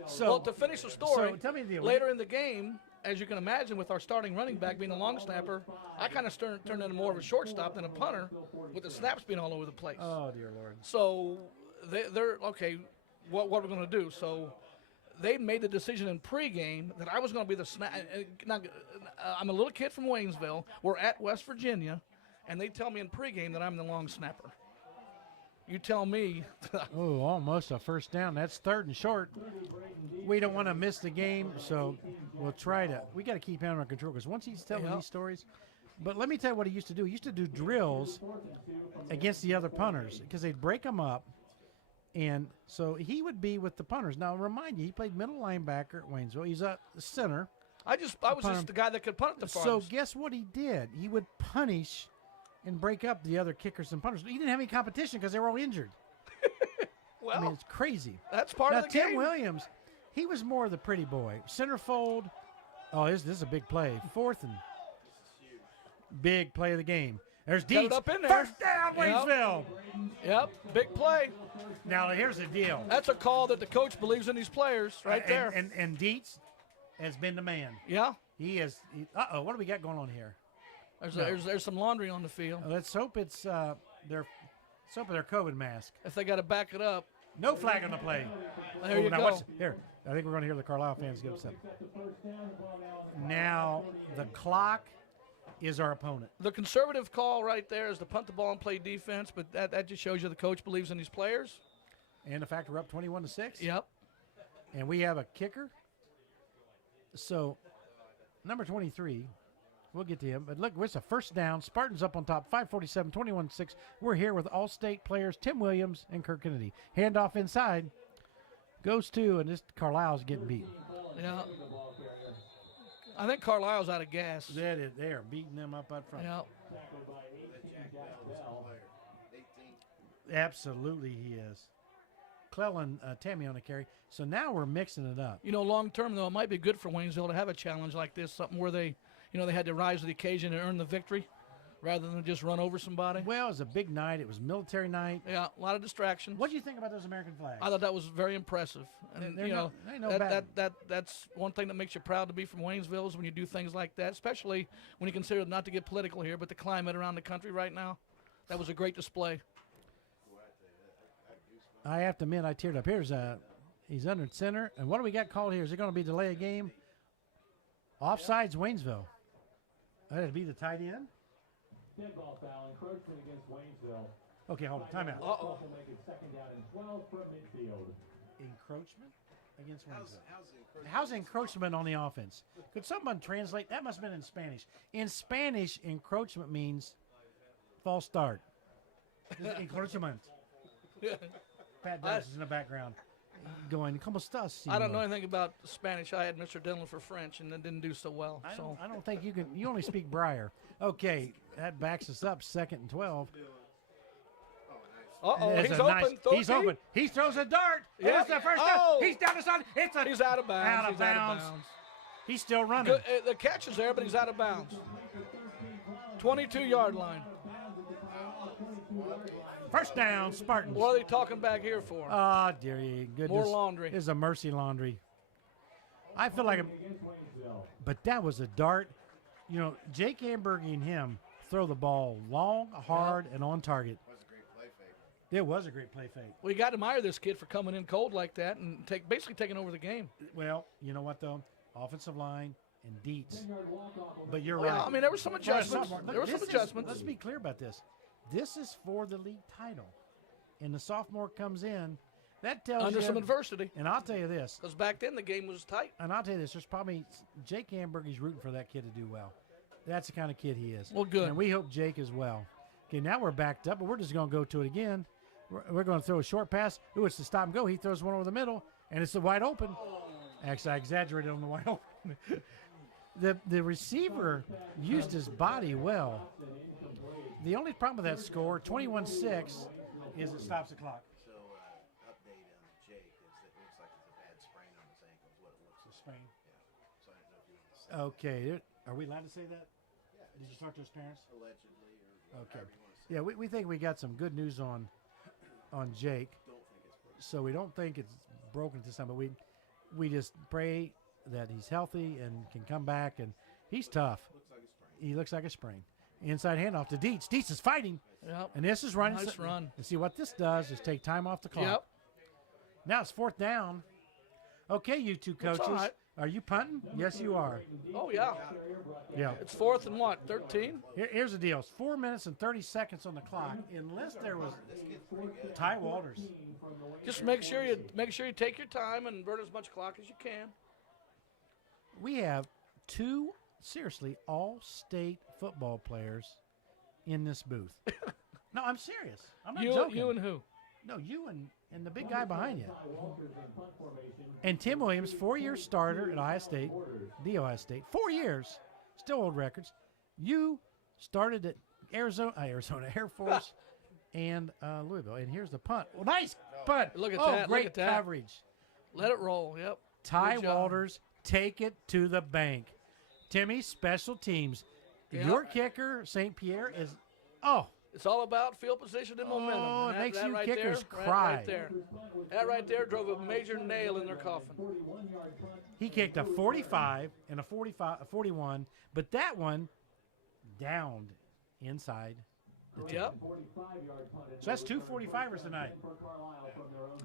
So to finish the story, so tell me the deal. Later in the game, as you can imagine, with our starting running back being a long snapper, I kind of turned into more of a shortstop than a punter, with the snaps being all over the place. Oh dear Lord. So they're okay. What are we going to do? So they made the decision in pregame that I was going to be the snap. I'm a little kid from Waynesville. We're at West Virginia, and they tell me in pregame that I'm the long snapper. You tell me. Oh, almost a first down. That's third and short. We don't want to miss the game, so we'll try to. We got to keep him under control because once he's telling these stories, But let me tell you what he used to do. He used to do drills against the other punters because they'd break them up. And so he would be with the punters. Now, remind you, he played middle linebacker at Waynesville. He's a center. I was just the guy that could punt the farthest. So guess what he did? He would punish and break up the other kickers and punters. He didn't have any competition because they were all injured. Well, I mean, it's crazy. That's part of the Tim game. Williams, he was more the pretty boy. Centerfold. Oh, this is a big play. Fourth and big play of the game. There's Got it Dietz. up in there. First down, Waynesville. Yep, big play. Now, here's the deal. That's a call that the coach believes in these players right there. And Dietz has been the man. Yeah. He is. Uh-oh, what do we got going on here? There's some laundry on the field. Let's hope it's their COVID mask. If they got to back it up. No flag on the play. There you now go. Here, I think we're going to hear the Carlisle fans get upset. Now, the clock is our opponent. The conservative call right there is to punt the ball and play defense, but that just shows you the coach believes in these players. And the fact we're up 21-6. Yep. And we have a kicker. So, number 23, we'll get to him. But look, it's a first down. Spartans up on top, 5:47, 21-6. We're here with all-state players Tim Williams and Kirk Kennedy. Handoff inside. Goes to, and this Carlisle's getting beat. Yeah. I think Carlisle's out of gas. They are beating them up front. Yeah. Absolutely he is. Clellan, Tammy on the carry. So now we're mixing it up. You know, long term, though, it might be good for Waynesville to have a challenge like this, something where they had to rise to the occasion and earn the victory rather than just run over somebody. Well, it was a big night. It was military night. Yeah, a lot of distractions. What do you think about those American flags? I thought that was very impressive. And, that's one thing that makes you proud to be from Waynesville is when you do things like that, especially when you consider, not to get political here, but the climate around the country right now. That was a great display. I have to admit, I teared up. He's under center. And what do we got called here? Is it going to be delay a game? Offsides, Waynesville. That'd be the tight end. Dead ball foul, encroachment against Waynesville. Okay, hold on. Timeout. Uh-oh. Will make it second down and 12 from midfield. Encroachment against Waynesville. How's encroachment on the offense? Could someone translate? That must have been in Spanish. In Spanish, encroachment means false start. Encroachment. Pat Douglas is in the background going, ¿Cómo estás? I don't know anything about Spanish. I had Mr. Dillon for French and then didn't do so well. I don't think you can. You only speak Briar. Okay, that backs us up. 2nd and 12. Uh-oh, He's open. He's open. He throws a dart. Yeah. It's the first Oh. down. He's down the side. He's out of bounds. Out of bounds. He's still running. Good, the catch is there, but he's out of bounds. 22-yard line. First down, Spartans. What are they talking back here for? Oh, dear goodness. More laundry. This is a mercy laundry. I feel like but that was a dart. You know, Jake Ambergy and him throw the ball long, hard, and on target. It was a great play fake. We got to admire this kid for coming in cold like that and basically taking over the game. Well, you know what, though? Offensive line and Dietz. But you're Yeah, right. I mean, there were some adjustments. Let's be clear about this. This is for the league title. And the sophomore comes in. That tells Under you. some adversity. And I'll tell you this. Because back then the game was tight. And I'll tell you this. There's probably Jake Ambergy's rooting for that kid to do well. That's the kind of kid he is. Well, good. And we hope Jake as well. Okay, now we're backed up, but we're just going to go to it again. We're going to throw a short pass. Ooh, it's the stop and go. He throws one over the middle, and it's the wide open. Actually, I exaggerated on the wide open. The receiver used his body well. The only problem with that score, 21-6, is it stops the clock. So, update on Jake is that it looks like it's a bad sprain on his ankle is what it looks like. Sprain. Yeah. So I don't know if you want to say Okay, are we allowed to say that? Yeah. Did you talk to his parents? Allegedly or Okay. however you want to say Yeah, we think we got some good news on Jake. Don't think it's broken. So we don't think it's broken at this time, but we just pray that he's healthy and can come back. And he's tough. He looks like a sprain. Inside handoff to Dietz. Dietz is fighting. Yep. And this is running. Nice run. And see what this does is take time off the clock. Yep. Now it's 4th down. Okay, you two That's coaches. all right. Are you punting? Yes, you are. Oh, yeah. Yeah. It's 4th and what, 13? Here's the deal. It's 4 minutes and 30 seconds on the clock. Unless there was Ty Walters. Just make sure you take your time and burn as much clock as you can. We have 2 seriously, all state football players in this booth. No, I'm serious. I'm not joking. You and who? No, you and the big guy behind you. And Tim Williams, 4-year starter at Ohio State, the Ohio State. 4 years, still old records. You started at Arizona Air Force, and Louisville. And here's the punt. Well, nice punt. Look at oh, that. Great Look at that. coverage. Let it roll. Yep. Ty Good job. Walters, take it to the bank. Timmy, special teams. Yep. Your kicker, St. Pierre, is It's all about field position and momentum. Oh, And it makes that you right kickers there, cry. Right there. That right there drove a major nail in their coffin. he kicked a 45 and a 41, but that one downed inside the 10. Yep. So that's 2 45ers tonight.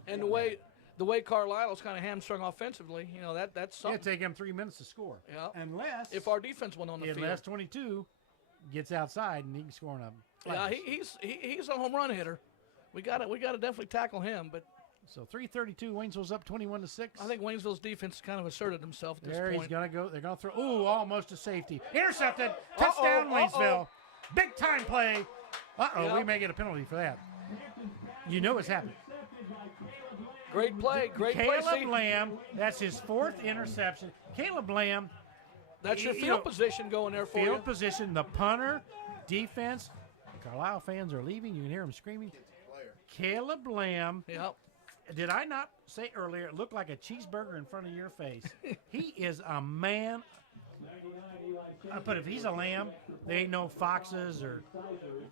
And the way Carlisle's kind of hamstrung offensively, that's It'll something. take him 3 minutes to score. Yeah. Unless If our defense went on the unless field. 22 gets outside and he can score on a Yeah, flash. he's a home run hitter. We got to definitely tackle him, but So 3:32, Waynesville's up 21-6. I think Waynesville's defense kind of asserted himself at this There point. he's gonna go. They're gonna throw. Ooh, almost a safety. Intercepted. Touchdown, Waynesville. Big time play. Yep. We may get a penalty for that. You know what's happening. Great play, great play. See, Caleb Lamb. That's his 4th interception. Caleb Lamb. that's your you field know, position going there for Field you. position. The punter. Defense. Carlisle fans are leaving. You can hear them screaming. Caleb Lamb. Yep. Did I not say earlier, it looked like a cheeseburger in front of your face? He is a man. But if he's a lamb, there ain't no foxes or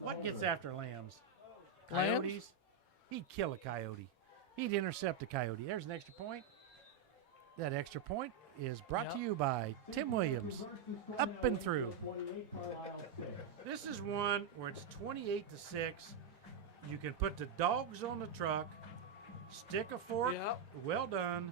what gets after lambs? Lambs? Coyotes? He'd kill a coyote. He'd intercept a coyote. There's an extra point. That extra point is brought to you by Tim Williams. Up and through. This is one where it's 28-6. You can put the dogs on the truck. Stick a fork. Yep. Well done.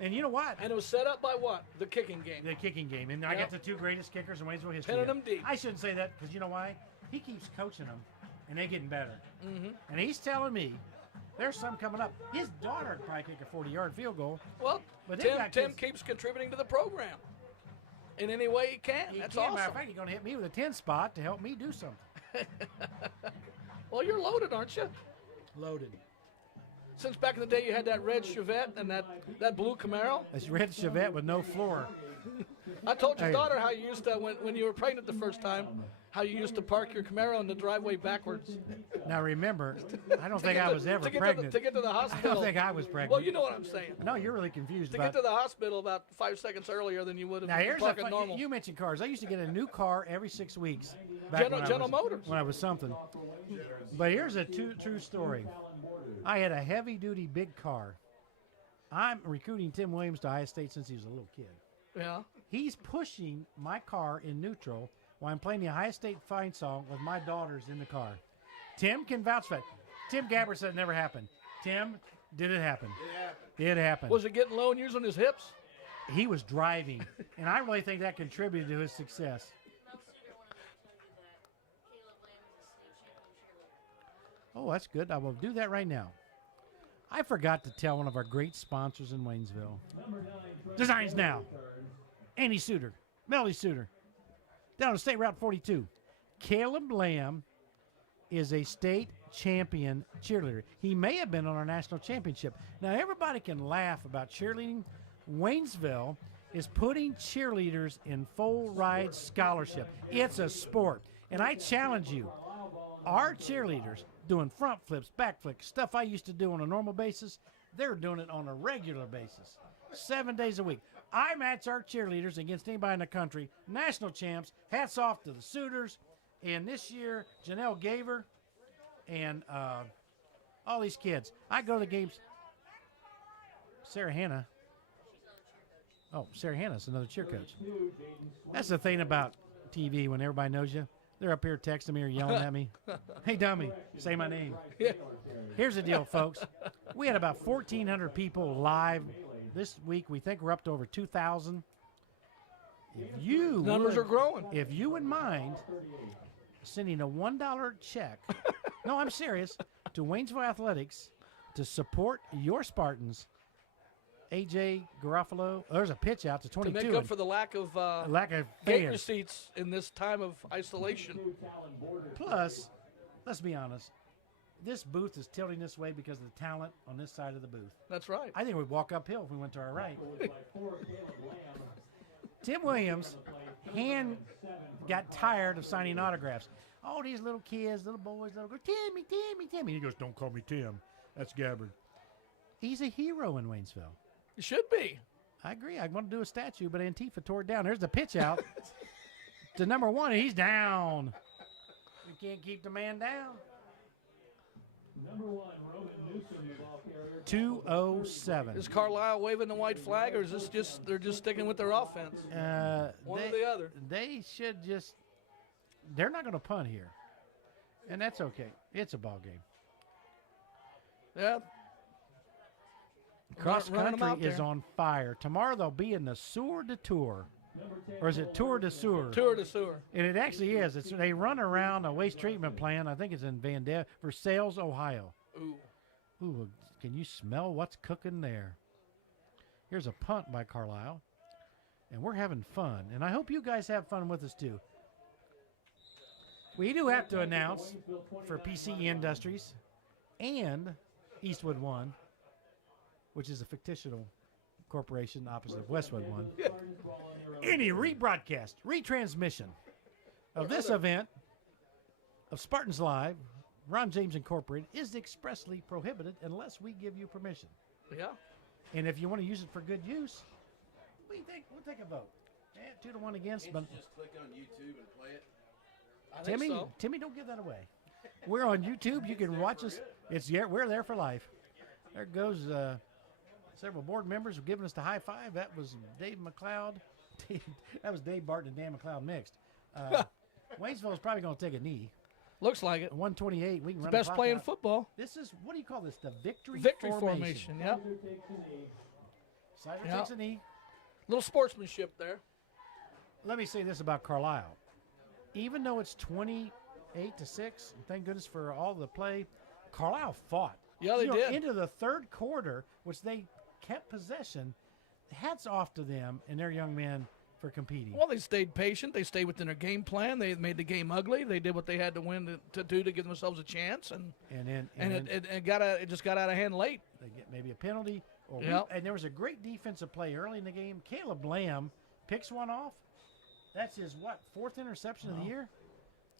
And you know what? And it was set up by what? The kicking game. The kicking game. And I Yep. got the 2 greatest kickers in Waynesville history. Pinning them deep. I shouldn't say that because you know why? He keeps coaching them, and they're getting better. Mm-hmm. And he's telling me there's some coming up. His daughter could probably kick a 40-yard field goal. Well, But they got Tim kids- keeps contributing to the program in any way he can. He That's can't. awesome. Matter of fact, he's going to hit me with a 10 spot to help me do something. Well, you're loaded, aren't you? Loaded. Since back in the day you had that red Chevette and that blue Camaro. It's red Chevette with no floor. I told your Hey. daughter how you used to, when you were pregnant the first time, how you used to park your Camaro in the driveway backwards. Now remember, I don't think I was ever pregnant. To get to the I hospital. don't think I was pregnant. Well, you know what I'm saying. No, you're really confused To about get to the hospital about 5 seconds earlier than you would have Now if you here's parking a normal. you mentioned cars. I used to get a new car every 6 weeks. Back General Motors. When I was something. But here's a true story. I had a heavy-duty big car. I'm recruiting Tim Williams to Ohio State since he was a little kid. Yeah. He's pushing my car in neutral while I'm playing the Ohio State Fine song with my daughters in the car. Tim can vouch for that. Tim Gabbard said it never happened. Tim, did it happen? It happened. Was it getting low and using his hips? He was driving, and I really think that contributed to his success. Oh, that's good. I will do that right now. I forgot to tell one of our great sponsors in Waynesville. Designs Now. Andy Suter. Melody Suter. Down to State Route 42. Caleb Lamb is a state champion cheerleader. He may have been on our national championship. Now, everybody can laugh about cheerleading. Waynesville is putting cheerleaders in full ride scholarship. It's a sport. And I challenge you, our cheerleaders doing front flips, back flips, stuff I used to do on a normal basis, they're doing it on a regular basis, 7 days a week. I match our cheerleaders against anybody in the country, national champs. Hats off to the Sooners. And this year, Janelle Gaver and all these kids. I go to the games. Sarah Hannah. Oh, Sarah Hannah's another cheer coach. That's the thing about TV when everybody knows you. They're up here texting me or yelling at me. Hey, dummy, say my name. Yeah. Here's the deal, folks. We had about 1,400 people live this week. We think we're up to over 2,000. If you Numbers would- are growing. If you wouldn't mind sending a $1 check, no, I'm serious, to Waynesville Athletics to support your Spartans, A.J. Garofalo. There's a pitch out to 22. To make up for the lack of gate fans. receipts in this time of isolation. Plus, let's be honest, this booth is tilting this way because of the talent on this side of the booth. That's right. I think we'd walk uphill if we went to our right. Tim Williams got tired of signing autographs. All these little kids, little boys, little girls, Timmy, Timmy, Timmy. He goes, don't call me Tim. That's Gabbard. He's a hero in Waynesville. It should be. I agree. I want to do a statue, but Antifa tore it down. There's the pitch out to number 1, and he's down. We can't keep the man down. Number 1, Roman Newsom, the ball carrier. 207. Is Carlisle waving the white flag, or is this just they're just sticking with their offense? One or the other. They should just. They're not going to punt here, and that's okay. It's a ball game. Yeah. Cross Running them out country is there. on fire. Tomorrow they'll be in the Sour de Tour. Or is it Tour de Sour? Tour de Sewer. And it actually is. They run around a waste treatment plant. I think it's in Versailles, Ohio. Ooh, can you smell what's cooking there? Here's a punt by Carlisle. And we're having fun. And I hope you guys have fun with us too. We do have to announce for PC Industries and Eastwood One, which is a fictional corporation opposite of Westwood One. Any rebroadcast, retransmission of this event of Spartans Live, Ron James Incorporated, is expressly prohibited unless we give you permission. Yeah. And if you want to use it for good use, we'll take a vote. 2-1 against. Can't But you just click on YouTube and play it? I think so. Timmy, don't give that away. We're on YouTube. You can watch us. We're there for life. There goes several board members who giving us the high five. That was Dave McLeod. That was Dave Barton and Dan McLeod mixed. Waynesville is probably going to take a knee. Looks like it. 128. We can run Best the play in clock out. football. This is, what do you call this? The victory Formation. Yep. Sizer Yep. takes a knee. Little sportsmanship there. Let me say this about Carlisle. Even though it's 28-6, thank goodness for all the play, Carlisle fought. Yeah, they did. Into the third quarter, which they kept possession. Hats off to them and their young men for competing. Well, they stayed patient. They stayed within their game plan. They made the game ugly. They did what they had to win to do to give themselves a chance, and it just got out of hand late. They get maybe a penalty. Yep. And there was a great defensive play early in the game. Caleb Lamb picks one off. That's his, 4th interception of the year?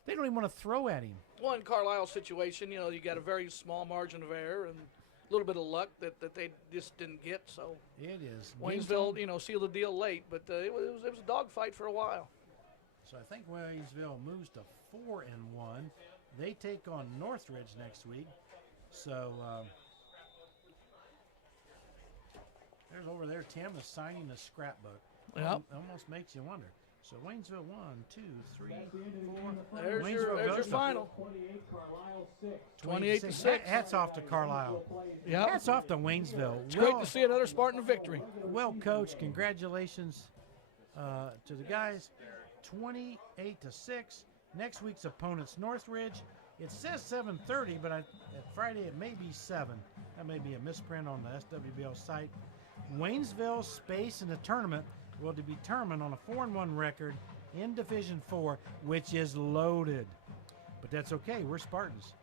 They don't even want to throw at him. Well, in Carlisle's situation, you got a very small margin of error and a little bit of luck that they just didn't get. So It is. Waynesville, sealed the deal late, but it was a dogfight for a while. So I think Waynesville moves to 4-1. They take on Northridge next week. So there's over there Tim is signing the scrapbook. Yep. Almost makes you wonder. So Waynesville 1, 2, 3, 4. There's your final. 28-6. Hats off to Carlisle. Yep. Hats off to Waynesville. It's great to see another Spartan victory. Well coached. Congratulations to the guys. 28-6. Next week's opponent's Northridge. It says 7:30, but at Friday it may be 7. That may be a misprint on the SWBL site. Waynesville's space in the tournament will be determined on a 4-1 record in Division 4, which is loaded. But that's okay. We're Spartans.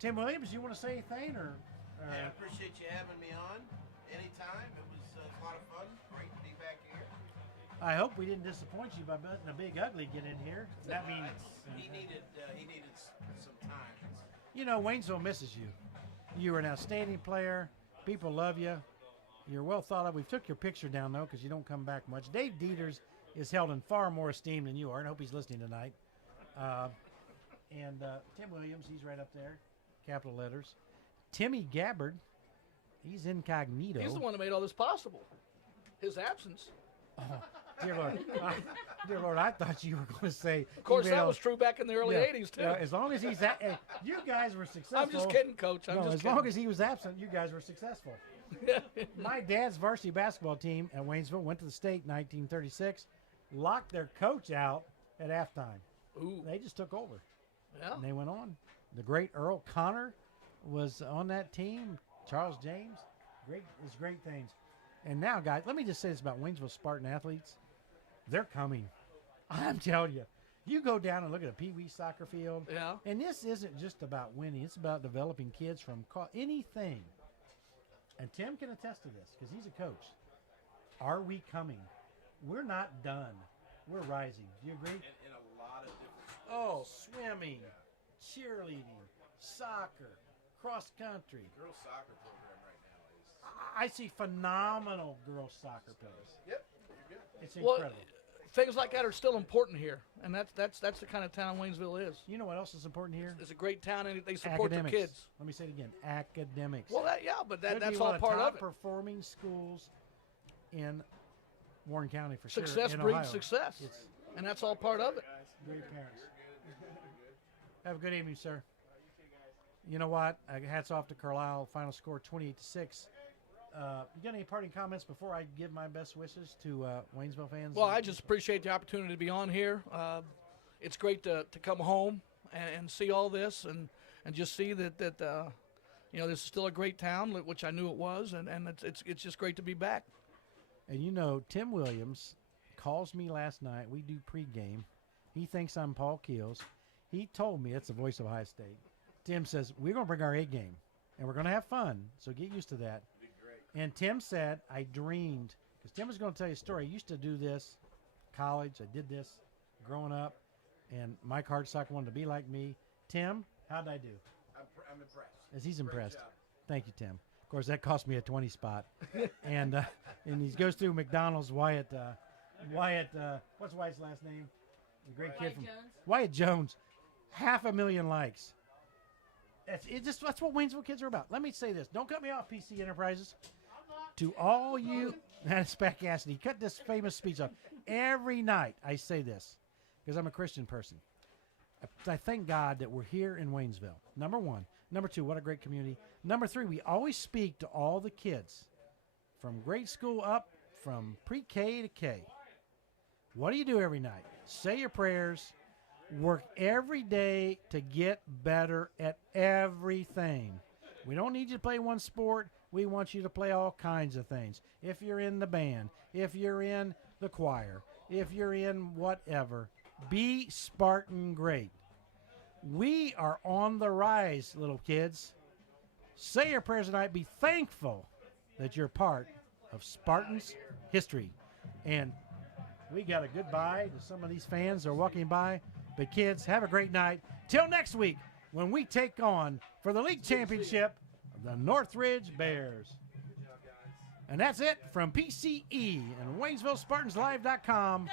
Tim Williams, you want to say anything? Yeah, I appreciate you having me on anytime. It was a lot of fun. Great to be back here. I hope we didn't disappoint you by letting a big ugly get in here. That means He needed some time. Waynesville misses you. You were an outstanding player. People love you. You're well thought of. We took your picture down, though, because you don't come back much. Dave Dieters is held in far more esteem than you are, and I hope he's listening tonight. And Tim Williams, he's right up there, capital letters. Timmy Gabbard, he's incognito. He's the one that made all this possible. His absence. Dear Lord, I thought you were going to say. Of course, that was true back in the early 80s, too. As long as he's you guys were successful. I'm just kidding, Coach. As long as he was absent, you guys were successful. My dad's varsity basketball team at Waynesville went to the state in 1936, locked their coach out at halftime. Ooh. They just took over. Yeah. And they went on. The great Earl Connor was on that team. Charles James. Great things. And now, guys, let me just say this about Waynesville Spartan athletes. They're coming. I'm telling you. You go down and look at a Pee Wee soccer field. Yeah. And this isn't just about winning. It's about developing kids from anything. And Tim can attest to this because he's a coach. Are we coming? We're not done. We're rising. Do you agree? In a lot of different Oh, swimming, cheerleading, soccer, cross country. girls soccer program right now is. I see phenomenal girls soccer players. Yep, you're good. It's Well, incredible. things like that are still important here, and that's the kind of town Waynesville is. You know what else is important here? It's a great town, and they support Academics. their kids. Let me say it again. Academics. Well, but Could be that's one all of part the of it. top-performing schools in Warren County for Success sure. in breeds Ohio. success, It's and that's all part of it. great parents. Have a good evening, sir. You know what? Hats off to Carlisle. Final score 28-6. You got any parting comments before I give my best wishes to Waynesville fans? Well, I just appreciate the opportunity to be on here. It's great to come home and see all this and just see that this is still a great town, which I knew it was, and it's just great to be back. And you know, Tim Williams calls me last night. We do pregame. He thinks I'm Paul Keels. He told me, it's the voice of Ohio State. Tim says, we're going to bring our A game, and we're going to have fun, so get used to that. And Tim said, I dreamed, because Tim was going to tell you a story. I used to do this college. I did this growing up, and Mike Hartsock wanted to be like me. Tim, how'd I do? I'm impressed. As he's Great impressed. job. Thank you, Tim. Of course, that cost me a 20 spot. and he goes through McDonald's. Wyatt, what's Wyatt's last name? The great kid from Wyatt Jones. 500,000 likes. That's what Waynesville kids are about. Let me say this. Don't cut me off, PC Enterprises. To all you, that's Pat Cassidy. Cut this famous speech off. Every night I say this because I'm a Christian person. I thank God that we're here in Waynesville. Number one. Number two, what a great community. Number three, we always speak to all the kids from grade school up, from pre-K to K. What do you do every night? Say your prayers. Work every day to get better at everything. We don't need you to play one sport. We want you to play all kinds of things. If you're in the band, if you're in the choir, if you're in whatever, be Spartan great. We are on the rise, little kids. Say your prayers tonight. Be thankful that you're part of Spartans history. And we got a goodbye to some of these fans that are walking by. But kids, have a great night. Till next week when we take on, for the league championship, the Northridge Bears. And that's it from PCE and WaynesvilleSpartansLive.com.